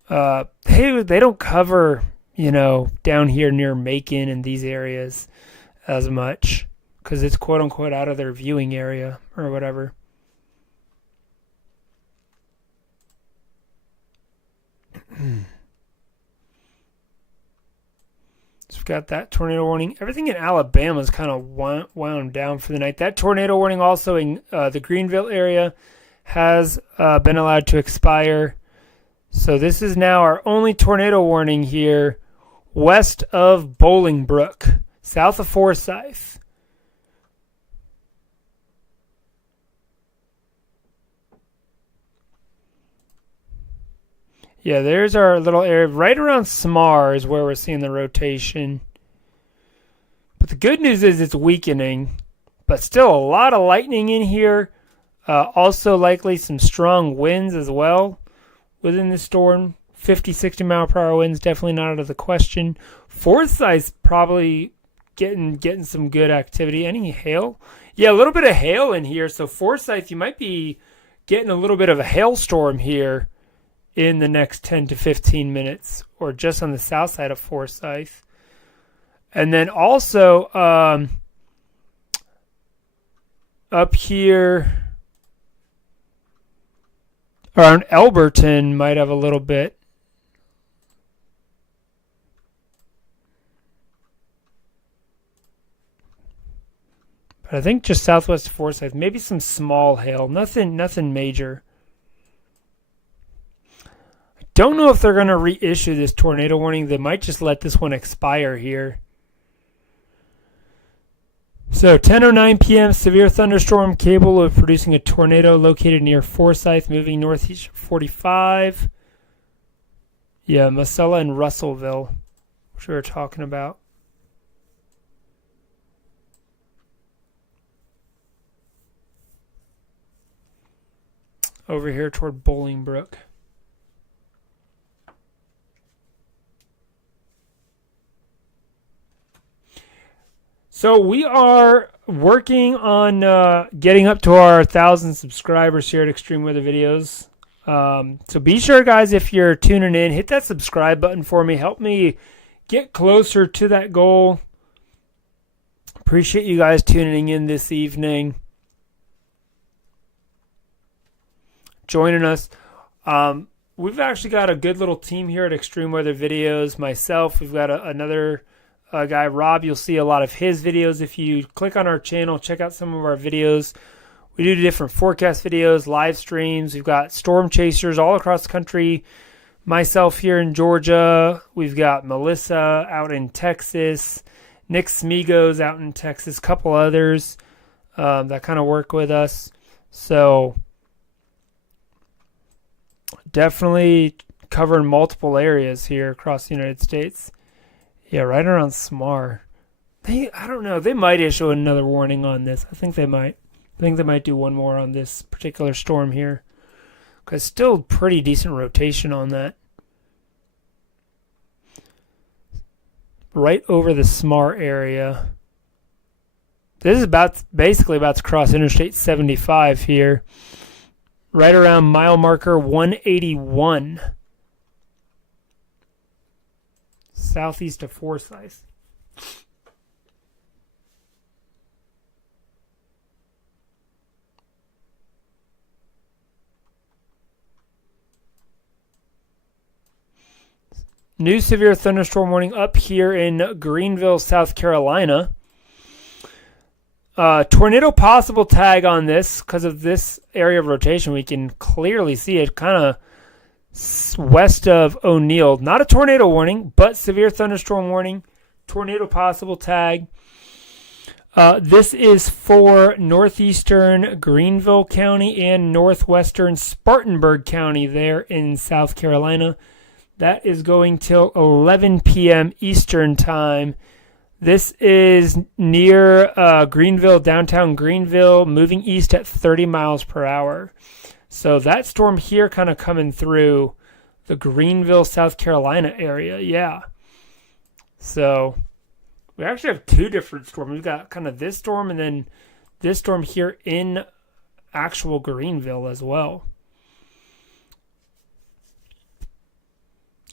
they don't cover, down here near Macon and these areas as much because it's quote unquote out of their viewing area or whatever. So we've got that tornado warning. Everything in Alabama is kind of wound down for the night. That tornado warning also in the Greenville area has been allowed to expire. So this is now our only tornado warning here west of Bolingbrook, south of Forsyth. Yeah, there's our little area. Right around Smar is where we're seeing the rotation. But the good news is it's weakening. But still a lot of lightning in here. Also likely some strong winds as well within the storm. 50, 60 mile per hour winds definitely not out of the question. Forsyth's probably getting some good activity. Any hail? Yeah, a little bit of hail in here. So Forsyth, you might be getting a little bit of a hailstorm here in the next 10 to 15 minutes, or just on the south side of Forsyth. And then also up here around Elberton might have a little bit. But I think just southwest of Forsyth, maybe some small hail, nothing major. Don't know if they're going to reissue this tornado warning. They might just let this one expire here. So 10:09 p.m. severe thunderstorm capable of producing a tornado located near Forsyth, moving northeast 45. Yeah, Masella and Russellville, which we were talking about. Over here toward Bolingbrook. So we are working on getting up to our 1,000 subscribers here at Extreme Weather Videos. So be sure, guys, if you're tuning in, hit that subscribe button for me. Help me get closer to that goal. Appreciate you guys tuning in this evening. Joining us. We've actually got a good little team here at Extreme Weather Videos. Myself, we've got another guy, Rob. You'll see a lot of his videos. If you click on our channel, check out some of our videos. We do different forecast videos, live streams. We've got storm chasers all across the country myself here in Georgia. We've got Melissa out in Texas, Nick Smigos out in Texas, a couple others that kind of work with us. So definitely covering multiple areas here across the United States. Yeah, right around Smar. I don't know. They might issue another warning on this. I think they might. I think they might do one more on this particular storm here. Because still pretty decent rotation on that. Right over the Smar area. This is basically about to cross Interstate 75 here. Right around mile marker 181. Southeast of Forsyth. New severe thunderstorm warning up here in Greenville, South Carolina. Tornado possible tag on this because of this area of rotation. We can clearly see it kind of west of O'Neill. Not a tornado warning, but severe thunderstorm warning. Tornado possible tag. This is for northeastern Greenville County and northwestern Spartanburg County there in South Carolina. That is going till 11 p.m. Eastern Time. This is near Greenville, downtown Greenville, moving east at 30 miles per hour. So that storm here kind of coming through the Greenville, South Carolina area. Yeah. So we actually have two different storms. We've got kind of this storm and then this storm here in actual Greenville as well.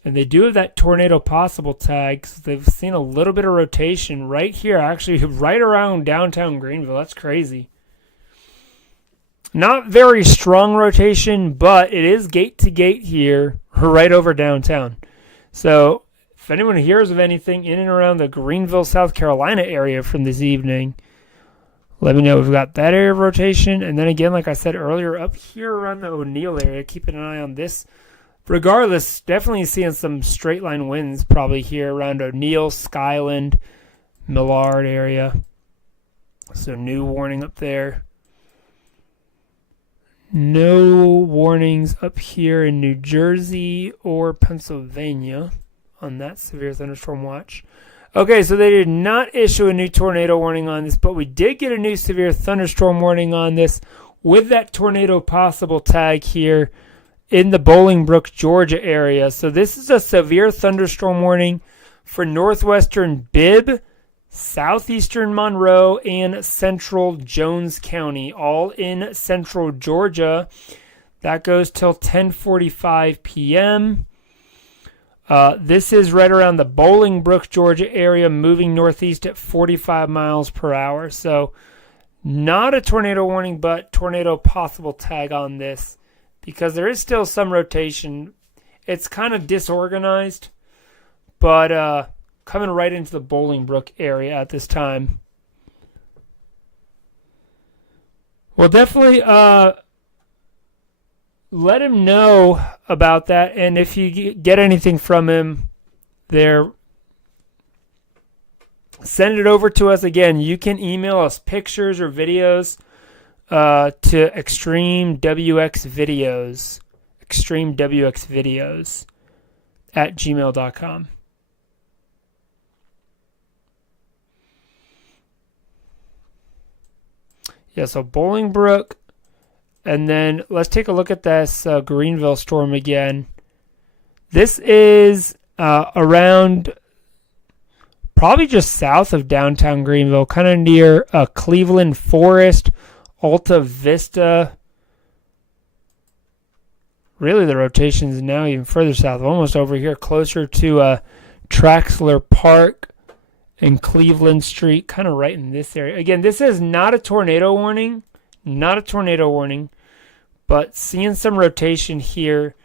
And they do have that tornado possible tag because they've seen a little bit of rotation right here, actually right around downtown Greenville. That's crazy. Not very strong rotation, but it is gate to gate here, right over downtown. So if anyone hears of anything in and around the Greenville, South Carolina area from this evening, let me know. We've got that area of rotation. And then again, like I said earlier, up here around the O'Neill area, keeping an eye on this. Regardless, definitely seeing some straight line winds probably here around O'Neill, Skyland, Millard area. So new warning up there. No warnings up here in New Jersey or Pennsylvania on that severe thunderstorm watch. Okay, so they did not issue a new tornado warning on this, but we did get a new severe thunderstorm warning on this with that tornado possible tag here in the Bolingbrook, Georgia area. So this is a severe thunderstorm warning for northwestern Bibb, southeastern Monroe, and central Jones County, all in central Georgia. That goes till 10:45 p.m. This is right around the Bolingbrook, Georgia area, moving northeast at 45 miles per hour. So not a tornado warning, but tornado possible tag on this, because there is still some rotation. It's kind of disorganized, but coming right into the Bolingbrook area at this time. Well, definitely let him know about that, and if you get anything from him there, send it over to us. Again, you can email us pictures or videos to Extreme WX Videos at gmail.com. Yeah, so Bolingbrook, and then let's take a look at this Greenville storm again. This is around probably just south of downtown Greenville, kind of near Cleveland Forest, Alta Vista. Really, the rotation is now even further south, almost over here, closer to Traxler Park and Cleveland Street, kind of right in this area. Again, this is not a tornado warning, but seeing some rotation here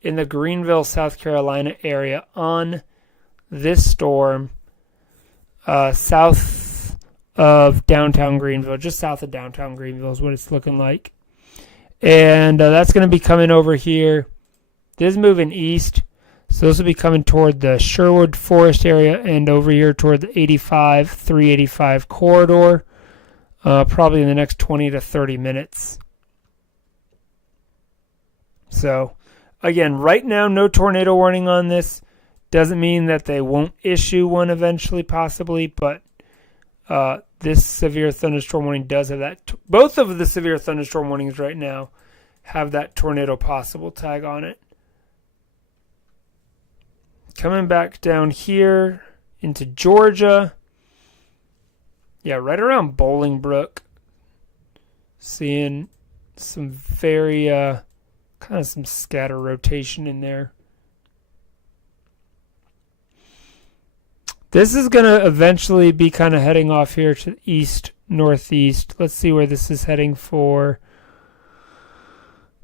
in the Greenville, South Carolina area on this storm, south of downtown Greenville, just south of downtown Greenville is what it's looking like. And that's going to be coming over here. This is moving east. So this will be coming toward the Sherwood Forest area and over here toward the 385 corridor, probably in the next 20 to 30 minutes. So, again, right now, no tornado warning on this. Doesn't mean that they won't issue one eventually, possibly, but this severe thunderstorm warning does have that. Both of the severe thunderstorm warnings right now have that tornado possible tag on it. Coming back down here into Georgia. Yeah, right around Bolingbrook. Seeing some very, kind of some scatter rotation in there. This is going to eventually be kind of heading off here to east, northeast. Let's see where this is heading for.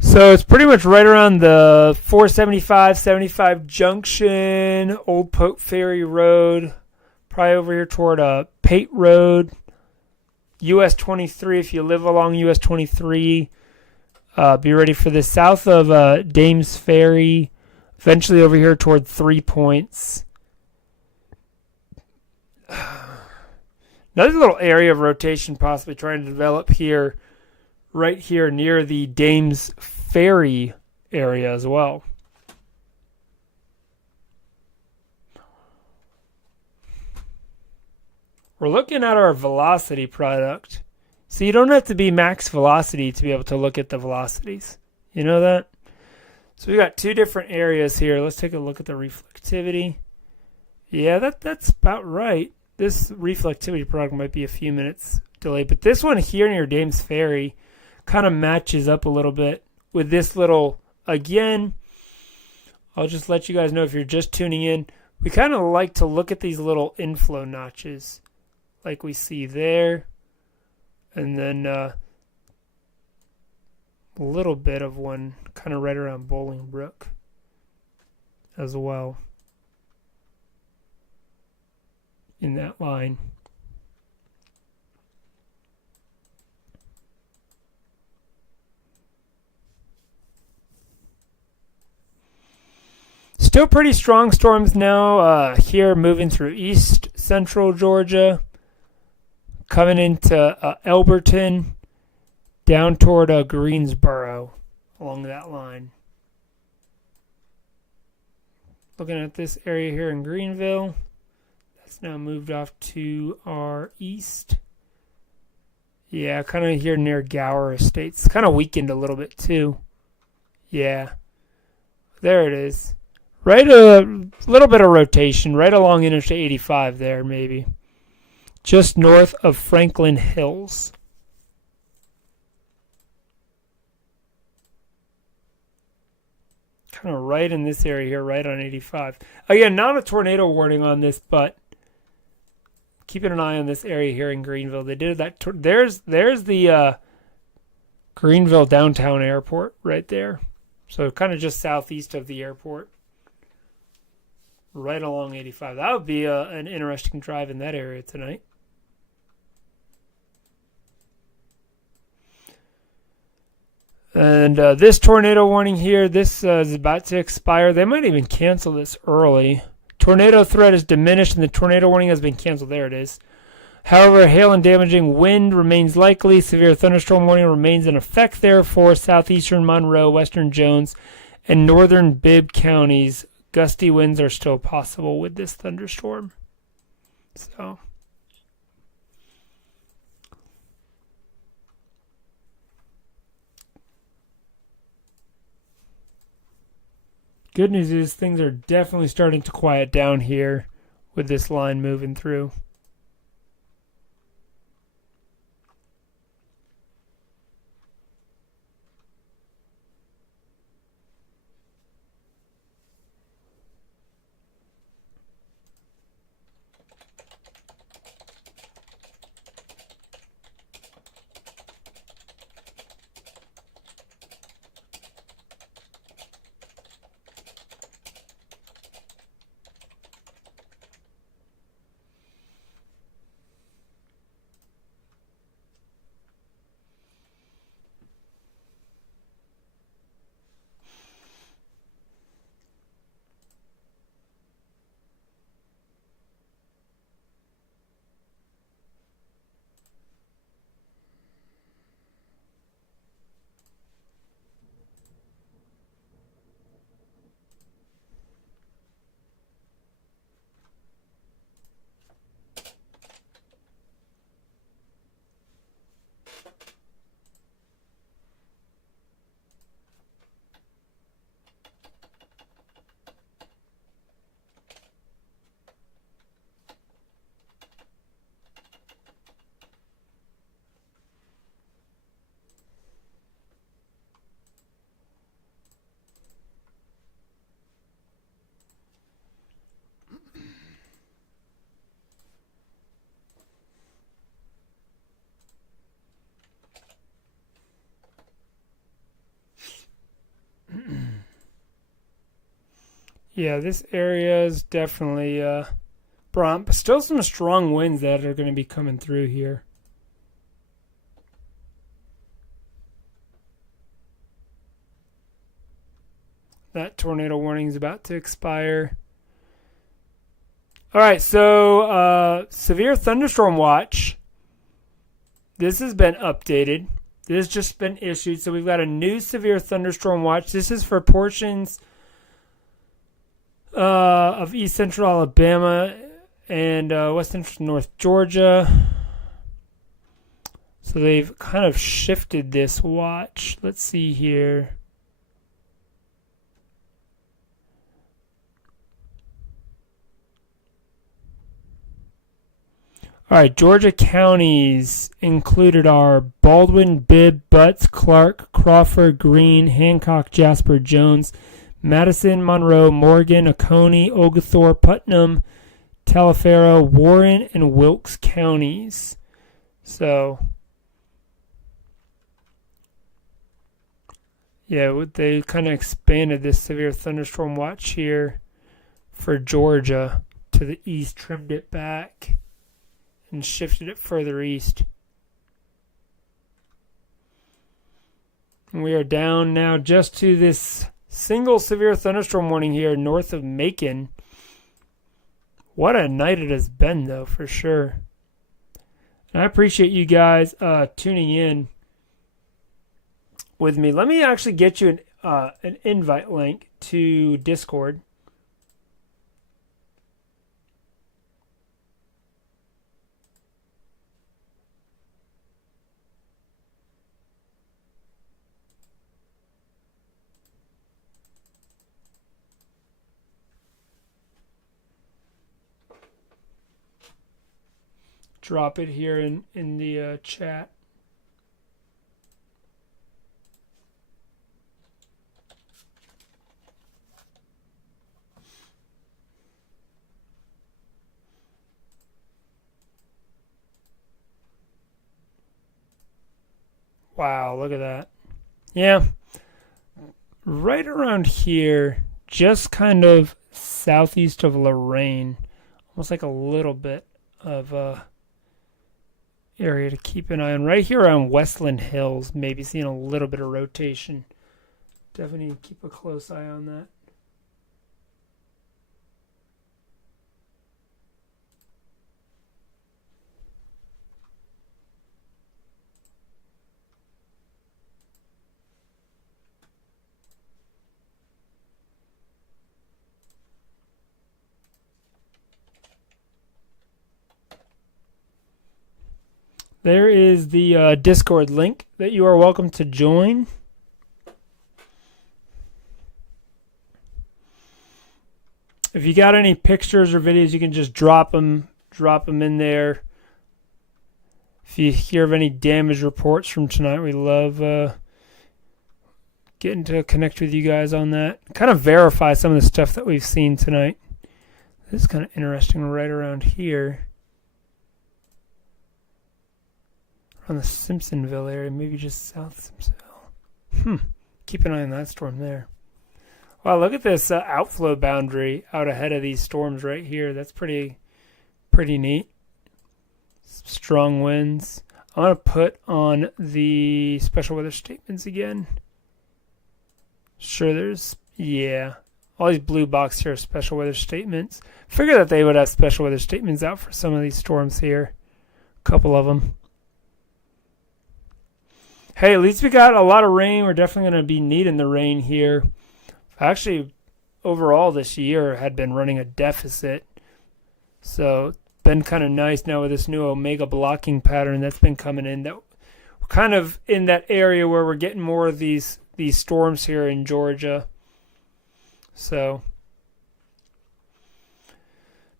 So it's pretty much right around the 475 junction, Old Pope Ferry Road, probably over here toward Pate Road, US 23. If you live along US 23, be ready for this. South of Dames Ferry, eventually over here toward 3 Points. Another little area of rotation possibly trying to develop here, right here near the Dames Ferry area as well. We're looking at our velocity product. So you don't have to be max velocity to be able to look at the velocities. You know that? So we got two different areas here. Let's take a look at the reflectivity. Yeah, that's about right. This reflectivity product might be a few minutes delayed, but this one here near Dames Ferry kind of matches up a little bit with this little, again, I'll just let you guys know if you're just tuning in, we kind of like to look at these little inflow notches like we see there, and then a little bit of one kind of right around Bolingbrook as well in that line. Still pretty strong storms now here moving through east central Georgia, coming into Elberton, down toward Greensboro along that line. Looking at this area here in Greenville, that's now moved off to our east. Yeah, kind of here near Gower Estates. Kind of weakened a little bit too. Yeah, there it is. Right, a little bit of rotation right along Interstate 85 there, maybe. Just north of Franklin Hills. Kind of right in this area here, right on 85. Again, not a tornado warning on this, but keeping an eye on this area here in Greenville. They did that. There's the Greenville downtown airport right there. So kind of just southeast of the airport. Right along 85. That would be an interesting drive in that area tonight. And this tornado warning here, this is about to expire. They might even cancel this early. Tornado threat is diminished and the tornado warning has been canceled. There it is. However, hail and damaging wind remains likely. Severe thunderstorm warning remains in effect there for southeastern Monroe, western Jones, and northern Bibb counties. Gusty winds are still possible with this thunderstorm. So, good news is things are definitely starting to quiet down here with this line moving through. Yeah, this area is definitely but still some strong winds that are going to be coming through here. That tornado warning is about to expire. All right, so severe thunderstorm watch. This has been updated. This has just been issued. So we've got a new severe thunderstorm watch. This is for portions of east central Alabama and west central North Georgia. So they've kind of shifted this watch. Let's see here. All right, Georgia counties included are Baldwin, Bibb, Butts, Clark, Crawford, Greene, Hancock, Jasper, Jones, Madison, Monroe, Morgan, Oconee, Oglethorpe, Putnam, Taliaferro, Warren, and Wilkes counties. So, yeah, they kind of expanded this severe thunderstorm watch here for Georgia to the east, trimmed it back, and shifted it further east. And we are down now just to this single severe thunderstorm warning here north of Macon. What a night it has been, though, for sure. And I appreciate you guys tuning in with me. Let me actually get you an invite link to Discord. Drop it here in the chat. Wow, look at that. Yeah, right around here, just kind of southeast of Lorain, almost like a little bit of area to keep an eye on. Right here around Westland Hills, maybe seeing a little bit of rotation. Definitely need to keep a close eye on that. There is the Discord link that you are welcome to join. If you got any pictures or videos, you can just drop them in there. If you hear of any damage reports from tonight, we love getting to connect with you guys on that. Kind of verify some of the stuff that we've seen tonight. This is kind of interesting right around here. On the Simpsonville area, maybe just south Simpsonville. Keep an eye on that storm there. Wow, look at this outflow boundary out ahead of these storms right here. That's pretty neat. Strong winds. I'm going to put on the special weather statements again. Sure, all these blue boxes here are special weather statements. Figure that they would have special weather statements out for some of these storms here. A couple of them. Hey, at least we got a lot of rain. We're definitely going to be needing the rain here. Actually, overall this year had been running a deficit. So it's been kind of nice now with this new Omega blocking pattern that's been coming in. That we're kind of in that area where we're getting more of these storms here in Georgia. So,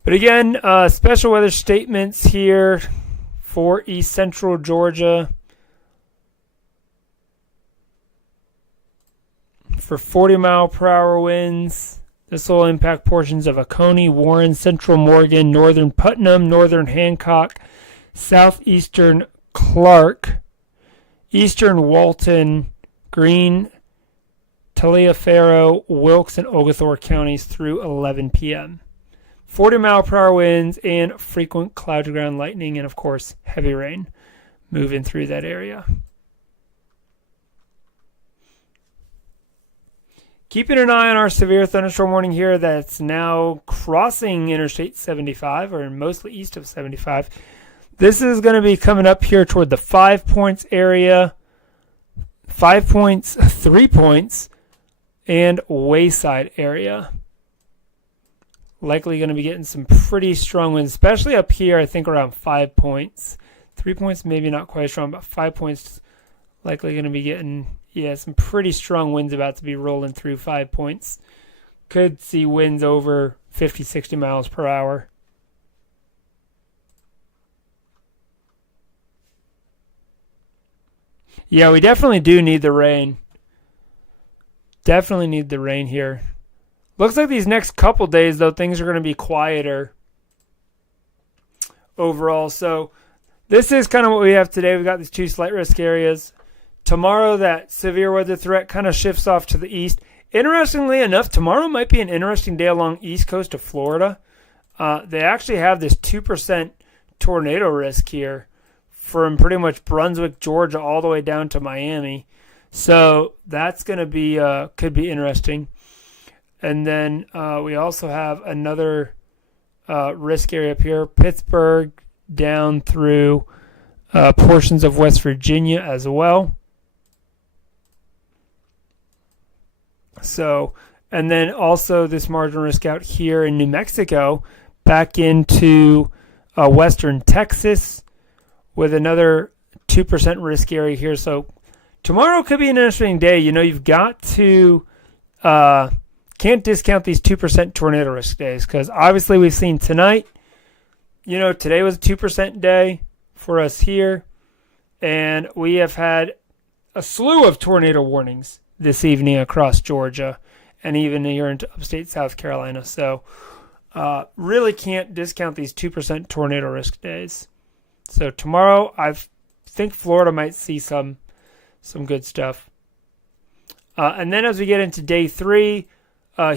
but again, special weather statements here for East Central Georgia. For 40-mile-per-hour winds, this will impact portions of Oconee, Warren, Central Morgan, Northern Putnam, Northern Hancock, Southeastern Clark, Eastern Walton, Greene, Taliaferro, Wilkes, and Oglethorpe counties through 11 p.m. 40-mile-per-hour winds and frequent cloud-to-ground lightning, and, of course, heavy rain moving through that area. Keeping an eye on our severe thunderstorm warning here that's now crossing Interstate 75, or mostly east of 75. This is going to be coming up here toward the 5 points area, 5 points, 3 points, and Wayside area. Likely going to be getting some pretty strong winds, especially up here, I think around 5 points. 3 points, maybe not quite strong, but 5 points likely going to be getting, some pretty strong winds about to be rolling through 5 points. Could see winds over 50, 60 miles per hour. Yeah, we definitely do need the rain. Definitely need the rain here. Looks like these next couple days, though, things are going to be quieter overall. So this is kind of what we have today. We've got these 2 slight risk areas. Tomorrow, that severe weather threat kind of shifts off to the east. Interestingly enough, tomorrow might be an interesting day along east coast of Florida. They actually have this 2% tornado risk here from pretty much Brunswick, Georgia, all the way down to Miami. So that's going to be could be interesting. And then we also have another risk area up here, Pittsburgh down through portions of West Virginia as well. So, and then also this marginal risk out here in New Mexico, back into western Texas, with another 2% risk area here. So tomorrow could be an interesting day. You've got to can't discount these 2% tornado risk days, because obviously we've seen tonight, today was a 2% day for us here, and we have had a slew of tornado warnings this evening across Georgia and even here into upstate South Carolina. So really can't discount these 2% tornado risk days. So tomorrow, I think Florida might see some good stuff. And then as we get into day 3,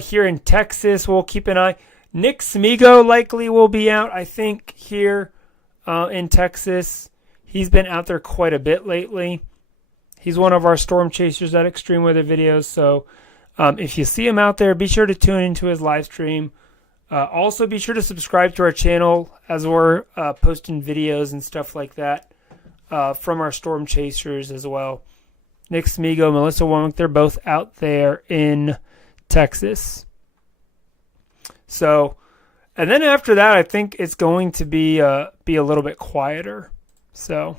here in Texas, we'll keep an eye. Nick Smigo likely will be out, I think, here in Texas. He's been out there quite a bit lately. He's one of our storm chasers at Extreme Weather Videos. So if you see him out there, be sure to tune into his live stream. Also, be sure to subscribe to our channel as we're posting videos and stuff like that from our storm chasers as well. Nick Smigo, Melissa Womack, they're both out there in Texas. So, and then after that, I think it's going to be a little bit quieter. So,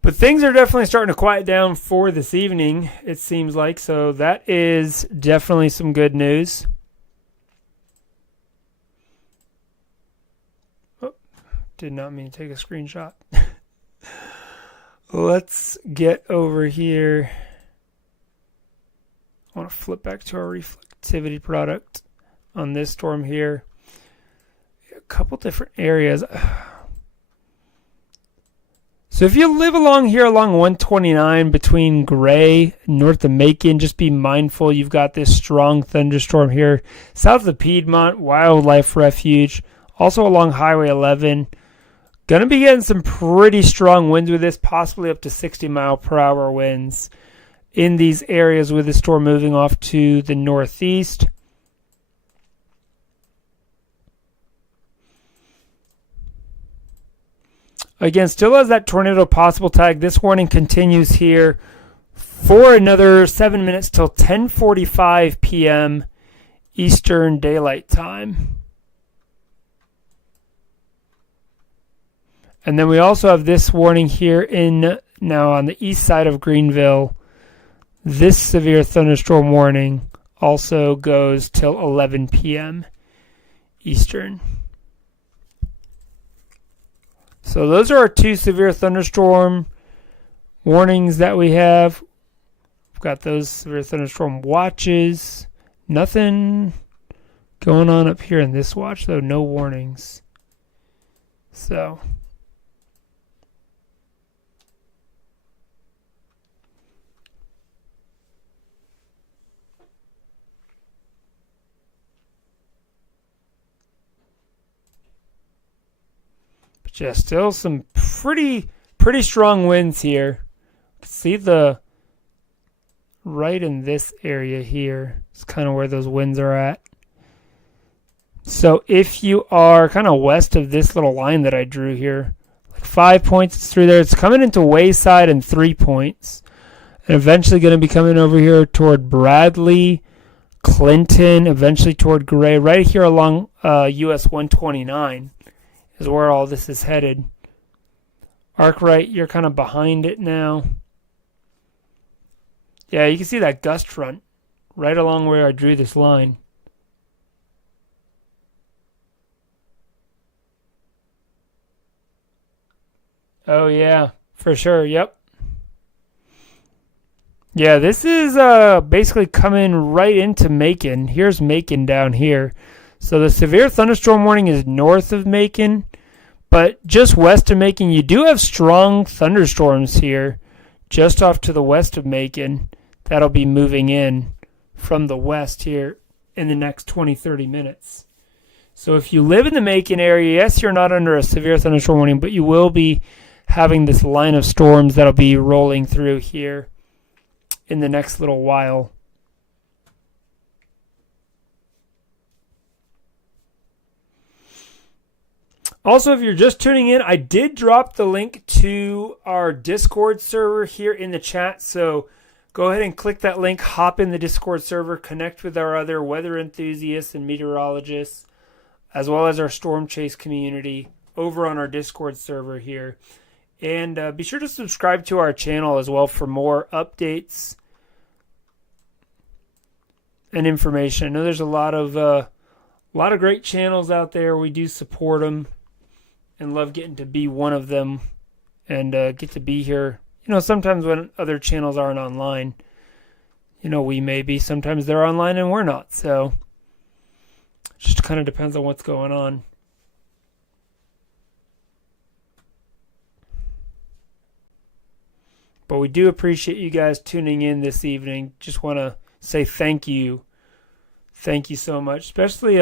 but things are definitely starting to quiet down for this evening, it seems like. So that is definitely some good news. Oh, did not mean to take a screenshot. Let's get over here. I want to flip back to our reflectivity product on this storm here. A couple different areas. So if you live along here along 129 between Gray and north of Macon, just be mindful you've got this strong thunderstorm here south of the Piedmont Wildlife Refuge, also along Highway 11. Going to be getting some pretty strong winds with this, possibly up to 60-mile-per-hour winds in these areas with the storm moving off to the northeast. Again, still has that tornado possible tag. This warning continues here for another 7 minutes till 10:45 p.m. Eastern Daylight Time. And then we also have this warning here now on the east side of Greenville. This severe thunderstorm warning also goes till 11 p.m. Eastern. So those are our 2 severe thunderstorm warnings that we have. We've got those severe thunderstorm watches. Nothing going on up here in this watch, though. No warnings. So Just still some pretty strong winds here. See the right in this area here. It's kind of where those winds are at. So if you are kind of west of this little line that I drew here, like 5 points it's through there. It's coming into Wayside and 3 points. And eventually going to be coming over here toward Bradley, Clinton, eventually toward Gray. Right here along US 129 is where all this is headed. Arkwright, you're kind of behind it now. Yeah, you can see that gust front right along where I drew this line. Oh, yeah, for sure. Yep. Yeah, this is basically coming right into Macon. Here's Macon down here. So the severe thunderstorm warning is north of Macon, but just west of Macon, you do have strong thunderstorms here just off to the west of Macon. That'll be moving in from the west here in the next 20-30 minutes. So if you live in the Macon area, yes, you're not under a severe thunderstorm warning, but you will be having this line of storms that'll be rolling through here in the next little while. Also, if you're just tuning in, I did drop the link to our Discord server here in the chat, so go ahead and click that link, hop in the Discord server, connect with our other weather enthusiasts and meteorologists, as well as our Storm Chase community over on our Discord server here. And be sure to subscribe to our channel as well for more updates and information. I know there's a lot of great channels out there. We do support them and love getting to be one of them and get to be here. You know, sometimes when other channels aren't online, you know, we may be. Sometimes they're online and we're not. So it just kind of depends on what's going on. But we do appreciate you guys tuning in this evening. Just want to say thank you. Thank you so much. Especially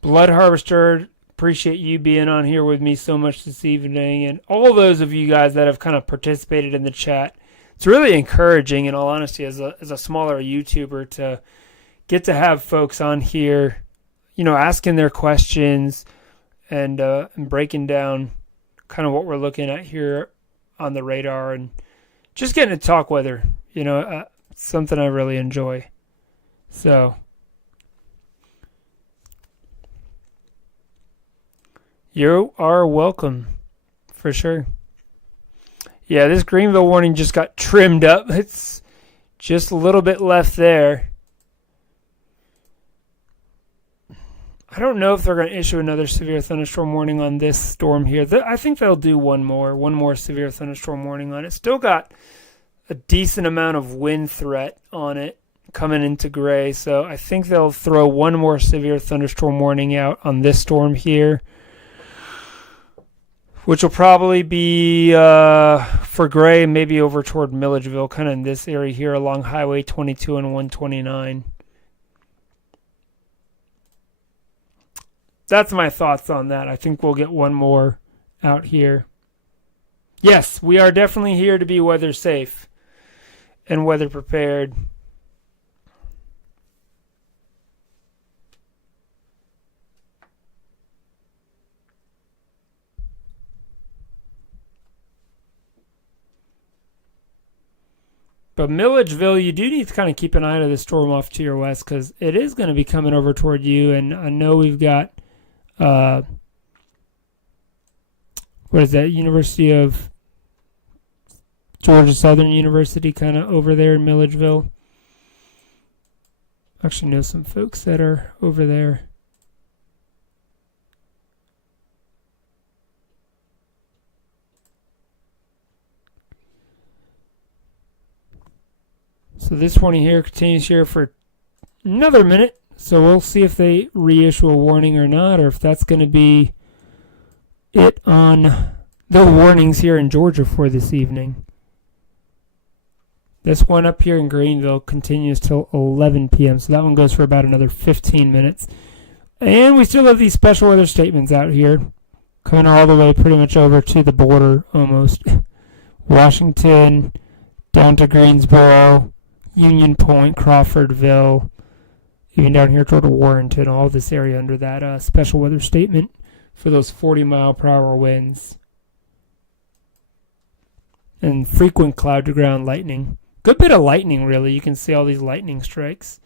Blood Harvester. Appreciate you being on here with me so much this evening. And all those of you guys that have kind of participated in the chat. It's really encouraging, in all honesty, as a smaller YouTuber to get to have folks on here, you know, asking their questions and breaking down kind of what we're looking at here on the radar and just getting to talk weather, you know, something I really enjoy. So, you are welcome, for sure. Yeah, this Greenville warning just got trimmed up. It's just a little bit left there. I don't know if they're going to issue another severe thunderstorm warning on this storm here. I think they'll do one more severe thunderstorm warning on it. Still got a decent amount of wind threat on it coming into Gray, so I think they'll throw one more severe thunderstorm warning out on this storm here, which will probably be for Gray, maybe over toward Milledgeville, kind of in this area here along Highway 22 and 129. That's my thoughts on that. I think we'll get one more out here. Yes, we are definitely here to be weather safe and weather prepared. But Milledgeville, you do need to kind of keep an eye on the storm off to your west because it is going to be coming over toward you. And I know we've got, what is that, University of Georgia Southern University kind of over there in Milledgeville. Actually know some folks that are over there. So this warning here continues here for another minute. So we'll see if they reissue a warning or not, or if that's going to be it on the warnings here in Georgia for this evening. This one up here in Greenville continues till 11 p.m. So that one goes for about another 15 minutes. And we still have these special weather statements out here. coming all the way pretty much over to the border almost. Washington, down to Greensboro, Union Point, Crawfordville, even down here toward Warrenton, all this area under that special weather statement for those 40-mile-per-hour winds. And frequent cloud-to-ground lightning. Good bit of lightning, really. You can see all these lightning strikes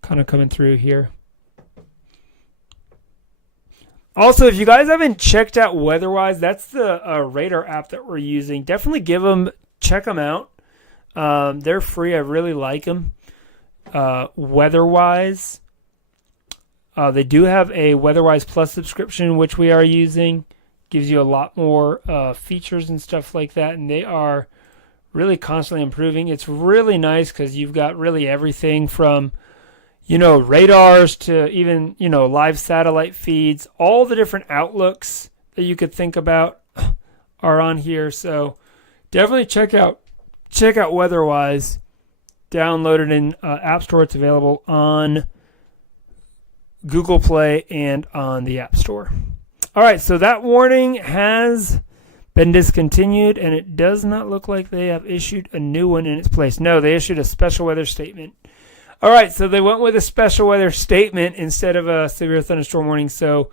kind of coming through here. Also, if you guys haven't checked out WeatherWise, that's the radar app that we're using. Definitely check them out. They're free. I really like them. WeatherWise. They do have a WeatherWise Plus subscription, which we are using. Gives you a lot more features and stuff like that, and they are really constantly improving. It's really nice because you've got really everything from radars to even, live satellite feeds. All the different outlooks that you could think about are on here. So definitely check out WeatherWise. Download it in App Store. It's available on Google Play and on the App Store. All right, so that warning has been discontinued, and it does not look like they have issued a new one in its place. No, they issued a special weather statement. All right, so they went with a special weather statement instead of a severe thunderstorm warning. So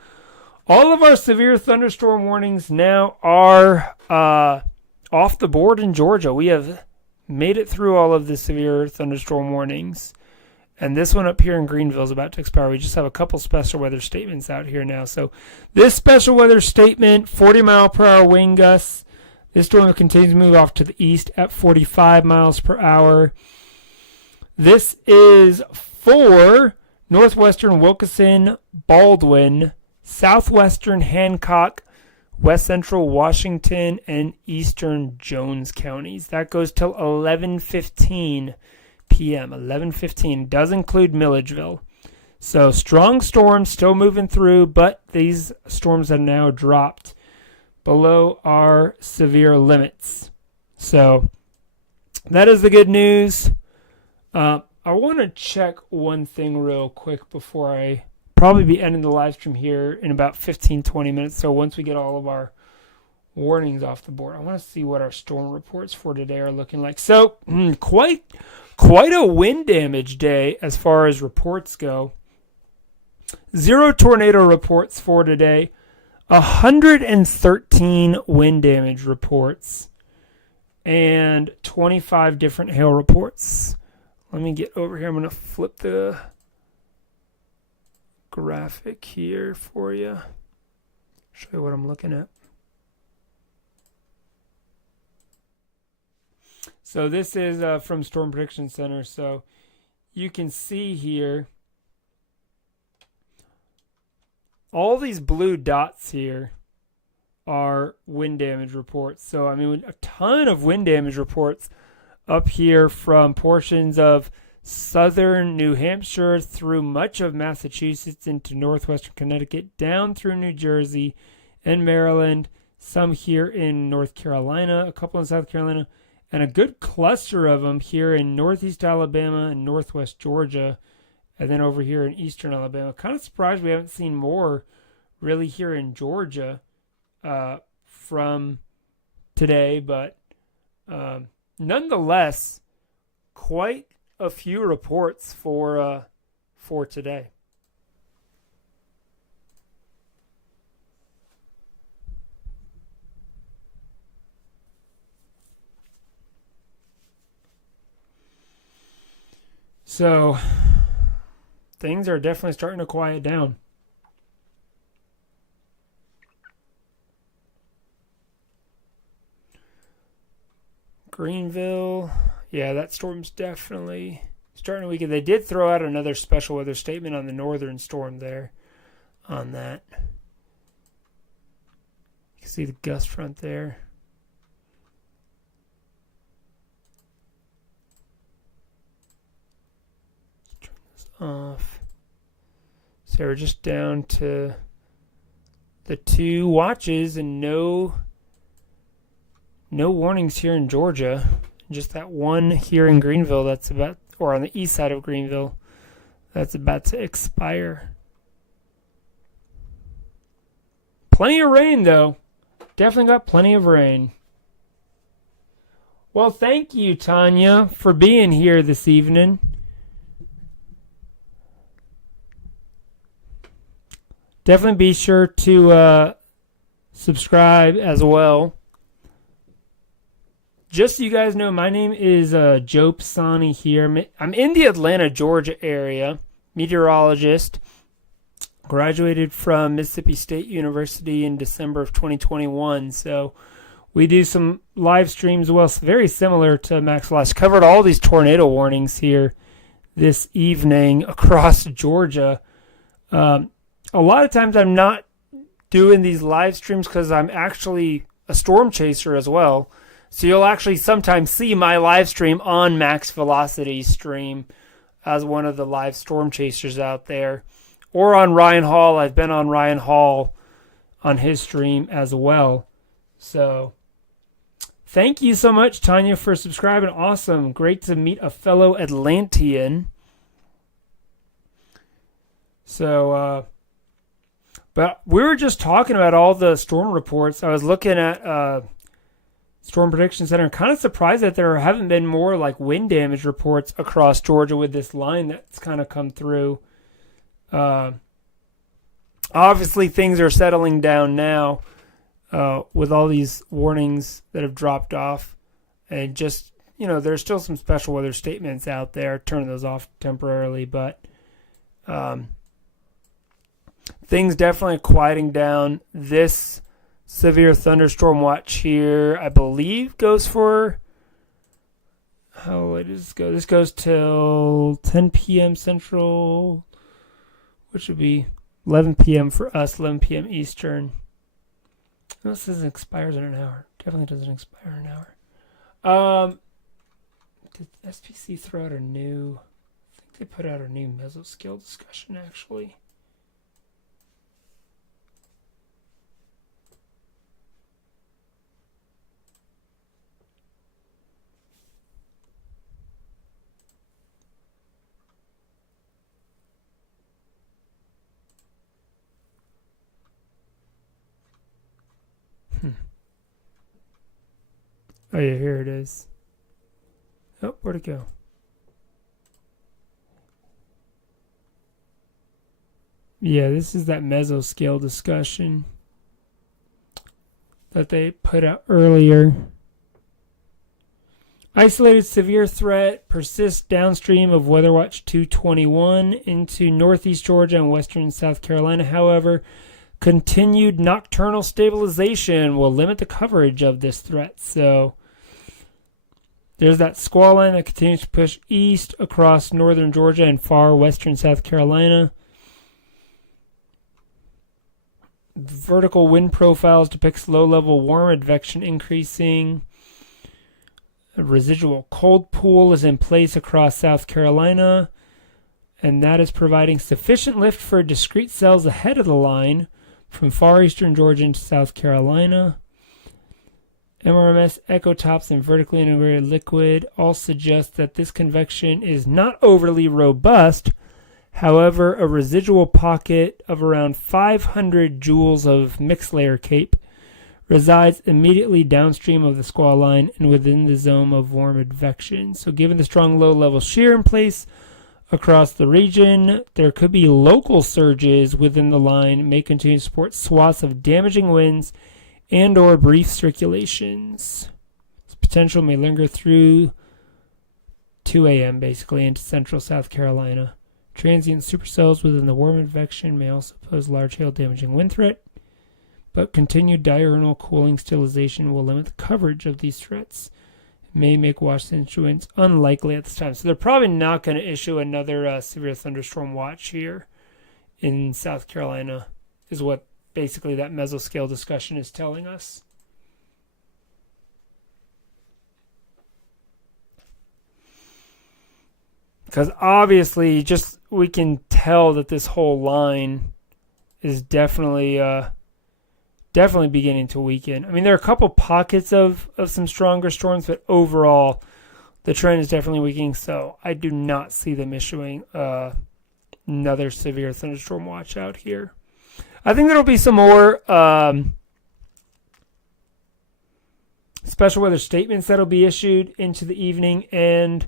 all of our severe thunderstorm warnings now are off the board in Georgia. We have made it through all of the severe thunderstorm warnings. And this one up here in Greenville is about to expire. We just have a couple special weather statements out here now. So this special weather statement, 40-mile-per-hour wind gusts. This storm continues to move off to the east at 45 miles per hour. This is for northwestern Wilkeson, Baldwin, southwestern Hancock, west central Washington, and eastern Jones counties. That goes till 11:15 p.m. 11:15 does include Milledgeville. So strong storms still moving through, but these storms have now dropped below our severe limits. So that is the good news. I want to check one thing real quick before I probably be ending the live stream here in about 15-20 minutes. So once we get all of our warnings off the board, I want to see what our storm reports for today are looking like. So quite a wind damage day as far as reports go. 0 tornado reports for today. 113 wind damage reports. And 25 different hail reports. Let me get over here. I'm going to flip the graphic here for you. Show you what I'm looking at. So this is from Storm Prediction Center. So you can see here all these blue dots here are wind damage reports. So, I mean, a ton of wind damage reports up here from portions of southern New Hampshire through much of Massachusetts into northwestern Connecticut, down through New Jersey and Maryland, some here in North Carolina, a couple in South Carolina, and a good cluster of them here in northeast Alabama and northwest Georgia, and then over here in eastern Alabama. Kind of surprised we haven't seen more really here in Georgia from today, but nonetheless, quite a few reports for today. So things are definitely starting to quiet down. Greenville, yeah, that storm's definitely starting to weaken. They did throw out another special weather statement on the northern storm there on that. You can see the gust front there. Let's turn this off. So we're just down to the 2 watches and no warnings here in Georgia. Just that one here in Greenville that's about, or on the east side of Greenville, that's about to expire. Plenty of rain, though. Definitely got plenty of rain. Well, thank you, Tanya, for being here this evening. Definitely be sure to subscribe as well. Just so you guys know, my name is Joe Pisani here. I'm in the Atlanta, Georgia area, meteorologist. Graduated from Mississippi State University in December of 2021. So we do some live streams, well, very similar to Max Flash. Covered all these tornado warnings here this evening across Georgia. A lot of times I'm not doing these live streams because I'm actually a storm chaser as well. So you'll actually sometimes see my live stream on Max Velocity's stream as one of the live storm chasers out there. Or on Ryan Hall. I've been on Ryan Hall on his stream as well. So thank you so much, Tanya, for subscribing. Awesome. Great to meet a fellow Atlantean. So, but we were just talking about all the storm reports. I was looking at Storm Prediction Center. I'm kind of surprised that there haven't been more like wind damage reports across Georgia with this line that's kind of come through. Obviously things are settling down now with all these warnings that have dropped off, and just, there's still some special weather statements out there. Turn those off temporarily, but things definitely quieting down. This severe thunderstorm watch here, I believe, goes for, how late does this go? This goes till 10 p.m. Central, which would be 11 p.m. for us, 11 p.m. Eastern. This doesn't expire in an hour. Definitely doesn't expire in an hour. Did SPC throw out a new... I think they put out a new mesoscale discussion, actually. Oh yeah, here it is. Oh, where'd it go? Yeah, this is that mesoscale discussion that they put out earlier. Isolated severe threat persists downstream of WeatherWatch 221 into northeast Georgia and western South Carolina. However, continued nocturnal stabilization will limit the coverage of this threat. So there's that squall line that continues to push east across northern Georgia and far western South Carolina. Vertical wind profiles depicts low-level warm advection increasing. A residual cold pool is in place across South Carolina, and that is providing sufficient lift for discrete cells ahead of the line from far eastern Georgia into South Carolina. MRMS ecotops and vertically integrated liquid all suggest that this convection is not overly robust. However, a residual pocket of around 500 joules of mixed layer CAPE resides immediately downstream of the squall line and within the zone of warm advection. So given the strong low-level shear in place across the region, there could be local surges within the line, may continue to support swaths of damaging winds and or brief circulations. This potential may linger through 2 a.m. basically into central South Carolina. Transient supercells within the warm advection may also pose large hail damaging wind threat, but continued diurnal cooling stabilization will limit the coverage of these threats. It may make watch issuance unlikely at this time. So they're probably not going to issue another severe thunderstorm watch here in South Carolina, is what basically that mesoscale discussion is telling us. Because obviously, just we can tell that this whole line is definitely beginning to weaken. I mean, there are a couple pockets of some stronger storms, but overall, the trend is definitely weakening. So I do not see them issuing another severe thunderstorm watch out here. I think there'll be some more special weather statements that'll be issued into the evening and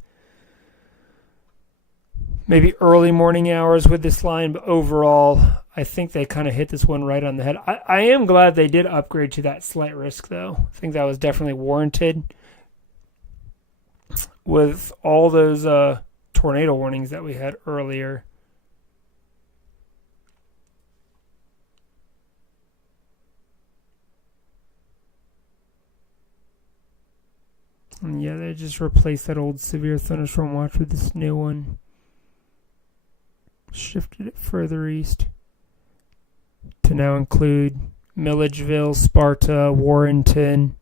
maybe early morning hours with this line, but overall, I think they kind of hit this one right on the head. I am glad they did upgrade to that slight risk, though. I think that was definitely warranted with all those tornado warnings that we had earlier. And yeah, they just replaced that old severe thunderstorm watch with this new one. Shifted it further east to now include Milledgeville, Sparta, Warrenton.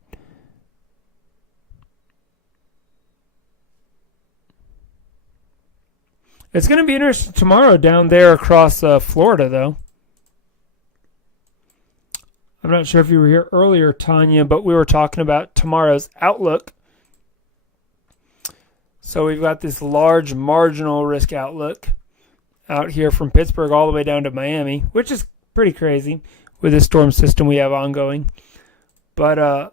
It's going to be interesting tomorrow down there across Florida, though. I'm not sure if you were here earlier, Tanya, but we were talking about tomorrow's outlook. So we've got this large marginal risk outlook out here from Pittsburgh all the way down to Miami, which is pretty crazy with the storm system we have ongoing. But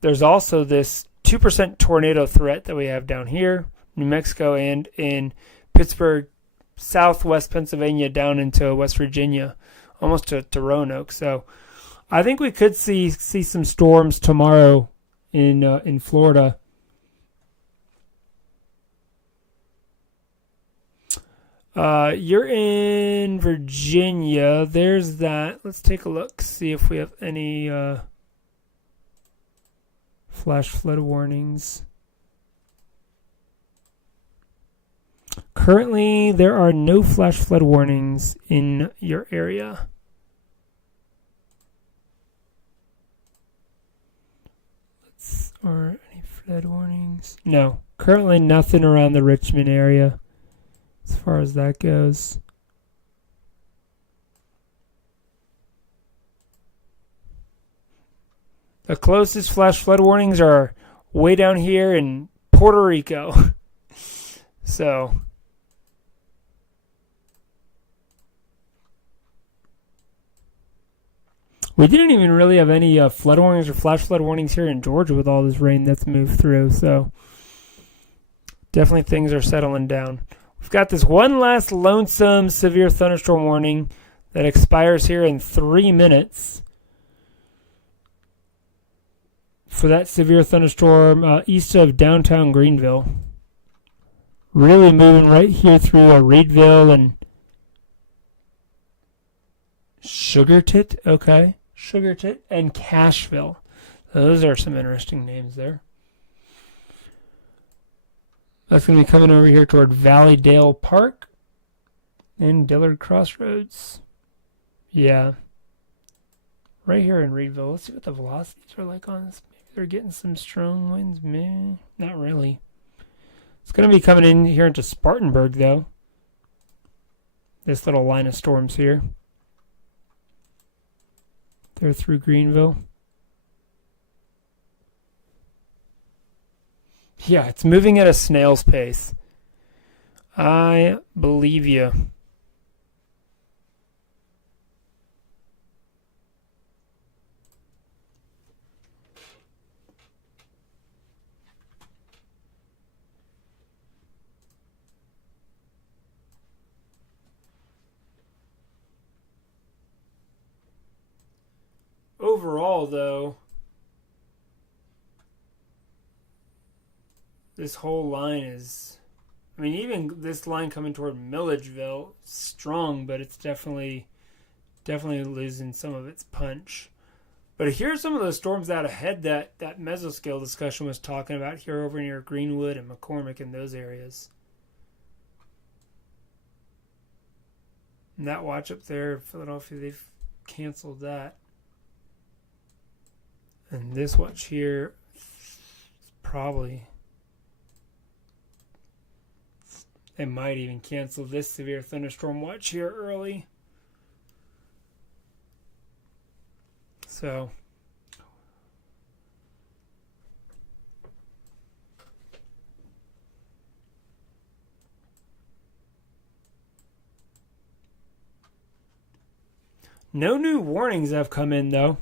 there's also this 2% tornado threat that we have down here, New Mexico, and in Pittsburgh, southwest Pennsylvania, down into West Virginia, almost to Roanoke. So I think we could see some storms tomorrow in Florida. You're in Virginia. There's that. Let's take a look, see if we have any flash flood warnings. Currently, there are no flash flood warnings in your area. Or any flood warnings? No. Currently, nothing around the Richmond area as far as that goes. The closest flash flood warnings are way down here in Puerto Rico. So we didn't even really have any flood warnings or flash flood warnings here in Georgia with all this rain that's moved through. So definitely things are settling down. We've got this one last lonesome severe thunderstorm warning that expires here in 3 minutes. For that severe thunderstorm east of downtown Greenville. Really moving right here through Reedville and Sugartit. Okay. Sugartit and Cashville. Those are some interesting names there. That's going to be coming over here toward Valleydale Park and Dillard Crossroads. Yeah. Right here in Reedville. Let's see what the velocities are like on this. Maybe they're getting some strong winds. Meh, not really. It's going to be coming in here into Spartanburg, though. This little line of storms here. They're through Greenville. Yeah, it's moving at a snail's pace. I believe you. Overall, though, this whole line is, I mean, even this line coming toward Milledgeville, strong, but it's definitely losing some of its punch. But here's some of those storms out ahead that mesoscale discussion was talking about here over near Greenwood and McCormick and those areas. And that watch up there, Philadelphia, they've canceled that. And this watch here, probably, they might even cancel this severe thunderstorm watch here early. So, No new warnings have come in though.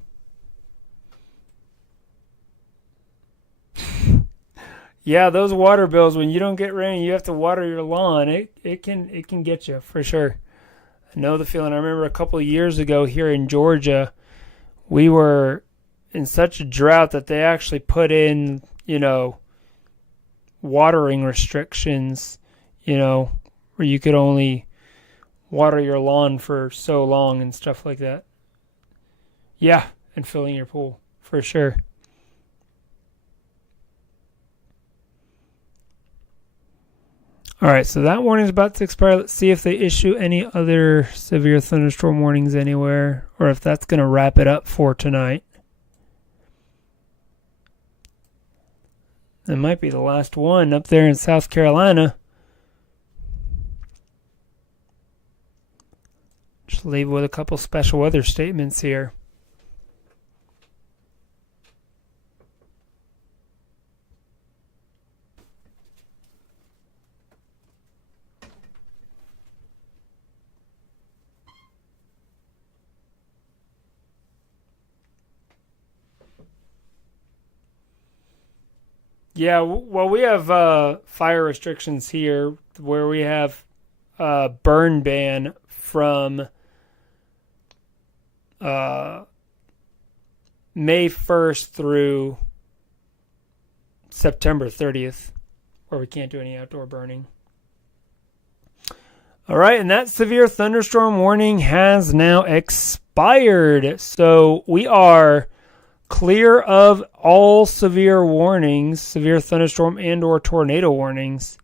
Yeah, those water bills, when you don't get rain, you have to water your lawn. It can get you for sure. I know the feeling. I remember a couple of years ago here in Georgia, we were in such a drought that they actually put in, watering restrictions, where you could only water your lawn for so long and stuff like that. Yeah, and filling your pool for sure. All right, so that warning is about to expire. Let's see if they issue any other severe thunderstorm warnings anywhere, or if that's going to wrap it up for tonight. That might be the last one up there in South Carolina. Just leave with a couple special weather statements here. Yeah, well, we have fire restrictions here where we have a burn ban from uh, May 1st through September 30th, where we can't do any outdoor burning. All right, and that severe thunderstorm warning has now expired. So we are clear of all severe warnings, severe thunderstorm and or tornado warnings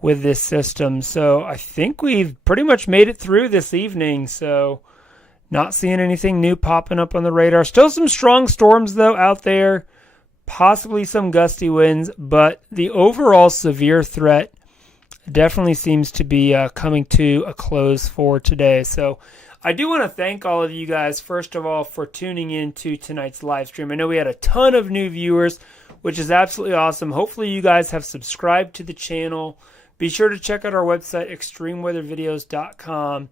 with this system. So I think we've pretty much made it through this evening. So not seeing anything new popping up on the radar. Still some strong storms though out there, possibly some gusty winds, but the overall severe threat definitely seems to be coming to a close for today. So I do want to thank all of you guys, first of all, for tuning in to tonight's live stream. I know we had a ton of new viewers, which is absolutely awesome. Hopefully you guys have subscribed to the channel. Be sure to check out our website, extremeweathervideos.com.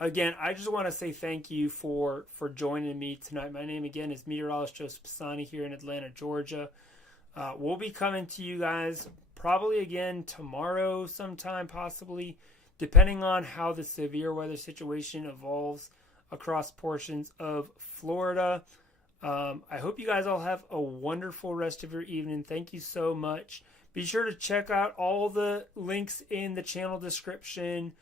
Again, I just want to say thank you for joining me tonight. My name, again, is meteorologist Joseph Pisani here in Atlanta, Georgia. We'll be coming to you guys probably again tomorrow sometime, possibly, depending on how the severe weather situation evolves across portions of Florida. I hope you guys all have a wonderful rest of your evening. Thank you so much. Be sure to check out all the links in the channel description.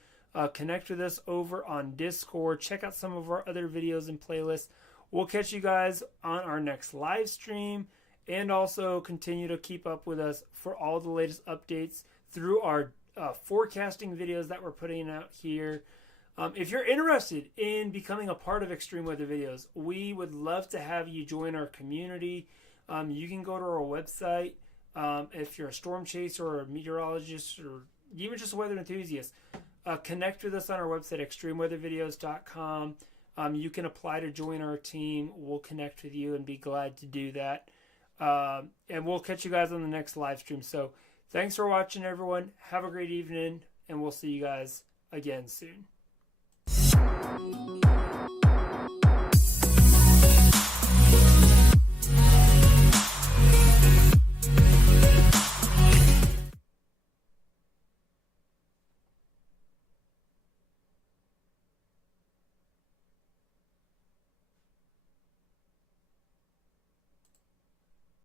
Connect with us over on Discord. Check out some of our other videos and playlists. We'll catch you guys on our next live stream. And also continue to keep up with us for all the latest updates through our forecasting videos that we're putting out here. If you're interested in becoming a part of Extreme Weather Videos, we would love to have you join our community. You can go to our website. If you're a storm chaser or a meteorologist or even just a weather enthusiast, connect with us on our website, extremeweathervideos.com. You can apply to join our team. We'll connect with you and be glad to do that. And we'll catch you guys on the next live stream. So thanks for watching, everyone. Have a great evening, and we'll see you guys again soon.